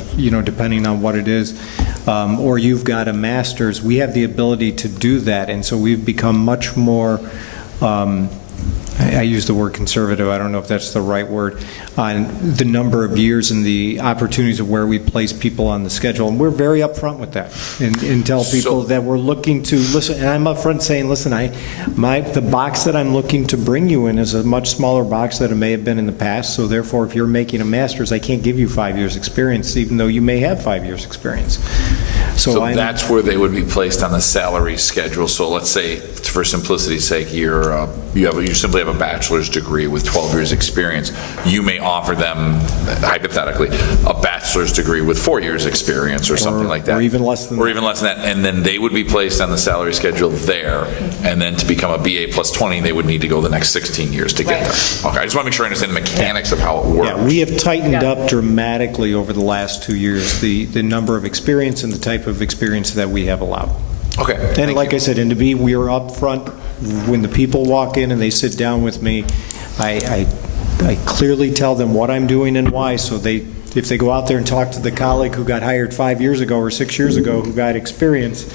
depending on what it is. Or you've got a master's. We have the ability to do that. And so we've become much more, I use the word conservative, I don't know if that's the right word, on the number of years and the opportunities of where we place people on the schedule. And we're very upfront with that and tell people that we're looking to listen. And I'm upfront saying, listen, the box that I'm looking to bring you in is a much smaller box than it may have been in the past. So therefore, if you're making a master's, I can't give you 5 years experience, even though you may have 5 years experience. So that's where they would be placed on the salary schedule. So let's say, for simplicity's sake, you simply have a bachelor's degree with 12 years experience. You may offer them, hypothetically, a bachelor's degree with 4 years experience or something like that. Or even less than that. Or even less than that. And then they would be placed on the salary schedule there. And then to become a BA plus 20, they would need to go the next 16 years to get there. Okay, I just want to make sure I understand the mechanics of how it works. Yeah, we have tightened up dramatically over the last 2 years the number of experience and the type of experience that we have allowed. Okay. And like I said, we are up front when the people walk in and they sit down with me. I clearly tell them what I'm doing and why, so if they go out there and talk to the colleague who got hired 5 years ago or 6 years ago who got experience,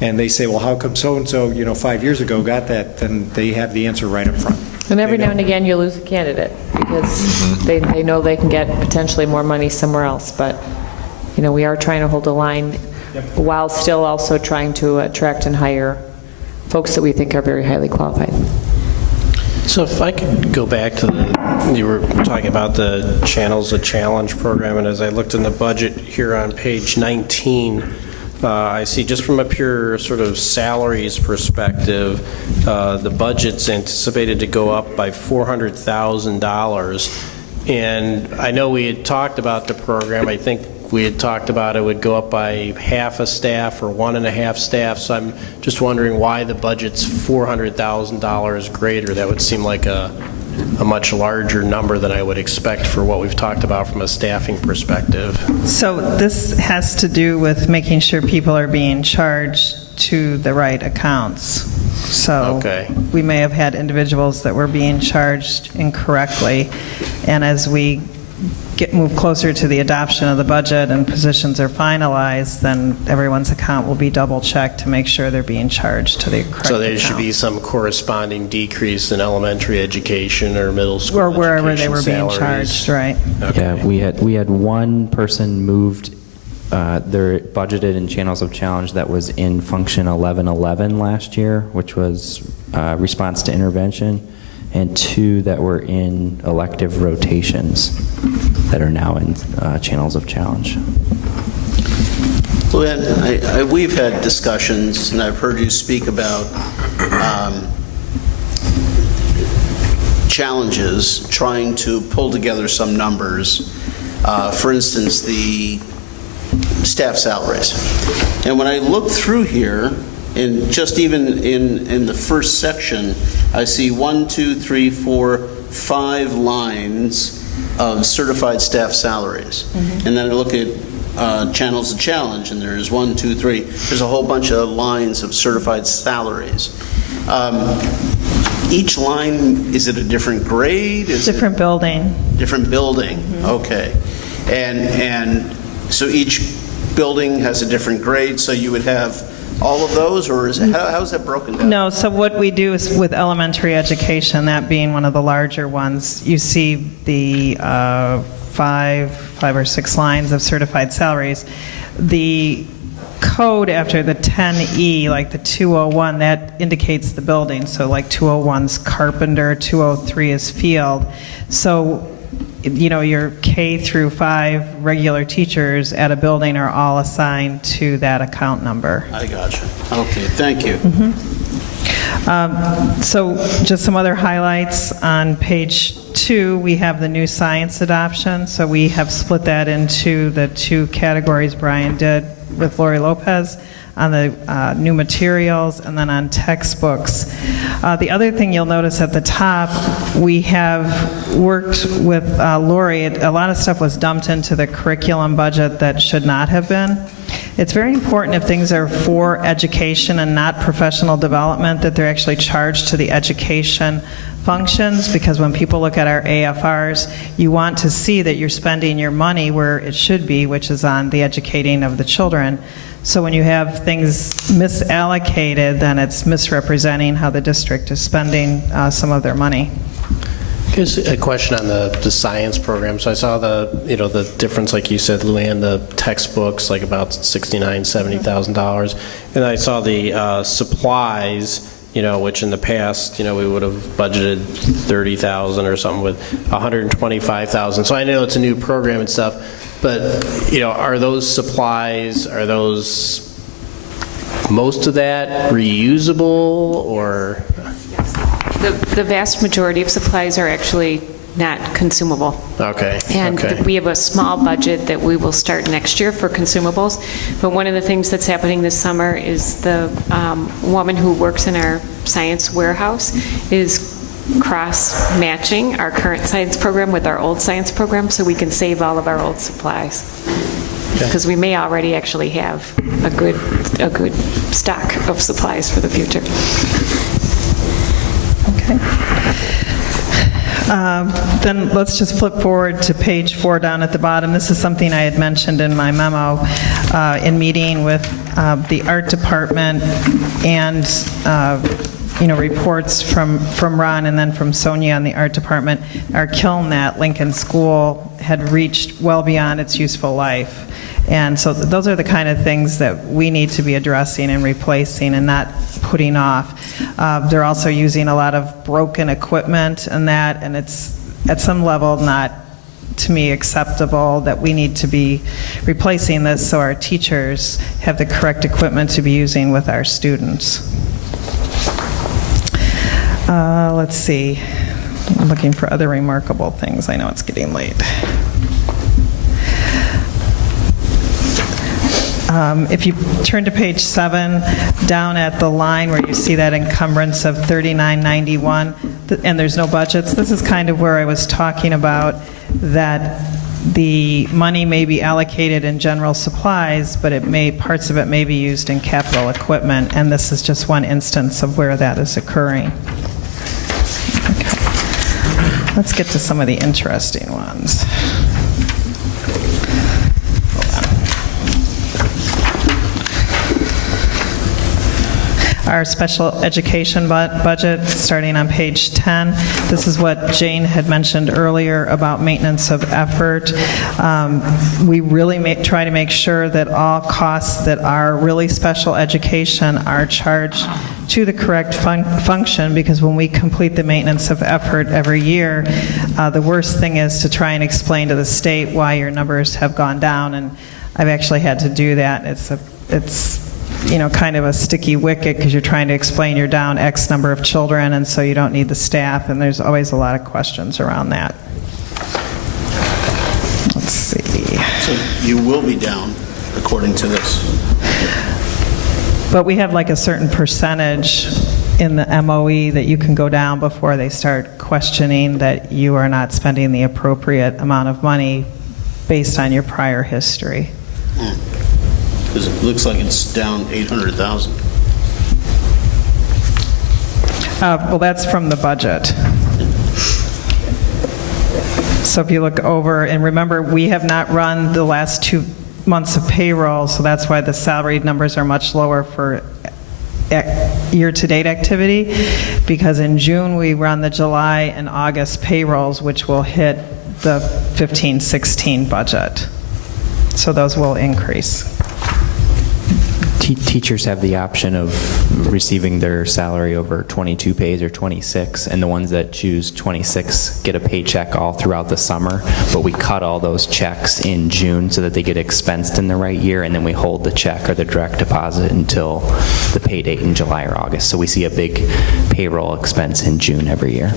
and they say, well, how come so-and-so, 5 years ago got that, then they have the answer right up front. And every now and again, you lose a candidate because they know they can get potentially more money somewhere else. But, we are trying to hold a line while still also trying to attract and hire folks that we think are very highly qualified. So if I could go back to you were talking about the Channels of Challenge program, and as I looked in the budget here on page 19, I see just from a pure sort of salaries perspective, the budget's anticipated to go up by $400,000. And I know we had talked about the program. I think we had talked about it would go up by half a staff or 1.5 staff. So I'm just wondering why the budget's $400,000 greater. That would seem like a much larger number than I would expect for what we've talked about from a staffing perspective. So this has to do with making sure people are being charged to the right accounts. So we may have had individuals that were being charged incorrectly, and as we move closer to the adoption of the budget and positions are finalized, then everyone's account will be double-checked to make sure they're being charged to the correct account. So there should be some corresponding decrease in elementary education or middle school or wherever they were salaries. being charged, right? Yeah, we had one person moved, they're budgeted in Channels of Challenge that was in function 1111 last year, which was response to intervention, and 2 that were in elective rotations that are now in Channels of Challenge. Luann, we've had discussions, and I've heard you speak about challenges, trying to pull together some numbers. For instance, the staff salaries. And when I look through here, and just even in the first section, I see 1, 2, 3, 4, 5 lines of certified staff salaries. And then I look at Channels of Challenge, and there's 1, 2, 3. There's a whole bunch of lines of certified salaries. Each line, is it a different grade? Different building. Different building, okay. And so each building has a different grade, so you would have all of those, or is it, how is that broken down? No, so what we do is with elementary education, that being one of the larger ones, you see the 5 or 6 lines of certified salaries. The code after the 10E, like the 201, that indicates the building. So like 201's carpenter, 203 is field. So your K through 5 regular teachers at a building are all assigned to that account number. I gotcha. Okay, thank you. So just some other highlights. On page 2, we have the new science adoption. So we have split that into the 2 categories Brian did with Lori Lopez on the new materials and then on textbooks. The other thing you'll notice at the top, we have worked with Lori. A lot of stuff was dumped into the curriculum budget that should not have been. It's very important if things are for education and not professional development that they're actually charged to the education functions, because when people look at our AFRs, you want to see that you're spending your money where it should be, which is on the educating of the children. So when you have things misallocated, then it's misrepresenting how the district is spending some of their money. Here's a question on the science program. So I saw the difference, like you said, Luann, the textbooks, like about $69,000, $70,000. And I saw the supplies, which in the past, we would have budgeted $30,000 or something with $125,000. So I know it's a new program and stuff, but, are those supplies, most of that reusable, or? The vast majority of supplies are actually not consumable. Okay. And we have a small budget that we will start next year for consumables. But one of the things that's happening this summer is the woman who works in our science warehouse is cross-matching our current science program with our old science program so we can save all of our old supplies. Because we may already actually have a good stock of supplies for the future. Okay. Then let's just flip forward to page 4 down at the bottom. This is something I had mentioned in my memo in meeting with the art department and reports from Ron and then from Sonia on the art department, our kiln at Lincoln School had reached well beyond its useful life. And so those are the kind of things that we need to be addressing and replacing and not putting off. They're also using a lot of broken equipment and that, and it's at some level not, to me, acceptable that we need to be replacing this so our teachers have the correct equipment to be using with our students. Let's see. I'm looking for other remarkable things. I know it's getting late. If you turn to page 7, down at the line where you see that encumbrance of $39.91, and there's no budgets, this is kind of where I was talking about that the money may be allocated in general supplies, but parts of it may be used in capital equipment, and this is just one instance of where that is occurring. Okay. Let's get to some of the interesting ones. Our special education budget, starting on page 10. This is what Jane had mentioned earlier about maintenance of effort. We really try to make sure that all costs that are really special education are charged to the correct function, because when we complete the maintenance of effort every year, the worst thing is to try and explain to the state why your numbers have gone down, and I've actually had to do that. It's kind of a sticky wicket, because you're trying to explain you're down X number of children, and so you don't need the staff, and there's always a lot of questions around that. Let's see. So you will be down, according to this. But we have like a certain percentage in the MOE that you can go down before they start questioning that you are not spending the appropriate amount of money based on your prior history. Because it looks like it's down 800,000. Well, that's from the budget. So if you look over, and remember, we have not run the last 2 months of payroll, so that's why the salaried numbers are much lower for year-to-date activity, because in June we run the July and August payrolls, which will hit the 15-16 budget. So those will increase. Teachers have the option of receiving their salary over 22 pays or 26, and the ones that choose 26 get a paycheck all throughout the summer, but we cut all those checks in June so that they get expensed in the right year, and then we hold the check or the direct deposit until the pay date in July or August. So we see a big payroll expense in June every year.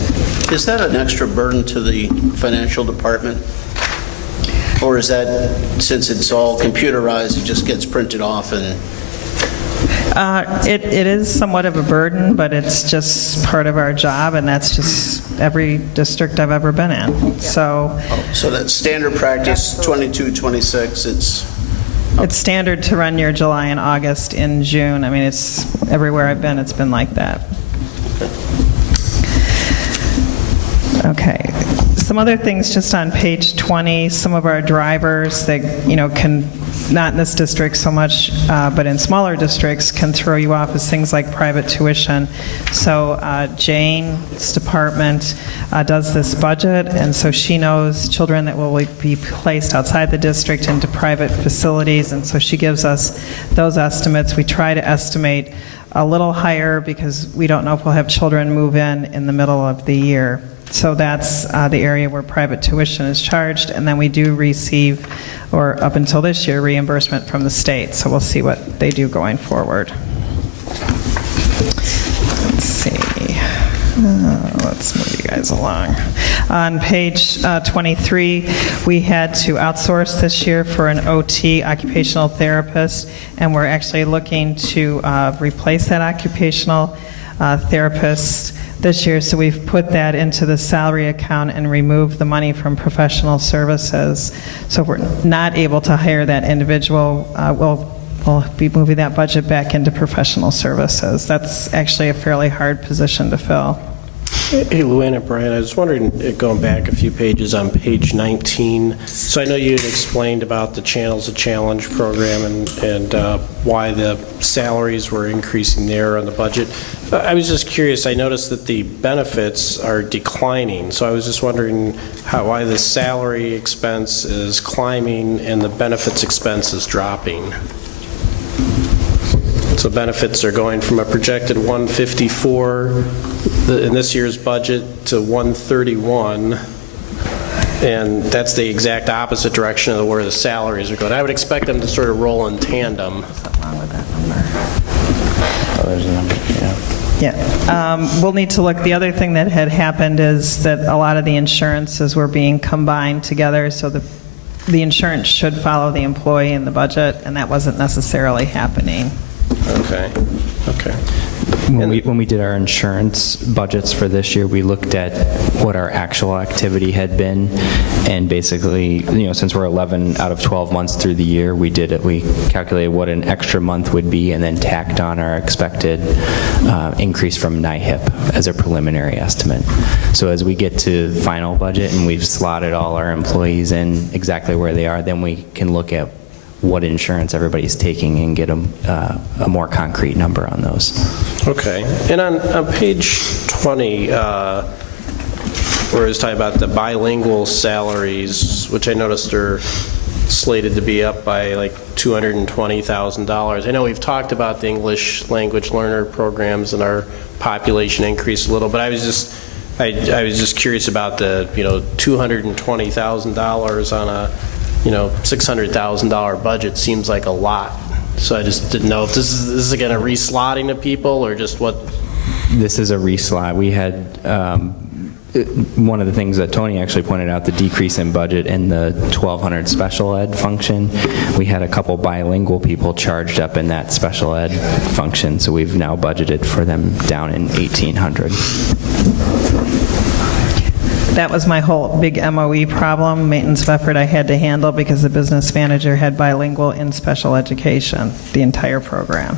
Is that an extra burden to the financial department? Or is that, since it's all computerized, it just gets printed off and... It is somewhat of a burden, but it's just part of our job, and that's just every district I've ever been in. So that's standard practice, 22, 26, it's standard to run your July and August in June. I mean, it's everywhere I've been, it's been like that. Okay. Some other things just on page 20, some of our drivers that, can, not in this district so much, but in smaller districts, can throw you off as things like private tuition. So Jane's department does this budget, and so she knows children that will be placed outside the district into private facilities, and so she gives us those estimates. We try to estimate a little higher because we don't know if we'll have children move in the middle of the year. So that's the area where private tuition is charged, and then we do receive, or up until this year, reimbursement from the state. So we'll see what they do going forward. Let's see. Let's move you guys along. On page 23, we had to outsource this year for an OT, occupational therapist, and we're actually looking to replace that occupational therapist this year, so we've put that into the salary account and removed the money from professional services. So if we're not able to hire that individual, we'll be moving that budget back into professional services. That's actually a fairly hard position to fill. Hey, Luann and Brian, I was wondering, going back a few pages on page 19, so I know you had explained about the Channels of Challenge program and why the salaries were increasing there on the budget. I was just curious, I noticed that the benefits are declining, so I was just wondering why the salary expense is climbing and the benefits expense is dropping. So benefits are going from a projected 154 in this year's budget to 131, and that's the exact opposite direction of where the salaries are going. I would expect them to sort of roll in tandem. Something wrong with that number. Oh, there's a number, yeah. Yeah, we'll need to look. The other thing that had happened is that a lot of the insurances were being combined together, so the insurance should follow the employee in the budget, and that wasn't necessarily happening. Okay. When we did our insurance budgets for this year, we looked at what our actual activity had been, and basically, since we're 11 out of 12 months through the year, we calculated what an extra month would be and then tacked on our expected increase from NIHIP as a preliminary estimate. So as we get to the final budget and we've slotted all our employees in exactly where they are, then we can look at what insurance everybody's taking and get a more concrete number on those. Okay. And on page 20, where it's talking about the bilingual salaries, which I noticed are slated to be up by like $220,000. I know we've talked about the English language learner programs and our population increase a little, but I was just curious about the $220,000 on a $600,000 budget seems like a lot. So I just didn't know if this is again a reslotting of people or just what? This is a reslot. We had one of the things that Tony actually pointed out, the decrease in budget in the 1200 special ed function. We had a couple bilingual people charged up in that special ed function, so we've now budgeted for them down in 1800. That was my whole big MOE problem, maintenance of effort I had to handle because the business manager had bilingual in special education, the entire program.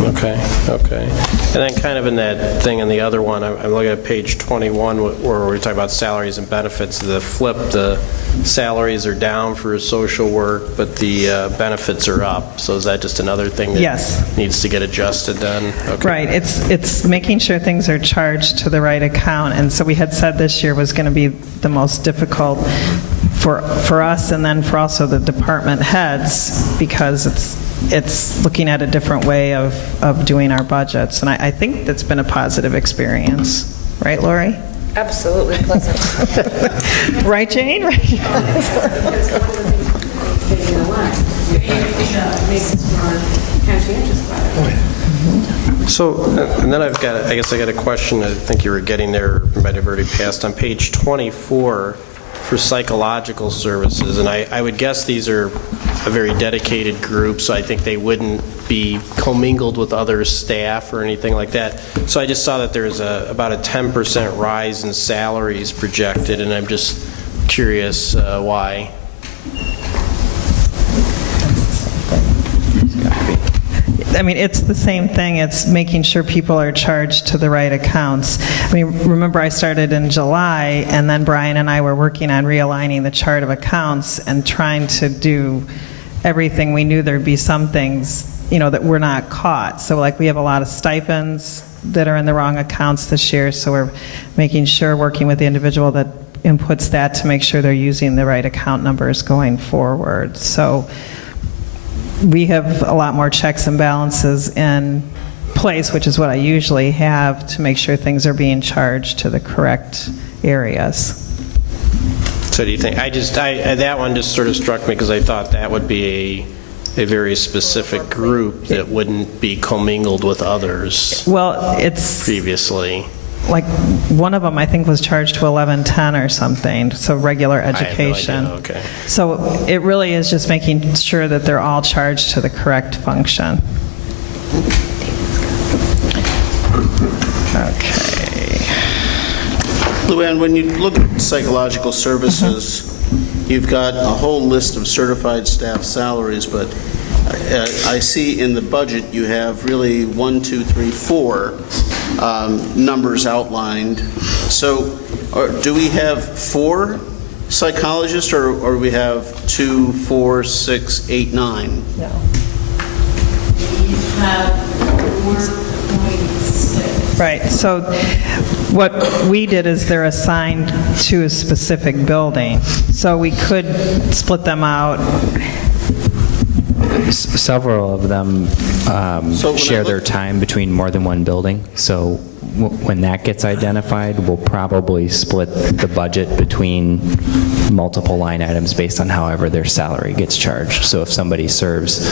Okay. And then kind of in that thing in the other one, I'm looking at page 21 where we're talking about salaries and benefits. The flip, the salaries are down for social work, but the benefits are up. So is that just another thing that needs to get adjusted then? Okay. Right. It's making sure things are charged to the right account. And so we had said this year was going to be the most difficult for us and then for also the department heads because it's looking at a different way of doing our budgets. And I think that's been a positive experience. Right, Lori? Absolutely pleasant. Right, Jane? Right. So, and then I guess I got a question. I think you were getting there, might have already passed. On page 24, for psychological services, and I would guess these are a very dedicated group, so I think they wouldn't be commingled with other staff or anything like that. So I just saw that there's about a 10% rise in salaries projected, and I'm just curious why. I mean, it's the same thing. It's making sure people are charged to the right accounts. I mean, remember I started in July, and then Brian and I were working on realigning the chart of accounts and trying to do everything. We knew there'd be some things, that were not caught. So like we have a lot of stipends that are in the wrong accounts this year, so we're making sure, working with the individual that inputs that to make sure they're using the right account numbers going forward. So we have a lot more checks and balances in place, which is what I usually have, to make sure things are being charged to the correct areas. So do you think, that one just sort of struck me because I thought that would be a very specific group that wouldn't be commingled with others. Well, it's previously. Like one of them I think was charged to 1110 or something, so regular education. I have no idea. Okay. So it really is just making sure that they're all charged to the correct function. Okay. Luann, when you look at psychological services, you've got a whole list of certified staff salaries, but I see in the budget you have really 1, 2, 3, 4 numbers outlined. So do we have 4 psychologists, or we have 2, 4, 6, 8, 9? No. Right, so what we did is they're assigned to a specific building, so we could split them out. Several of them So when I share their look- time between more than one building, so when that gets identified, we'll probably split the budget between multiple line items based on however their salary gets charged. So if somebody serves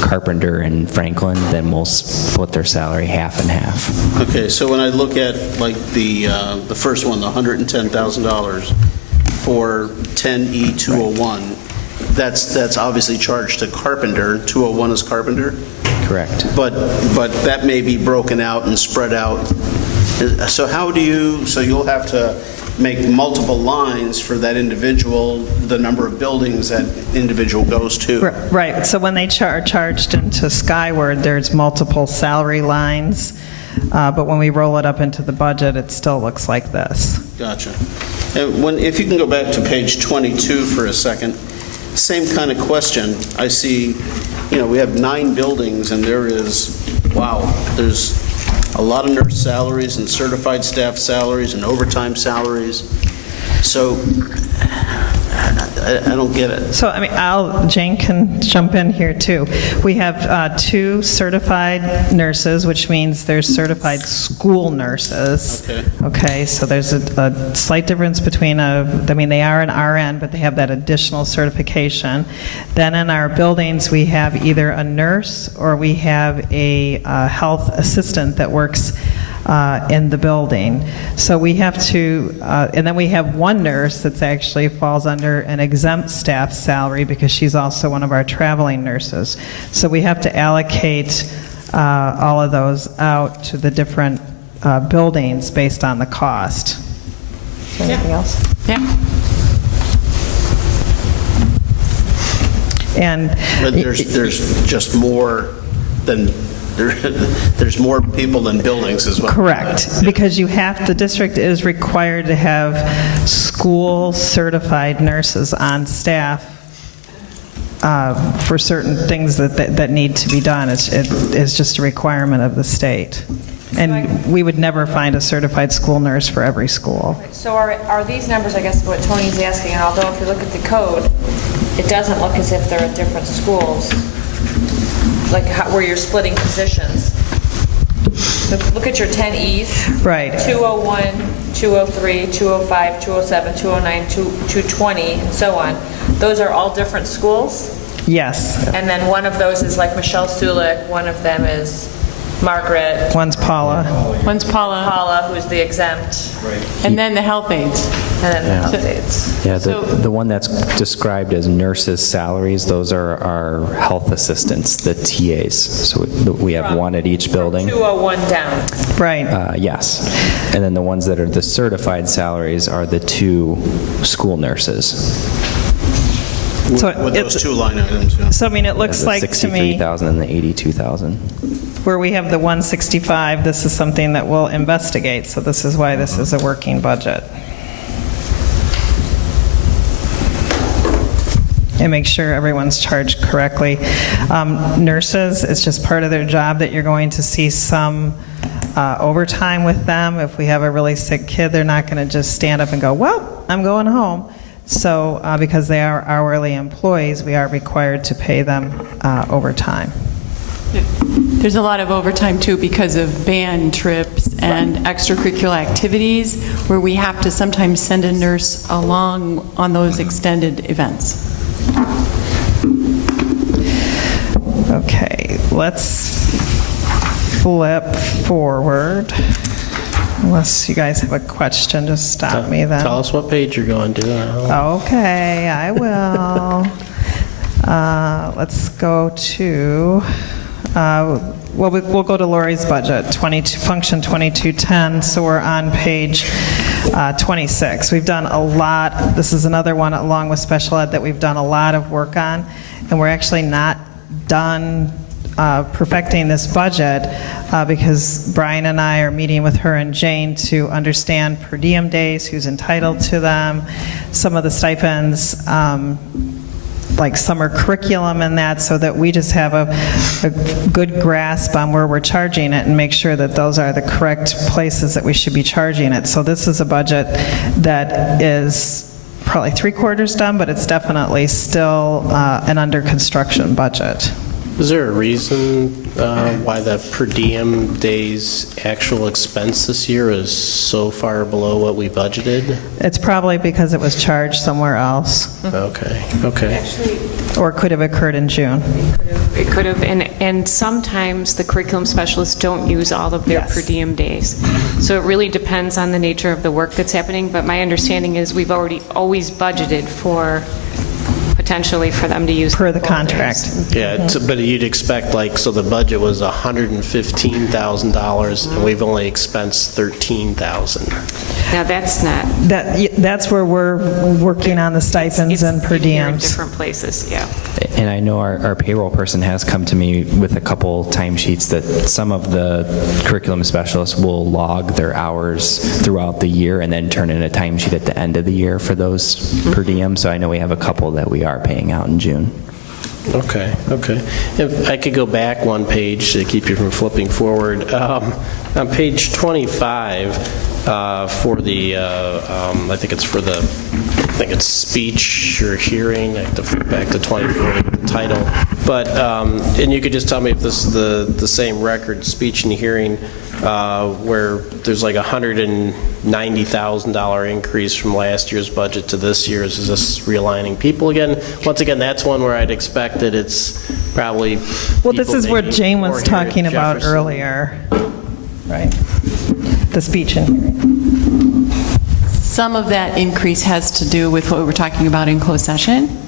Carpenter and Franklin, then we'll split their salary half and half. Okay, so when I look at like the first one, the $110,000 for 10E201, that's obviously charged to Carpenter. 201 is Carpenter, Correct. but that may be broken out and spread out. So how do you? So you'll have to make multiple lines for that individual, the number of buildings that individual goes to. Right, so when they are charged into Skyward, there's multiple salary lines, but when we roll it up into the budget, it still looks like this. Gotcha. And if you can go back to page 22 for a second, same kind of question. I see, we have 9 buildings, and there's a lot of nurse salaries and certified staff salaries and overtime salaries. So I don't get it. So, Jane can jump in here too. We have 2 certified nurses, which means there's certified school nurses. Okay. Okay, so there's a slight difference between they are an RN, but they have that additional certification. Then in our buildings, we have either a nurse or we have a health assistant that works in the building. So we have to, and then we have one nurse that's actually falls under an exempt staff salary because she's also one of our traveling nurses. So we have to allocate all of those out to the different buildings based on the cost. Is there anything else? Yeah. But there's just more than there's more people than buildings as well. Correct, because the district is required to have school certified nurses on staff for certain things that need to be done. It's just a requirement of the state. And we would never find a certified school nurse for every school. So are these numbers, I guess, what Tony's asking, and although if you look at the code, it doesn't look as if they're at different schools, like where you're splitting positions. So look at your 10 E's. Right. 201, 203, 205, 207, 209, 220, and so on. Those are all different schools? Yes. And then one of those is like Michelle Sulik, one of them is Margaret. One's Paula. One's Paula, Paula, who's the exempt. and then the health aides. And then the health aides. Yeah, So- the one that's described as nurses' salaries, those are our health assistants, the TAs. So we have one at each building. 201 down. Right. Yes. And then the ones that are the certified salaries are the 2 school nurses. So With those 2 line items, yeah. So, it looks The like to me, 63,000 and the 82,000. where we have the 165, this is something that we'll investigate, so this is why this is a working budget. And make sure everyone's charged correctly. Nurses, it's just part of their job that you're going to see some overtime with them. If we have a really sick kid, they're not going to just stand up and go, well, I'm going home. So because they are hourly employees, we are required to pay them overtime. There's a lot of overtime, too, because of band trips and extracurricular activities, where we have to sometimes send a nurse along on those extended events. Okay, let's flip forward. Unless you guys have a question, just stop me then. Tell us what page you're going to. Okay, I will. Let's go to, we'll go to Lori's budget, function 2210, so we're on page 26. We've done a lot, this is another one along with special ed that we've done a lot of work on, and we're actually not done perfecting this budget because Brian and I are meeting with her and Jane to understand per diem days, who's entitled to them, some of the stipends, like summer curriculum and that, so that we just have a good grasp on where we're charging it and make sure that those are the correct places that we should be charging it. So this is a budget that is probably 3/4 done, but it's definitely still an under construction budget. Is there a reason why the per diem days actual expense this year is so far below what we budgeted? It's probably because it was charged somewhere else. Okay. Actually, Or could have occurred in June. it could have, and sometimes the curriculum specialists don't use all of their Yes. per diem days. So it really depends on the nature of the work that's happening, but my understanding is we've already always budgeted for potentially for them to use. Per the both contract. days. Yeah, but you'd expect, like, so the budget was $115,000, and we've only expensed $13,000. Now, that's not. That's where we're working on the stipends and per They're in diems. different places, yeah. And I know our payroll person has come to me with a couple timesheets that some of the curriculum specialists will log their hours throughout the year and then turn in a timesheet at the end of the year for those per diem. So I know we have a couple that we are paying out in June. Okay. If I could go back one page to keep you from flipping forward. On page 25, for the, I think it's speech or hearing, I have to flip back to 24 to get the title. But, and you could just tell me if this is the same record, speech and hearing, where there's like $190,000 increase from last year's budget to this year's. Is this realigning people again? Once again, that's one where I'd expect that it's probably. Well, this is what Jane was talking about Jefferson. earlier, right? The speech and hearing. Some of that increase has to do with what we were talking about in closed session.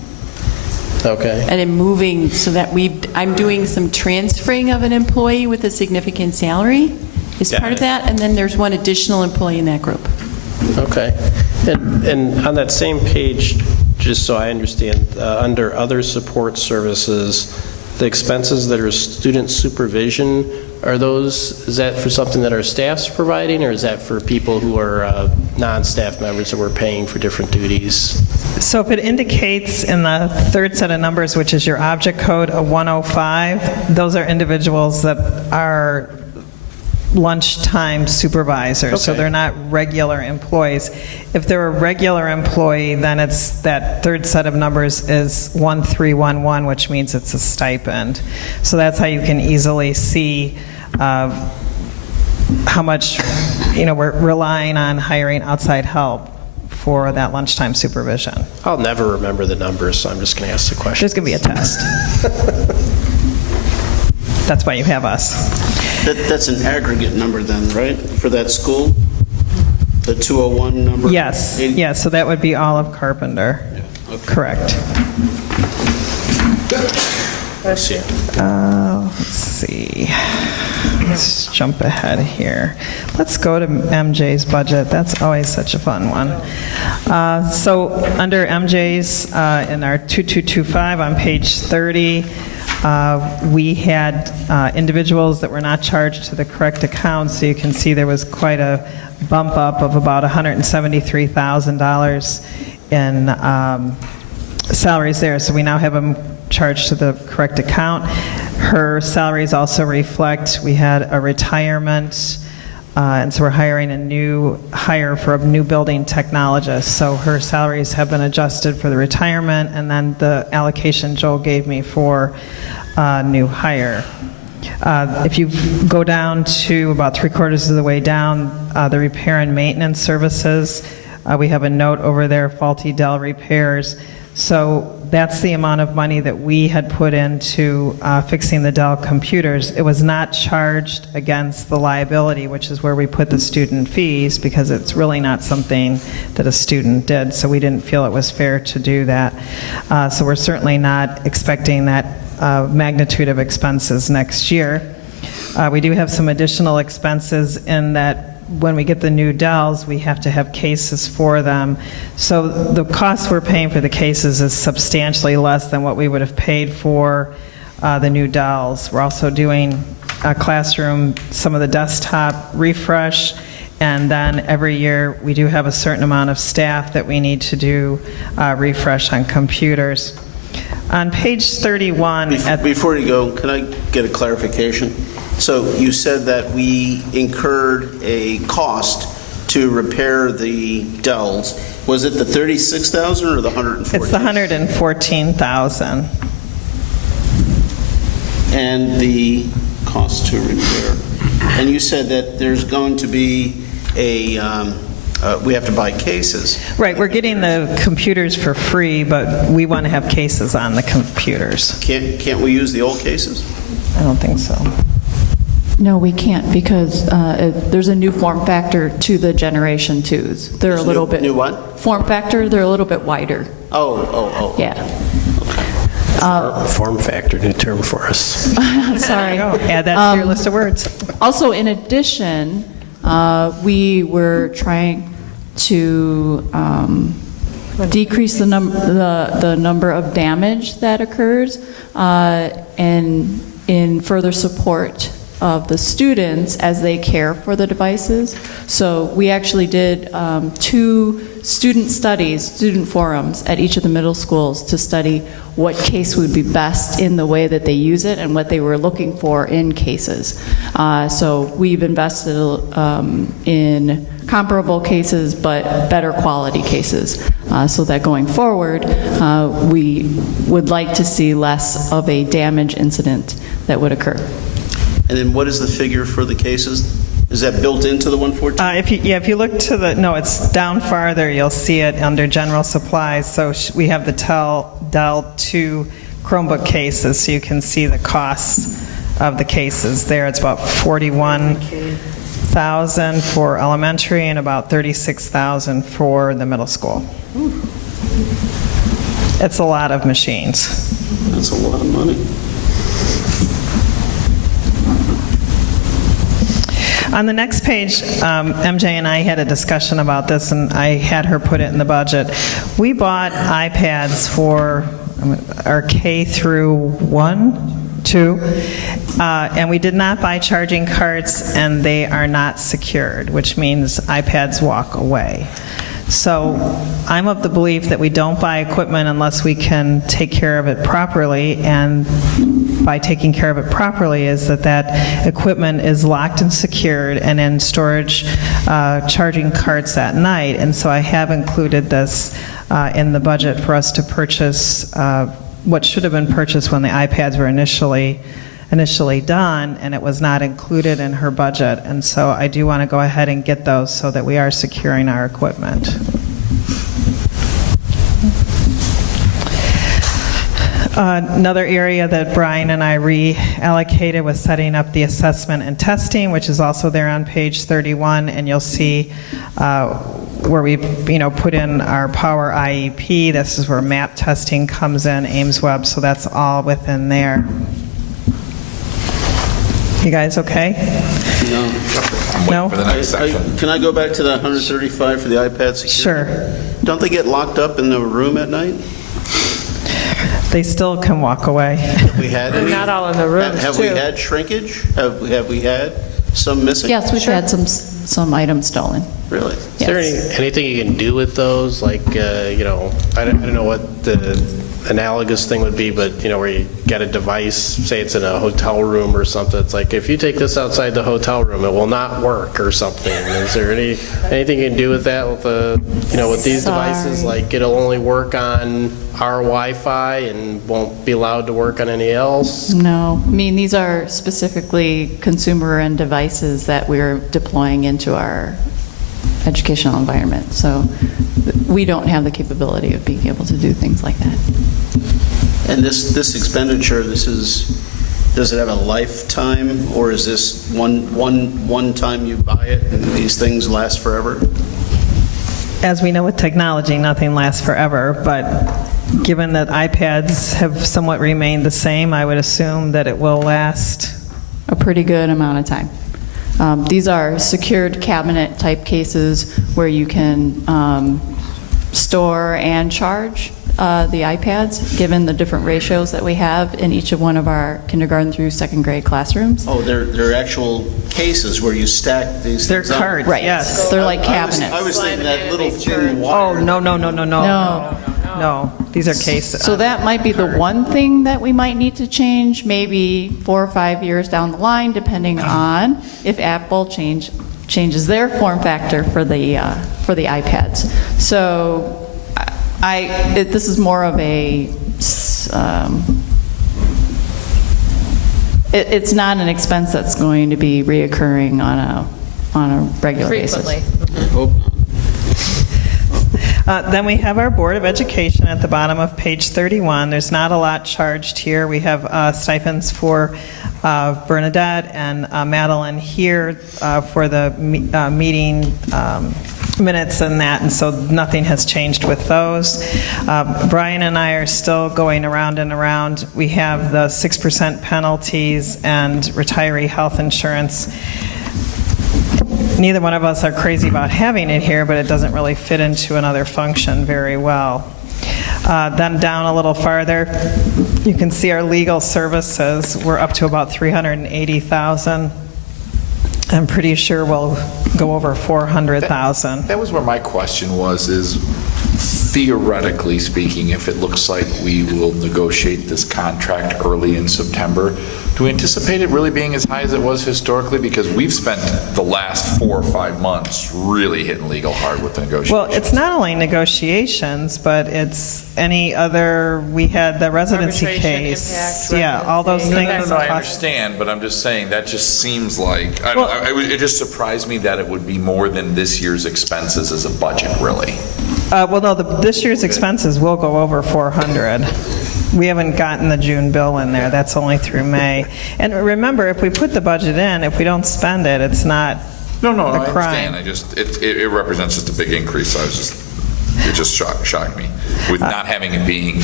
Okay. And in moving, so that I'm doing some transferring of an employee with a significant salary is Got part of it. that, and then there's one additional employee in that group. Okay. And on that same page, just so I understand, under other support services, the expenses that are student supervision, is that for something that our staff's providing, or is that for people who are non-staff members that we're paying for different duties? So if it indicates in the third set of numbers, which is your object code, a 105, those are individuals that are lunchtime supervisors, so Okay. they're not regular employees. If they're a regular employee, then it's that third set of numbers is 1311, which means it's a stipend. So that's how you can easily see how much, we're relying on hiring outside help for that lunchtime supervision. I'll never remember the numbers, so I'm just going to ask the question. There's going to be a test. That's why you have us. That's an aggregate number then, right, for that school? The 201 number? Yes, yes, so that would be all of Carpenter. Yeah, okay. Correct. I see. Let's see. Let's jump ahead here. Let's go to MJ's budget. That's always such a fun one. So under MJ's, in our 2225 on page 30, we had individuals that were not charged to the correct account, so you can see there was quite a bump up of about $173,000 in salaries there. So we now have them charged to the correct account. Her salaries also reflect, we had a retirement, and so we're hiring a new hire for a new building technologist. So her salaries have been adjusted for the retirement, and then the allocation Joel gave me for a new hire. If you go down to about 3/4 of the way down, the repair and maintenance services, we have a note over there, faulty Dell repairs. So that's the amount of money that we had put into fixing the Dell computers. It was not charged against the liability, which is where we put the student fees, because it's really not something that a student did. So we didn't feel it was fair to do that. So we're certainly not expecting that magnitude of expenses next year. We do have some additional expenses in that when we get the new Dells, we have to have cases for them. So the cost we're paying for the cases is substantially less than what we would have paid for the new Dells. We're also doing a classroom, some of the desktop refresh, and then every year we do have a certain amount of staff that we need to do refresh on computers. On page 31... Before you go, can I get a clarification? So you said that we incurred a cost to repair the Dells. Was it the $36,000 or the $114,000? It's the $114,000. And the cost to repair. And you said that there's going to be we have to buy cases. Right, we're getting the computers for free, but we want to have cases on the computers. Can't we use the old cases? I don't think so. No, we can't, because there's a new form factor to the Generation 2s. They're a little bit... New what? Form factor, they're a little bit wider. Oh. Yeah. Form factor, new term for us. Sorry. Add that to your list of words. Also, in addition, we were trying to decrease the number of damage that occurs, and in further support of the students as they care for the devices. So we actually did 2 student forums at each of the middle schools to study what case would be best in the way that they use it and what they were looking for in cases. So we've invested in comparable cases but better quality cases, so that going forward we would like to see less of a damage incident that would occur. And then what is the figure for the cases? Is that built into the 114? If you look to no, it's down farther, you'll see it under general supplies. So we have the Dell 2 Chromebook cases, so you can see the costs of the cases there. It's about $41,000 for elementary and about $36,000 for the middle school. It's a lot of machines. That's a lot of money. On the next page, MJ and I had a discussion about this, and I had her put it in the budget. We bought iPads for our K through 1, 2, and we did not buy charging carts, and they are not secured, which means iPads walk away. So I'm of the belief that we don't buy equipment unless we can take care of it properly, and by taking care of it properly is that equipment is locked and secured and in storage charging carts at night. And so I have included this in the budget for us to purchase what should have been purchased when the iPads were initially done, and it was not included in her budget. And so I do want to go ahead and get those so that we are securing our equipment. Another area that Brian and I reallocated was setting up the assessment and testing, which is also there on page 31, and you'll see where we've put in our Power IEP. This is where MAP testing comes in, Ames Web, so that's all within there. You guys okay? No. I'm waiting for the next section. Can I go back to the 135 for the iPad security? Sure. Don't they get locked up in the room at night? They still can walk away. Have we had any? Not all in the rooms, Have we had shrinkage? Have we had some missing? Yes, we've had some items stolen. Really? Is there anything you can do with those? Like, I don't know what the analogous thing would be, but, where you get a device, say it's in a hotel room or something, it's like, if you take this outside the hotel room, it will not work or something. Is there anything you can do with that, with with these devices? Like, it'll only work on our Wi-Fi and won't be allowed to work on any else? No, I mean, these are specifically consumer end devices that we're deploying into our educational environment. So we don't have the capability of being able to do things like that. And this expenditure, does it have a lifetime, or is this one time you buy it and these things last forever? As we know with technology, nothing lasts forever, but given that iPads have somewhat remained the same, I would assume that it will last a pretty good amount of time. These are secured cabinet type cases where you can store and charge the iPads, given the different ratios that we have in each of one of our kindergarten through second grade classrooms. Oh, they're actual cases where you stack these They're things up. cards, Right. yes. They're like cabinets. I was thinking that little thin wire. Oh, no. No. No, these are cases. So that might be the one thing that we might need to change, maybe 4 or 5 years down the line, depending on if Apple changes their form factor for the iPads. So this is more of a, it's not an expense that's going to be reoccurring on a regular Frequently. basis. Then we have our Board of Education at the bottom of page 31. There's not a lot charged here. We have stipends for Bernadette and Madeline here for the meeting minutes and that, and so nothing has changed with those. Brian and I are still going around and around. We have the 6% penalties and retiree health insurance. Neither one of us are crazy about having it here, but it doesn't really fit into another function very well. Then down a little farther, you can see our legal services. We're up to about $380,000. I'm pretty sure we'll go over $400,000. That was where my question was, is theoretically speaking, if it looks like we will negotiate this contract early in September, do we anticipate it really being as high as it was historically? Because we've spent the last 4 or 5 months really hitting legal hard with the negotiations. Well, it's not only negotiations, but it's any other, we had the residency Arbitration, case. impact, Yeah, all those things. No, I understand, but I'm just saying, that just seems like, it just surprised me that it would be more than this year's expenses as a budget, really. Well, no, this year's expenses will go over 400. We haven't gotten the June bill in there. That's only through May. And remember, if we put the budget in, if we don't spend it, it's not No, a I crime. understand. It represents just a big increase. It just shocked me with not having it being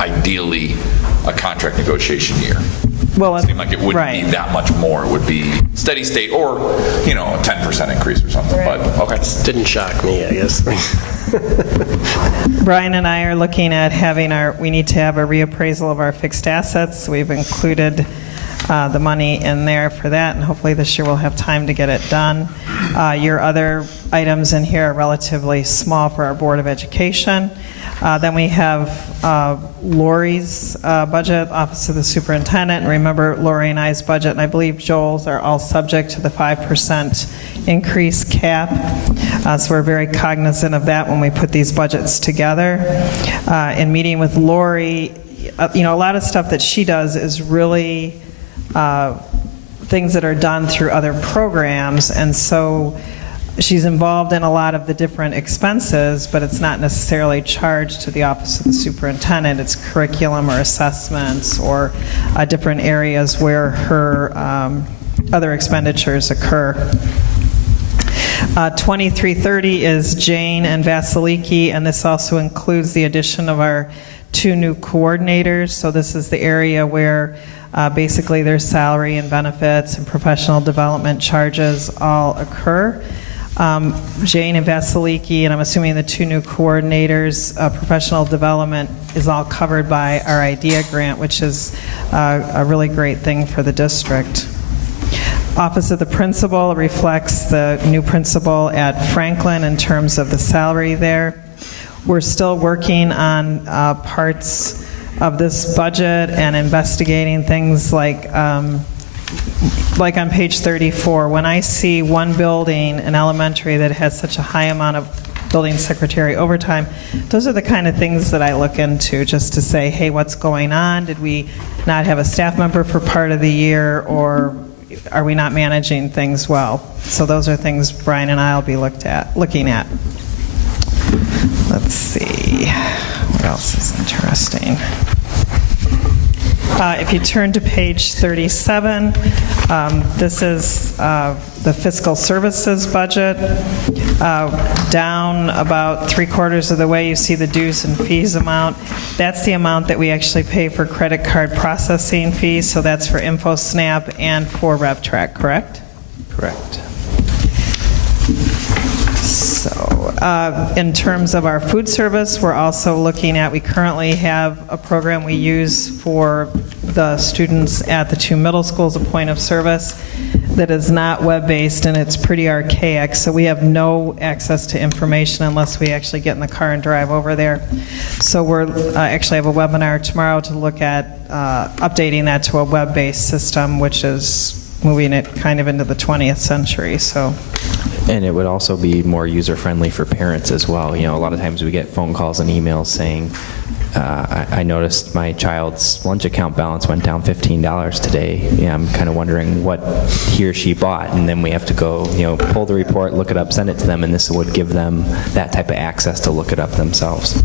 ideally a contract negotiation year. Well, It seemed like it wouldn't be that much more. It would be steady state or, a 10% increase or something. But okay. Didn't shock me, I guess. Brian and I are looking at we need to have a reappraisal of our fixed assets. We've included the money in there for that, and hopefully this year we'll have time to get it done. Your other items in here are relatively small for our Board of Education. Then we have Lori's budget, Office of the Superintendent. And remember, Lori and I's budget, and I believe Joel's, are all subject to the 5% increase cap. So we're very cognizant of that when we put these budgets together. In meeting with Lori, a lot of stuff that she does is really things that are done through other programs, and so she's involved in a lot of the different expenses, but it's not necessarily charged to the Office of the Superintendent. It's curriculum or assessments or different areas where her other expenditures occur. 2330 is Jane and Vasiliki, and this also includes the addition of our 2 new coordinators. So this is the area where basically their salary and benefits and professional development charges all occur. Jane and Vasiliki, and I'm assuming the 2 new coordinators, professional development is all covered by our IDEA grant, which is a really great thing for the district. Office of the Principal reflects the new principal at Franklin in terms of the salary there. We're still working on parts of this budget and investigating things like on page 34, when I see one building, an elementary, that has such a high amount of building secretary overtime, those are the kind of things that I look into just to say, hey, what's going on? Did we not have a staff member for part of the year, or are we not managing things well? So those are things Brian and I will be looking at. Let's see, what else is interesting? If you turn to page 37, this is the fiscal services budget. Down about 3/4 of the way, you see the dues and fees amount. That's the amount that we actually pay for credit card processing fees, so that's for InfoSnap and for RevTrack, correct? Correct. So In terms of our food service, we're also looking at, we currently have a program we use for the students at the 2 middle schools, a point of service, that is not web-based and it's pretty archaic, so we have no access to information unless we actually get in the car and drive over there. So we're actually have a webinar tomorrow to look at updating that to a web-based system, which is moving it kind of into the 20th century, so. And it would also be more user-friendly for parents as well. You know, a lot of times we get phone calls and emails saying, I noticed my child's lunch account balance went down $15 today. Yeah, I'm kind of wondering what he or she bought, and then we have to go, pull the report, look it up, send it to them, and this would give them that type of access to look it up themselves.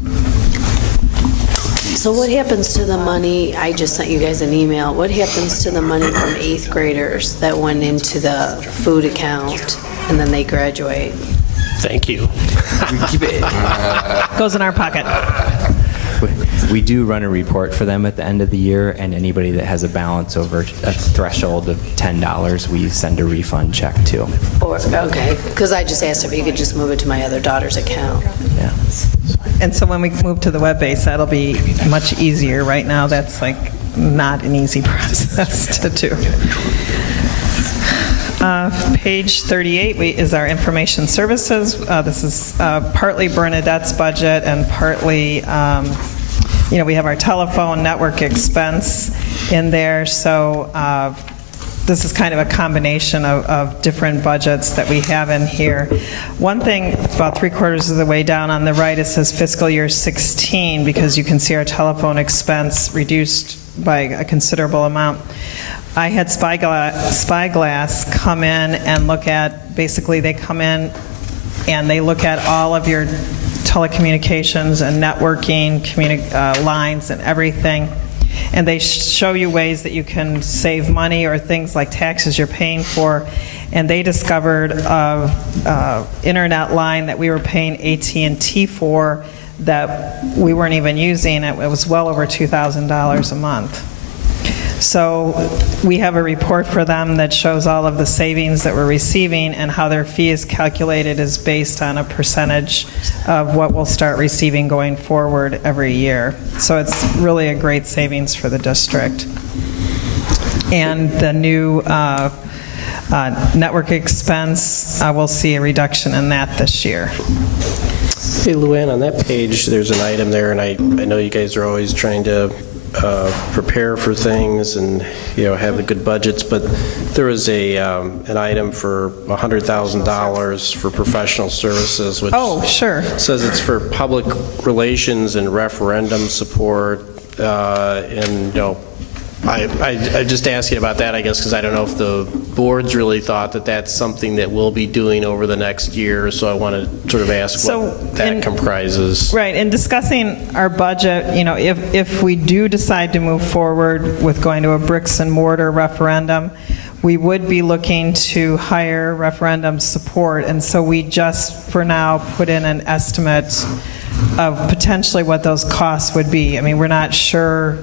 So what happens to the money, I just sent you guys an email, what happens to the money from 8th graders that went into the food account and then they graduate? Thank you. Keep it. Goes in our pocket. We do run a report for them at the end of the year, and anybody that has a balance over a threshold of $10, we send a refund check to. Okay, because I just asked if you could just move it to my other daughter's account. Yeah. And so when we move to the web-based, that'll be much easier. Right now, that's like not an easy process to do. Page 38 is our information services. This is partly Bernadette's budget and partly, we have our telephone network expense in there. So this is kind of a combination of different budgets that we have in here. One thing, about 3/4 of the way down on the right, it says fiscal year 16, because you can see our telephone expense reduced by a considerable amount. I had Spyglass come in and look at, basically they come in and they look at all of your telecommunications and networking lines and everything. And they show you ways that you can save money or things like taxes you're paying for. And they discovered an internet line that we were paying AT&T for that we weren't even using. It was well over $2,000 a month. So we have a report for them that shows all of the savings that we're receiving, and how their fee is calculated is based on a percentage of what we'll start receiving going forward every year. So it's really a great savings for the district. And the new network expense, we'll see a reduction in that this year. Hey, Luann, on that page, there's an item there, and I know you guys are always trying to prepare for things and have the good budgets, but there is an item for $100,000 for professional services, which says it's for public relations and referendum support, and I just asked you about that, I guess, because I don't know if the board's really thought that that's something that we'll be doing over the next year, so I want to sort of ask what that comprises. Right, in discussing our budget, if we do decide to move forward with going to a bricks and mortar referendum, we would be looking to hire referendum support, and so we just, for now, put in an estimate of potentially what those costs would be. I mean, we're not sure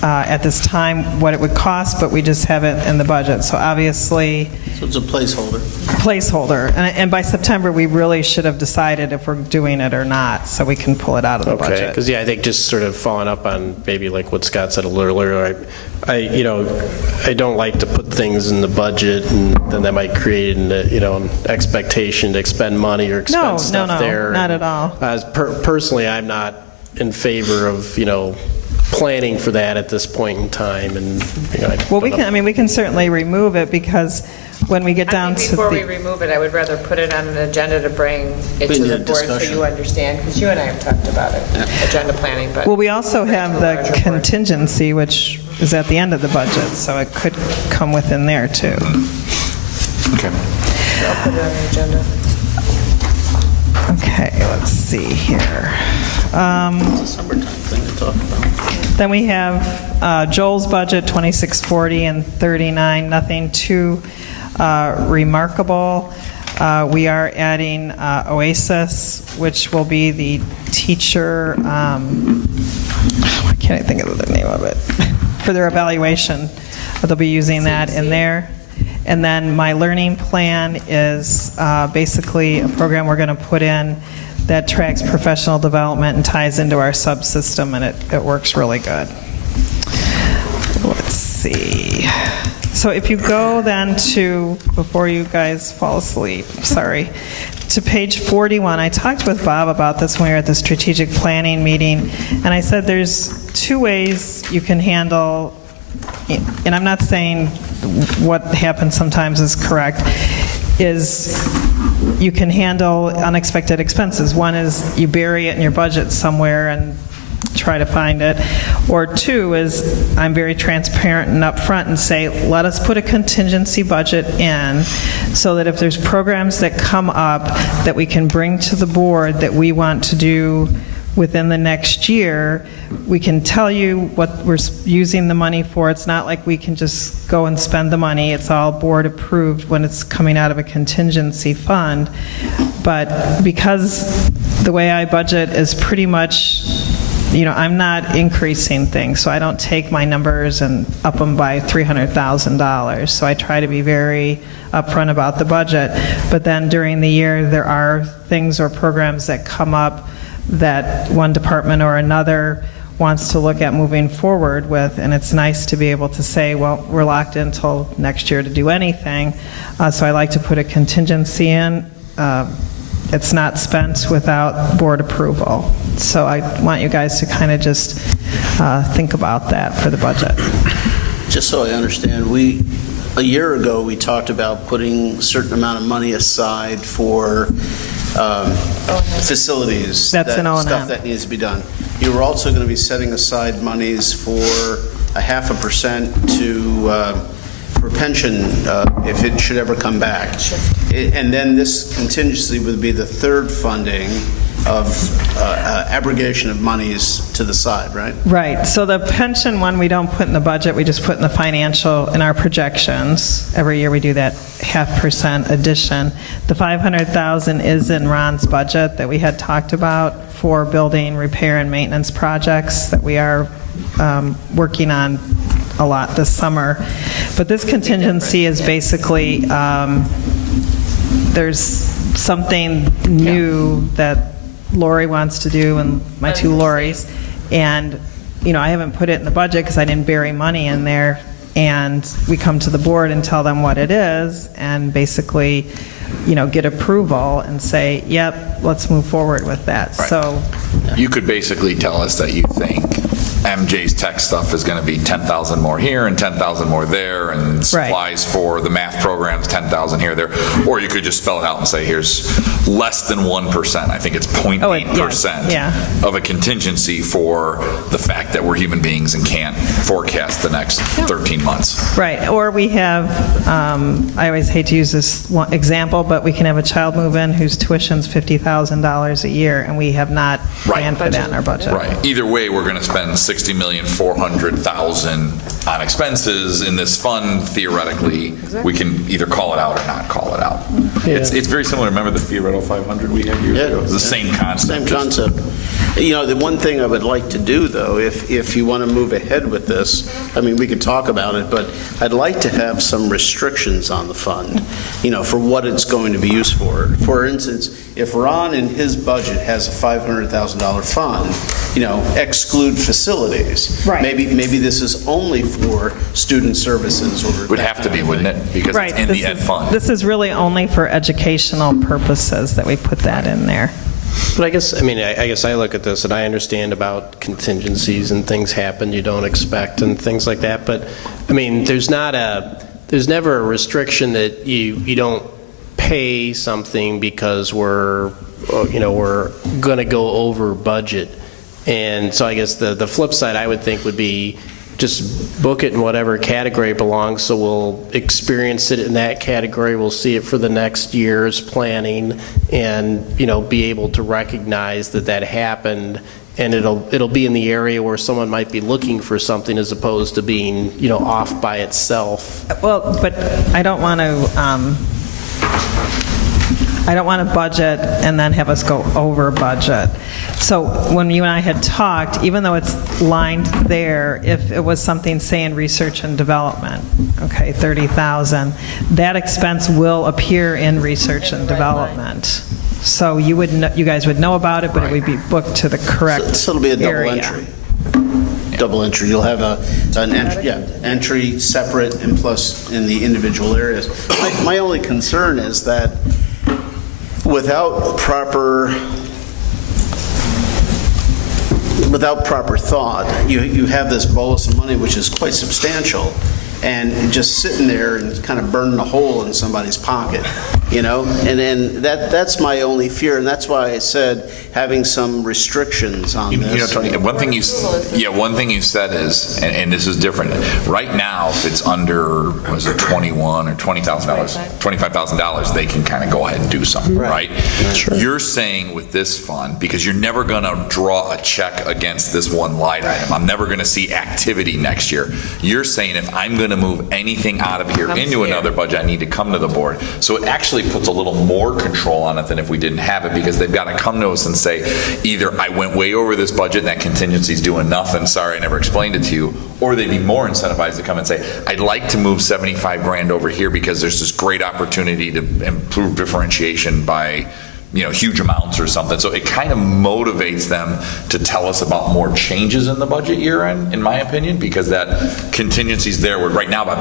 at this time what it would cost, but we just have it in the budget. So obviously... So it's a placeholder. Placeholder. And by September, we really should have decided if we're doing it or not, so we can pull it out of the budget. Okay, because I think just sort of following up on maybe like what Scott said a little earlier, I don't like to put things in the budget and then that might create an expectation to expend money or expend stuff there. No, not at all. Personally, I'm not in favor of, planning for that at this point in time, and we can certainly remove it, because when we get down to before we remove it, I would rather put it on an agenda to bring it to the board so you understand, because you and I have talked about it, agenda planning. But we also have the contingency, which is at the end of the budget, so it could come within there too. Okay. I'll put it on the agenda. Okay, let's see here. It's a summertime thing to talk about. Then we have Joel's budget, 2640 and 39, nothing too remarkable. We are adding Oasis, which will be the teacher, why can't I think of the name of it, for their evaluation. They'll be using that in there. And then my learning plan is basically a program we're going to put in that tracks professional development and ties into our subsystem, and it works really good. Let's see. So if you go then to, before you guys fall asleep, sorry, to page 41, I talked with Bob about this when we were at the strategic planning meeting, and I said there's two ways you can handle, and I'm not saying what happens sometimes is correct, is you can handle unexpected expenses. One is you bury it in your budget somewhere and try to find it. Or two is I'm very transparent and upfront and say, let us put a contingency budget in so that if there's programs that come up that we can bring to the board that we want to do within the next year, we can tell you what we're using the money for. It's not like we can just go and spend the money. It's all board approved when it's coming out of a contingency fund. But because the way I budget is pretty much, I'm not increasing things, so I don't take my numbers and up them by $300,000. So I try to be very upfront about the budget. But then during the year, there are things or programs that come up that one department or another wants to look at moving forward with, and it's nice to be able to say, well, we're locked in until next year to do anything. So I like to put a contingency in. It's not spent without board approval. So I want you guys to kind of just think about that for the budget. Just so I understand, a year ago we talked about putting a certain amount of money aside for facilities. That's an O&M. Stuff that needs to be done. You were also going to be setting aside monies for 0.5% for pension if it should ever come back. And then this contingency would be the third funding of abrogation of monies to the side, right? Right. So the pension one we don't put in the budget, we just put in the financial, in our projections. Every year we do that 0.5% addition. The $500,000 is in Ron's budget that we had talked about for building, repair, and maintenance projects that we are working on a lot this summer. But this contingency is basically, there's something new that Lori wants to do, and my two Loris, and I haven't put it in the budget because I didn't bury money in there, and we come to the board and tell them what it is, and basically, get approval and say, yep, let's move forward with that. Right. So you could basically tell us that you think MJ's tech stuff is going to be 10,000 more here and 10,000 more there, and supplies for the math programs 10,000 here, there. Or you could just spell it out and say, here's less than 1%. I think it's 0.8% of a contingency for the fact that we're human beings and can't forecast the next 13 months. Right. Or we have, I always hate to use this one example, but we can have a child move in whose tuition's $50,000 a year, and we have not planned for that in our budget. Right. Either way, we're going to spend $60,400,000 on expenses in this fund. Theoretically, we can either call it out or not call it out. Yeah. It's very similar. Remember the Theoretical 500 we had years ago? It's the same concept. Same concept. The one thing I would like to do, though, if you want to move ahead with this, we could talk about it, but I'd like to have some restrictions on the fund, for what it's going to be used for. For instance, if Ron in his budget has a $500,000 fund, exclude facilities. Right. Maybe this is only for student services or. Would have to be, wouldn't it? Because it's in the ed fund. This is really only for educational purposes that we put that in there. But I guess I look at this and I understand about contingencies and things happen you don't expect and things like that. But there's never a restriction that you don't pay something because we're going to go over budget. And so I guess the flip side I would think would be just book it in whatever category it belongs, so we'll experience it in that category, we'll see it for the next year's planning, and be able to recognize that happened, and it'll be in the area where someone might be looking for something as opposed to being off by itself. Well, but I don't want to I don't want to budget and then have us go over budget. So when you and I had talked, even though it's lined there, if it was something, say, in research and development, okay, 30,000, that expense will appear in research and development. So you guys would know about it, but it would be booked to the correct So it'll be a double area. entry. Double entry. You'll have an entry, entry separate and plus in the individual areas. My only concern is that without proper thought, you have this bolus of money, which is quite substantial, and just sitting there and kind of burning a hole in somebody's pocket, you know? And that's my only fear, and that's why I said having some restrictions on this. You know, Tony, one thing you said is, and this is different. Right now, if it's under, was it $21,000 or $20,000, $25,000, they can kind of go ahead and do something, right? Sure. You're saying with this fund, because you're never going to draw a check against this one line item. I'm never going to see activity next year. You're saying if I'm going to move anything out of here into another budget, I need to come to the board. So it actually puts a little more control on it than if we didn't have it, because they've got to come to us and say, either I went way over this budget and that contingency's doing nothing, sorry I never explained it to you, or they'd be more incentivized to come and say, I'd like to move 75 grand over here because there's this great opportunity to improve differentiation by, you know, huge amounts or something. So it kind of motivates them to tell us about more changes in the budget year end, in my opinion, because that contingency's there where right now, but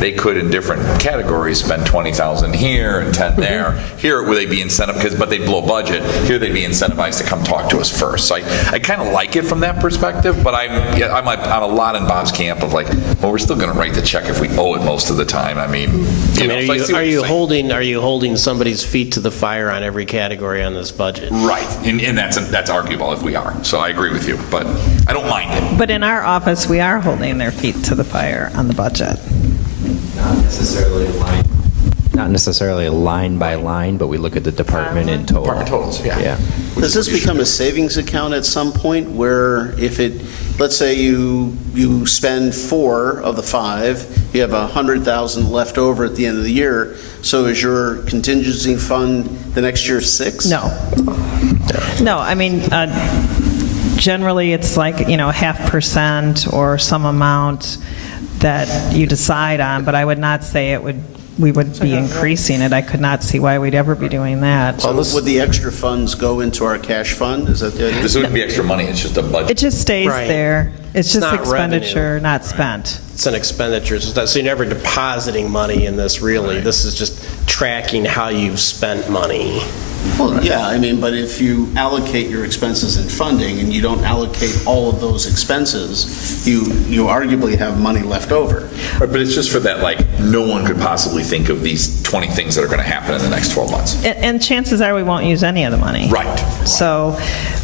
they could in different categories spend 20,000 here and 10 there. Here, would they be incentivized, but they blow budget. Here they'd be incentivized to come talk to us first. So I kind of like it from that perspective, but I'm a lot in Bob's camp of like, well, we're still going to write the check if we owe it most of the time. I mean, are you holding somebody's feet to the fire on every category on this budget? Right, and that's arguable if we are. So I agree with you, but I don't mind it. But in our office, we are holding their feet to the fire on the budget. Not necessarily line by line, but we look at the department in total. Department totals, yeah. Does this become a savings account at some point where if let's say you spend 4 of the 5, you have 100,000 left over at the end of the year, so is your contingency fund the next year 6? No, I mean, generally it's like, 0.5% or some amount that you decide on, but I would not say we would be increasing it. I could not see why we'd ever be doing that. So would the extra funds go into our cash fund? Is that the idea? This wouldn't be extra money, it's just a budget. It just stays there. It's just not expenditure, revenue. not spent. It's an expenditure, so you're never depositing money in this, really. Right. This is just tracking how you've spent money. Well, yeah, I mean, but if you allocate your expenses in funding and you don't allocate all of those expenses, you arguably have money left over. Right, but it's just for that, like, no one could possibly think of these 20 things that are going to happen in the next 12 months. And chances are we won't use any of the money. Right. So,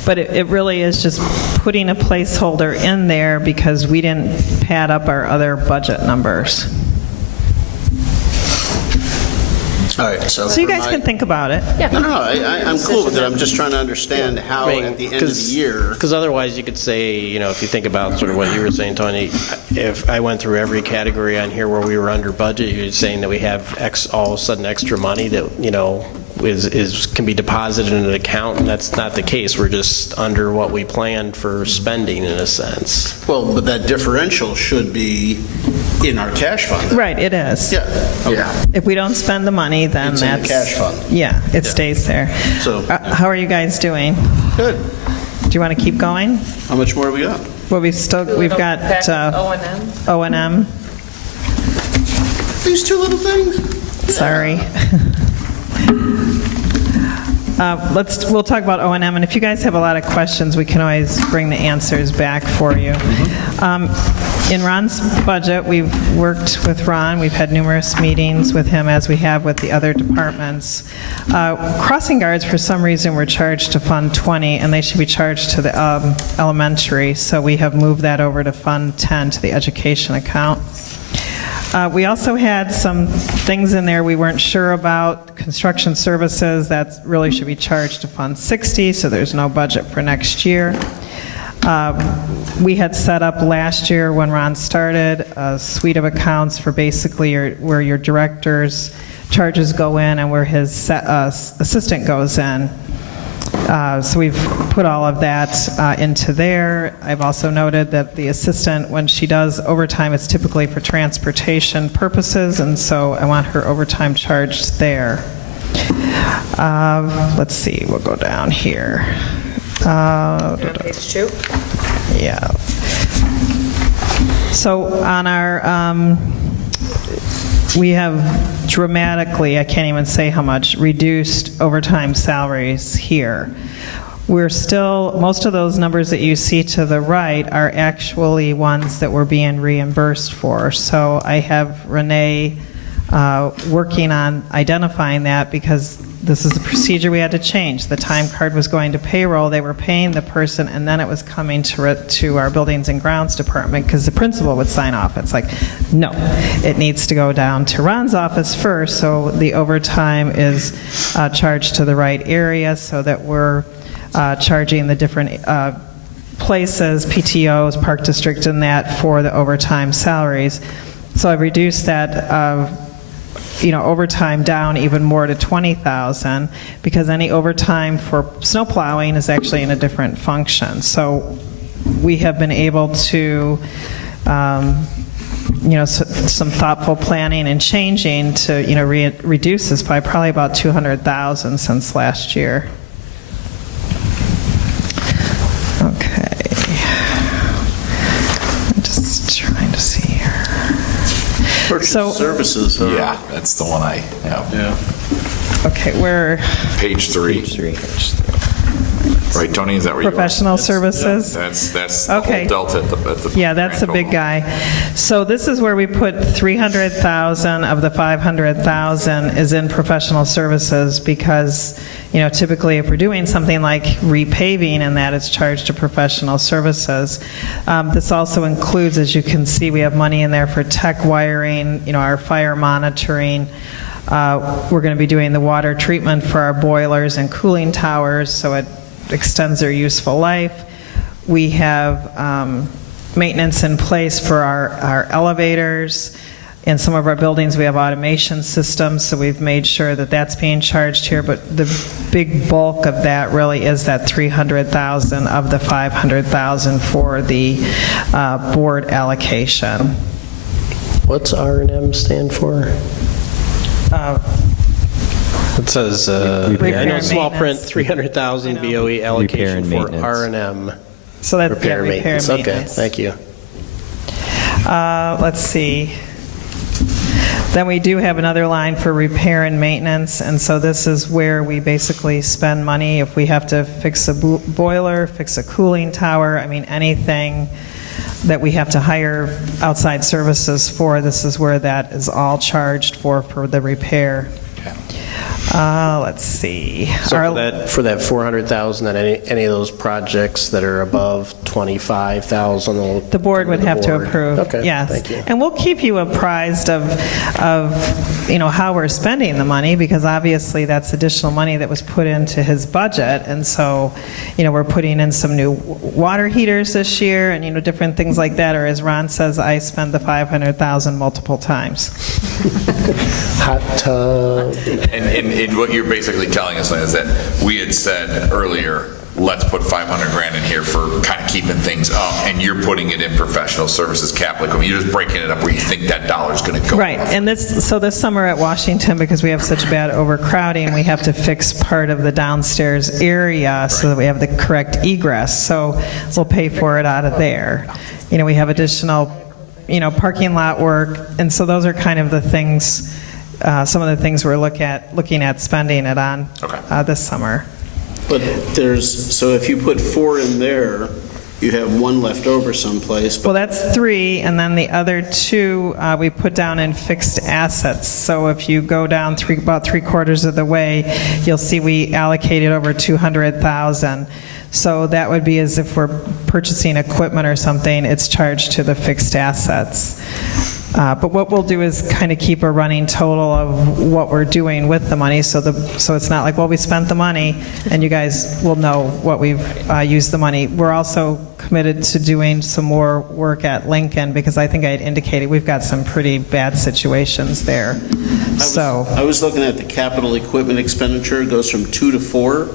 but it really is just putting a placeholder in there because we didn't pad up our other budget numbers. All right, so you guys can think about it. No, I'm cool with it. I'm just trying to understand how at the end of the year. Because otherwise you could say, if you think about sort of what you were saying, Tony, if I went through every category on here where we were under budget, you're saying that we have all of a sudden extra money that, can be deposited in an account, and that's not the case. We're just under what we planned for spending in a sense. Well, but that differential should be in our cash fund. Right, it is. Yeah. Okay. Yeah. If we don't spend the money, then It's in the that's... cash fund. Yeah, it stays there. So, how are you guys doing? Good. Do you want to keep going? How much more have we got? Well, we've got O&M. These two little things? Sorry. We'll talk about O&M, and if you guys have a lot of questions, we can always bring the answers back for you. In Ron's budget, we've worked with Ron. We've had numerous meetings with him, as we have with the other departments. Crossing guards, for some reason, were charged to Fund 20, and they should be charged to the elementary, so we have moved that over to Fund 10, to the education account. We also had some things in there we weren't sure about. Construction services, that really should be charged to Fund 60, so there's no budget for next year. We had set up last year when Ron started a suite of accounts for basically where your directors charges go in and where his assistant goes in. So we've put all of that into there. I've also noted that the assistant, when she does overtime, it's typically for transportation purposes, and so I want her overtime charged there. Let's see, we'll go down here. Page 2. Yeah. So on our, we have dramatically, I can't even say how much, reduced overtime salaries here. We're still, most of those numbers that you see to the right are actually ones that we're being reimbursed for. So I have Renee working on identifying that, because this is the procedure we had to change. The time card was going to payroll, they were paying the person, and then it was coming to our Buildings and Grounds Department, because the principal would sign off. It's like, no, it needs to go down to Ron's office first, so the overtime is charged to the right area, so that we're charging the different places, PTOs, Park District, and that for the overtime salaries. So I've reduced that overtime down even more to $20,000, because any overtime for snow plowing is actually in a different function. So we have been able to, some thoughtful planning and changing to, reduce this by probably about $200,000 since last year. Okay. I'm just trying to see here. Purchase services. Yeah, that's the one I have. Yeah. Okay, where? Page 3. Right, Tony, is that where you are? Professional services? That's Okay. the whole delta at the Yeah, that's a big guy. So this is where we put 300,000 of the 500,000 is in professional services, because, typically if we're doing something like repaving, and that is charged to professional services. This also includes, as you can see, we have money in there for tech wiring, our fire monitoring. We're going to be doing the water treatment for our boilers and cooling towers, so it extends their useful life. We have maintenance in place for our elevators. In some of our buildings, we have automation systems, so we've made sure that that's being charged here. But the big bulk of that really is that 300,000 of the 500,000 for the board allocation. What's R&M stand for? It says, I know small print, 300,000 BOE allocation for R&M. So that's repair and maintenance. Okay, thank you. Let's see. Then we do have another line for repair and maintenance, and so this is where we basically spend money if we have to fix a boiler, fix a cooling tower, anything that we have to hire outside services for, this is where that is all charged for the repair. Let's see. So for that 400,000, that any of those projects that are above 25,000, the board would have to approve. Okay, yes. thank you. And we'll keep you apprised of how we're spending the money, because obviously that's additional money that was put into his budget, and so we're putting in some new water heaters this year, and different things like that. Or as Ron says, I spend the 500,000 multiple times. Hot tub. And what you're basically telling us is that we had said earlier, let's put 500 grand in here for kind of keeping things up, and you're putting it in professional services capital. You're just breaking it up where you think that dollar's going to go. Right, and this summer at Washington, because we have such bad overcrowding, we have to fix part of the downstairs area so that we have the correct egress. So we'll pay for it out of there. We have additional, parking lot work, and so those are kind of the things. Some of the things we're looking at spending it on this summer. But so if you put 4 in there, you have 1 left over someplace. Well, that's 3, and then the other 2 we put down in fixed assets. So if you go down about 3/4 of the way, you'll see we allocated over 200,000. So that would be as if we're purchasing equipment or something, it's charged to the fixed assets. But what we'll do is kind of keep a running total of what we're doing with the money, so it's not like, well, we spent the money, and you guys will know what we've used the money. We're also committed to doing some more work at Lincoln, because I think I had indicated we've got some pretty bad situations there. I was looking at the capital equipment expenditure. It goes from 2 to 4.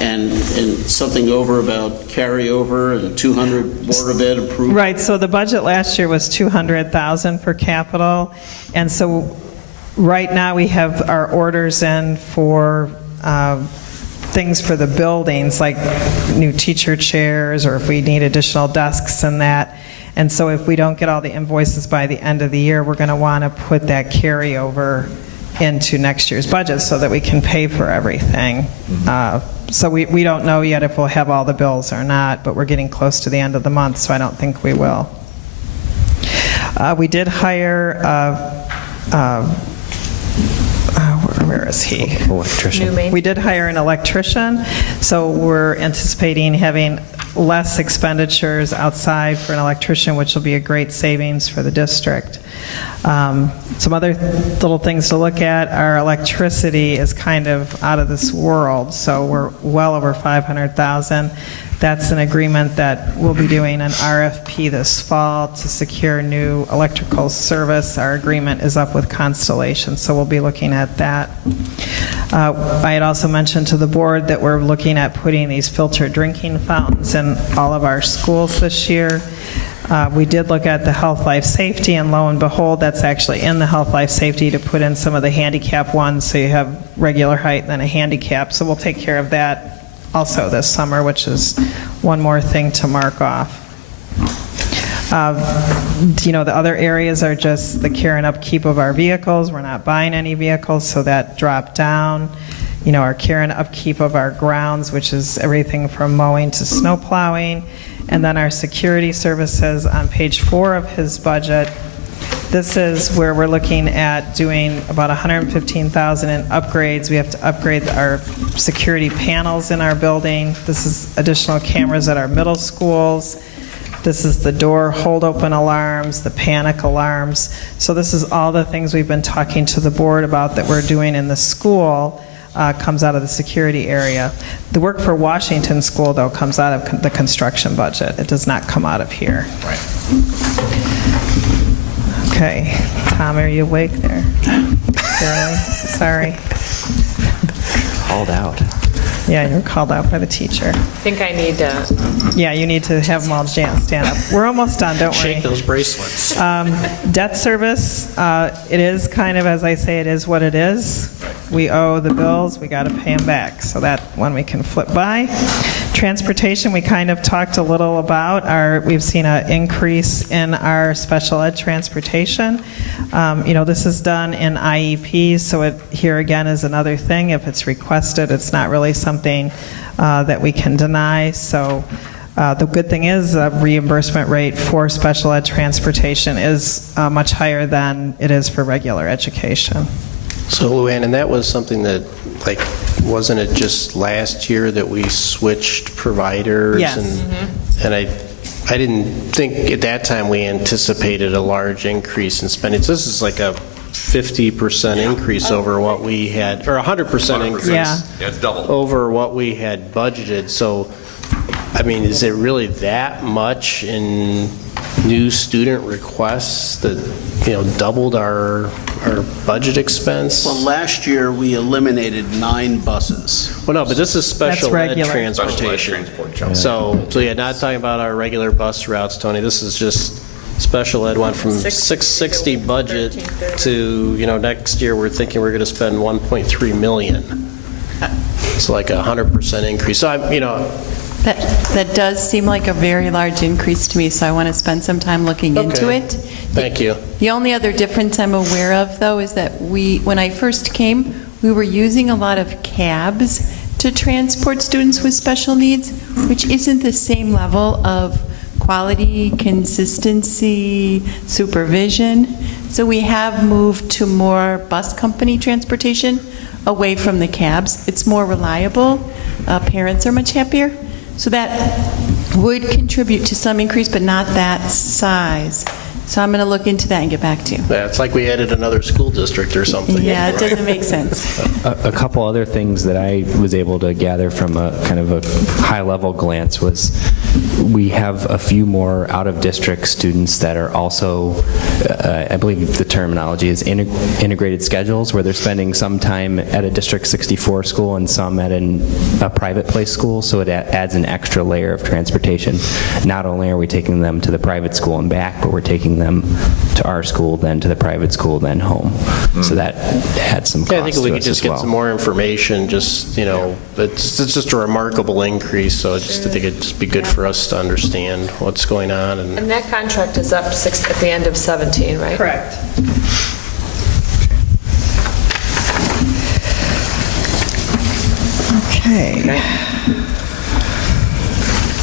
And something over about carryover and 200 Board of Ed approved. Right, so the budget last year was $200,000 for capital, and so right now we have our orders in for things for the buildings, like new teacher chairs, or if we need additional desks and that. And so if we don't get all the invoices by the end of the year, we're going to want to put that carryover into next year's budget so that we can pay for everything. So we don't know yet if we'll have all the bills or not, but we're getting close to the end of the month, so I don't think we will. We did hire, where is he? Electrician. We did hire an electrician, so we're anticipating having less expenditures outside for an electrician, which will be a great savings for the district. Some other little things to look at, our electricity is kind of out of this world, so we're well over $500,000. That's an agreement that we'll be doing an RFP this fall to secure new electrical service. Our agreement is up with Constellation, so we'll be looking at that. I had also mentioned to the board that we're looking at putting these filtered drinking fountains in all of our schools this year. We did look at the health, life, safety, and lo and behold, that's actually in the health, life, safety to put in some of the handicap ones, so you have regular height and then a handicap. So we'll take care of that also this summer, which is one more thing to mark off. The other areas are just the care and upkeep of our vehicles. We're not buying any vehicles, so that dropped down. Our care and upkeep of our grounds, which is everything from mowing to snow plowing. And then our security services on page 4 of his budget. This is where we're looking at doing about $115,000 in upgrades. We have to upgrade our security panels in our building. This is additional cameras at our middle schools. This is the door hold open alarms, the panic alarms. So this is all the things we've been talking to the board about that we're doing in the school. Comes out of the security area. The work for Washington School, though, comes out of the construction budget. It does not come out of here. Right. Okay. Tom, are you awake there? Barely? Sorry. Called out. Yeah, you're called out by the teacher. I think I need to... Yeah, you need to have them all stand up. We're almost done, don't worry. Shake those bracelets. Debt service, it is kind of, as I say, it is what it is. We owe the bills, we got to pay them back. So that one we can flip by. Transportation, we kind of talked a little about. We've seen an increase in our special ed transportation. This is done in IEPs, so here again is another thing. If it's requested, it's not really something that we can deny. So the good thing is the reimbursement rate for special ed transportation is much higher than it is for regular education. So Luann, and that was something that, wasn't it just last year that we switched providers? Yes. And I didn't think at that time we anticipated a large increase in spending. So this is like a 50% increase over what we had, or 100% increase. Yeah. Yeah, it's double. Over what we had budgeted. So, is it really that much in new student requests that, doubled our budget expense? Well, last year, we eliminated 9 buses. Well, no, but this is special ed regular. transportation. Special ed transport, So yeah, not talking about our regular bus routes, Tony. This is just special ed went from 660 budget to, next year we're thinking we're going to spend 1.3 million. It's like a 100% increase. So That does seem like a very large increase to me, so I want to spend some time looking into Okay. it. Thank you. The only other difference I'm aware of, though, is that when I first came, we were using a lot of cabs to transport students with special needs, which isn't the same level of quality, consistency, supervision. So we have moved to more bus company transportation away from the cabs. It's more reliable. Parents are much happier. So that would contribute to some increase, but not that size. So I'm going to look into that and get back to you. Yeah, it's like we added another school district or something. Yeah, it doesn't make sense. A couple other things that I was able to gather from a kind of a high-level glance was we have a few more out-of-district students that are also, I believe the terminology is integrated schedules, where they're spending some time at a District 64 school and some at a private place school, so it adds an extra layer of transportation. Not only are we taking them to the private school and back, but we're taking them to our school, then to the private school, then home. So that adds some cost Yeah, I think we to could us just as get well. some more information, just, it's just a remarkable increase, so I think it'd just be good for us to understand what's going on. And that contract is up at the end of 17, right? Correct. Okay.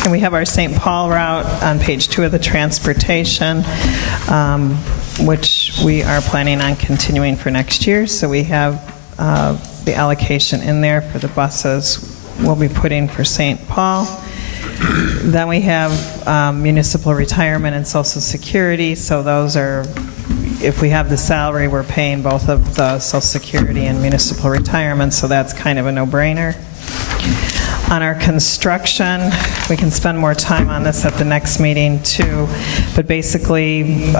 And we have our St. Paul route on page 2 of the transportation, which we are planning on continuing for next year. So we have the allocation in there for the buses we'll be putting for St. Paul. Then we have municipal retirement and Social Security. So those are, if we have the salary, we're paying both of the Social Security and municipal retirement, so that's kind of a no-brainer. On our construction, we can spend more time on this at the next meeting too, but basically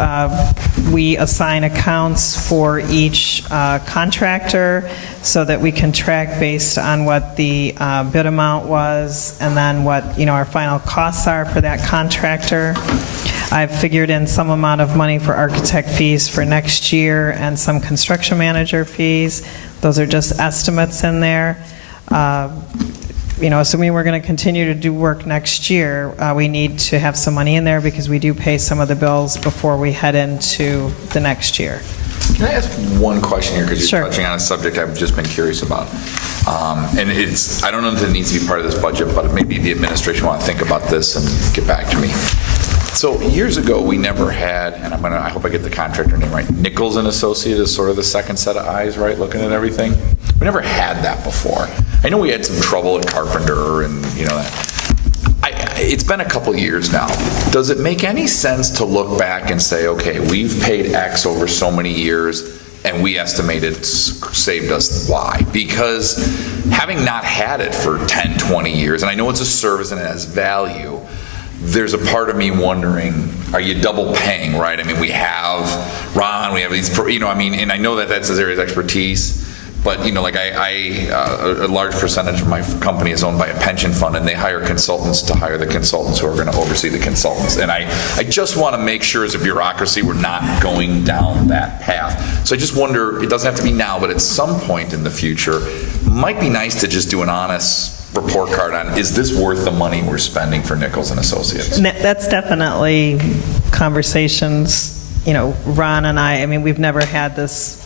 we assign accounts for each contractor so that we can track based on what the bid amount was and then what our final costs are for that contractor. I've figured in some amount of money for architect fees for next year and some construction manager fees. Those are just estimates in there. Assuming we're going to continue to do work next year, we need to have some money in there because we do pay some of the bills before we head into the next year. Can I ask one question here, because you're Sure. touching on a subject I've just been curious about. And I don't know if it needs to be part of this budget, but maybe the administration want to think about this and get back to me. So years ago, we never had, and I hope I get the contractor name right, Nichols and Associates is sort of the second set of eyes, right, looking at everything? We never had that before. I know we had some trouble at Carpenter and, that. It's been a couple years now. Does it make any sense to look back and say, okay, we've paid X over so many years, and we estimate it's saved us Y? Because having not had it for 10, 20 years, and I know it's a service and it has value, there's a part of me wondering, are you double paying, right? I mean, we have Ron, we have these, and I know that that's his area of expertise, but, a large percentage of my company is owned by a pension fund, and they hire consultants to hire the consultants who are going to oversee the consultants. And I just want to make sure as a bureaucracy we're not going down that path. So I just wonder, it doesn't have to be now, but at some point in the future, might be nice to just do an honest report card on, is this worth the money we're spending for Nichols and Associates? That's definitely conversations, Ron and I mean, we've never had this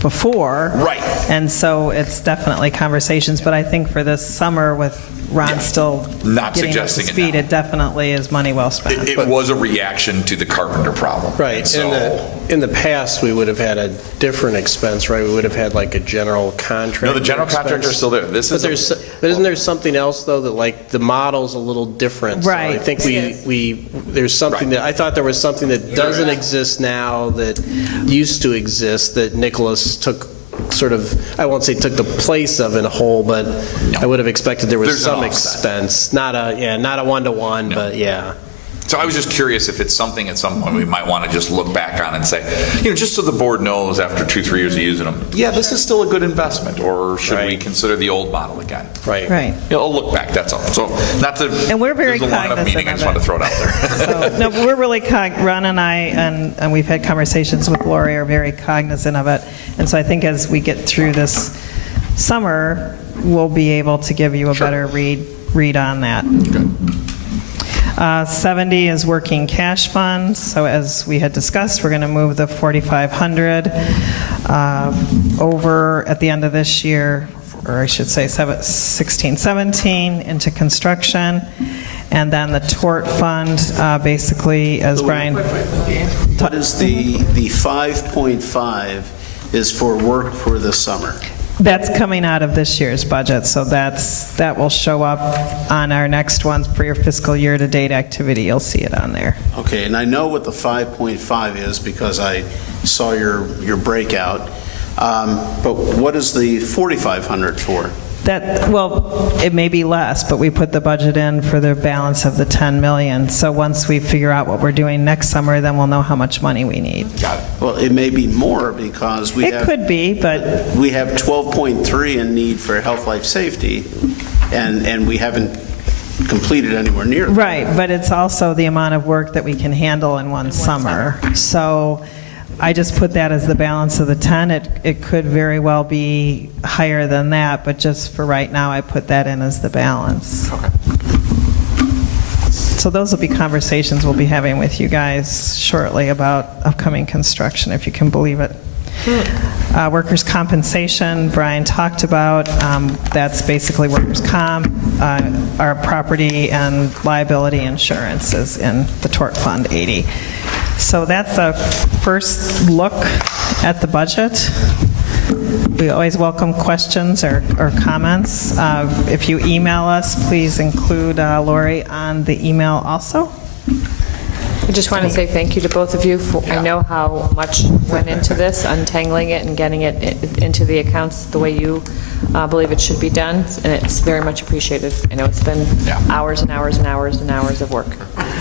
before. Right. And so it's definitely conversations, but I think for this summer with Ron still Not getting up to suggesting it speed, now. it definitely is money well spent. It was a reaction to the Carpenter problem. Right. And so, In the past, we would have had a different expense, right? We would have had like a general contractor. No, the general contractor is still there. This But is but isn't there something else though that like the model's a little different? So I Right. think there's something that I thought there was something that doesn't exist now that used to exist that Nicholas took sort of, I won't say took the place of in a whole, but I would have expected there was There's an some offset. expense, not a one-to-one, but yeah. So I was just curious if it's something at some point we might want to just look back on and say, just so the board knows after 2-3 years of using them, yeah, this is still a good investment, or should we consider the old model again? Right. Right. I'll look back, that's all. So not to, And we're very this is a long enough cognizant meeting, I of just wanted to throw it out there. So, no, we're really, Ron and I, and we've had conversations with Lori, are very cognizant of it. And so I think as we get through this summer, we'll be able to give you a better read on that. 70 is working cash funds. So as we had discussed, we're going to move the 4,500 over at the end of this year, or I should say 16, 17 into construction. And then the tort fund, basically, as Brian... What is the 5.5 is for work for the summer? That's coming out of this year's budget, so that will show up on our next ones for your fiscal year-to-date activity. You'll see it on there. Okay, and I know what the 5.5 is because I saw your breakout, but what is the 4,500 for? Well, it may be less, but we put the budget in for the balance of the 10 million. So once we figure out what we're doing next summer, then we'll know how much money we need. Got it. Well, it may be more because we have... It could be, but... We have 12.3 in need for health, life, safety, and we haven't completed anywhere near that. Right, but it's also the amount of work that we can handle in one summer. So I just put that as the balance of the 10. It could very well be higher than that, but just for right now, I put that in as the balance. Okay. So those will be conversations we'll be having with you guys shortly about upcoming construction, if you can believe it. Workers' compensation, Brian talked about. That's basically workers' comp. Our property and liability insurance is in the tort fund 80. So that's a first look at the budget. We always welcome questions or comments. If you email us, please include Lori on the email also. I just want to say thank you to both of you. I know how much went into this, untangling it and getting it into the accounts the way you believe it should be done, and it's very much appreciated. I know it's been hours and hours and hours and hours of work.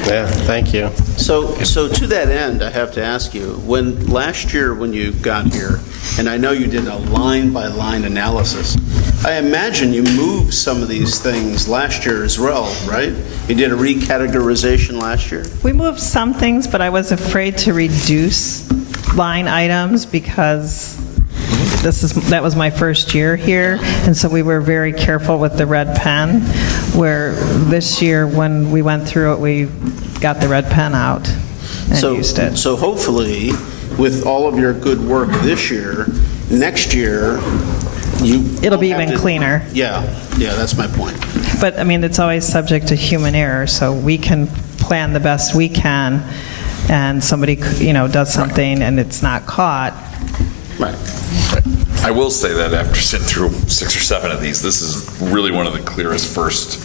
Yeah, thank you. So to that end, I have to ask you, last year when you got here, and I know you did a line-by-line analysis, I imagine you moved some of these things last year as well, right? You did a recategorization last year? We moved some things, but I was afraid to reduce line items because that was my first year here, and so we were very careful with the red pen, where this year when we went through it, we got the red pen out and used it. So hopefully, with all of your good work this year, next year, it'll be even cleaner. Yeah, that's my point. But I mean, it's always subject to human error, so we can plan the best we can, and somebody does something and it's not caught. Right. I will say that after sitting through 6 or 7 of these, this is really one of the clearest first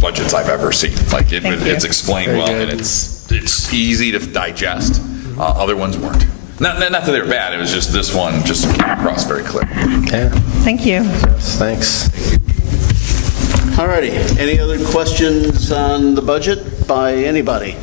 budgets I've ever seen. Like it's explained well, and it's easy to digest. Other ones weren't. Not that they were bad. It was just this one just came across very clear. Yeah. Thank you. Yes, thanks. All righty. Any other questions on the budget by anybody?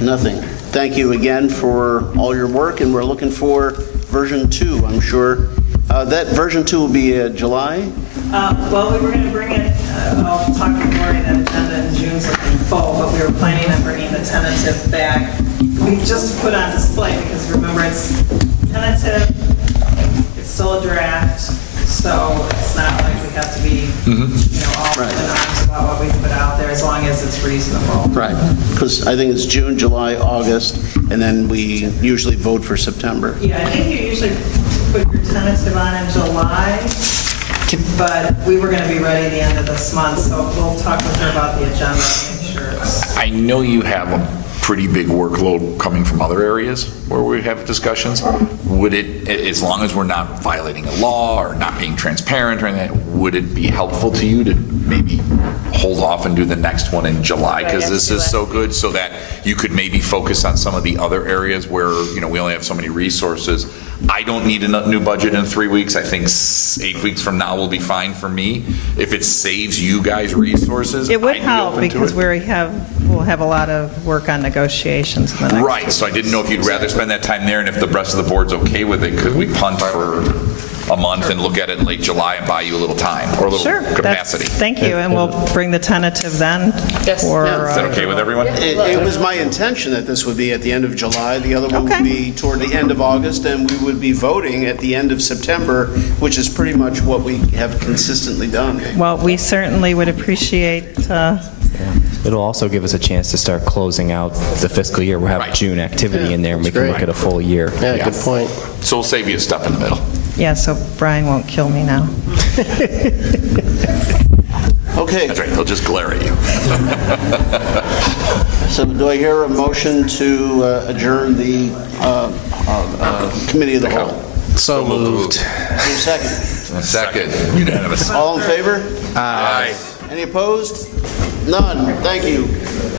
Nothing. Thank you again for all your work, and we're looking for version 2, I'm sure. That version 2 will be July? Well, we were going to bring it, I'll talk to Lori, that agenda in June's looking full, but we were planning on bringing the tentative back. We just put on display because remember it's tentative, it's still a draft, so it's not like we have to be, all in arms about what we put out there as long as it's reasonable. Right. Because I think it's June, July, August, and then we usually vote for September. Yeah, I think you usually put your tentative on in July, but we were going to be ready at the end of this month, so we'll talk with her about the agenda and make sure it's... I know you have a pretty big workload coming from other areas where we have discussions. Would it, as long as we're not violating a law or not being transparent or anything, would it be helpful to you to maybe hold off and do the next one in July? Because this is so good, so that you could maybe focus on some of the other areas where, we only have so many resources. I don't need a new budget in 3 weeks. I think 8 weeks from now will be fine for me. If it saves you guys resources, it would I'd help be open to because it. we'll have a lot of work on negotiations in the next Right, so I didn't know if you'd rather spend that time there, and if the rest of the board's okay with it, could we punt for a month and look at it in late July and buy you a little time or a little capacity? Thank you, and we'll bring the tentative then. Yes. For, Is that okay with everyone? It was my intention that this would be at the end of July, the other one would be toward the end of August, and we would be voting at the end of September, which is pretty much what we have consistently done. Well, we certainly would appreciate... It'll also give us a chance to start closing out the fiscal year. We'll have June activity in there, and we can look at a full year. Yeah, good point. So we'll save you a step in the middle. Yeah, so Brian won't kill me now. Okay. That's right, he'll just glare at you. So do I hear a motion to adjourn the Committee of the Whole? So moved. Is there a second? Second, unanimous. All in favor? Aye. Any opposed? None. Thank you.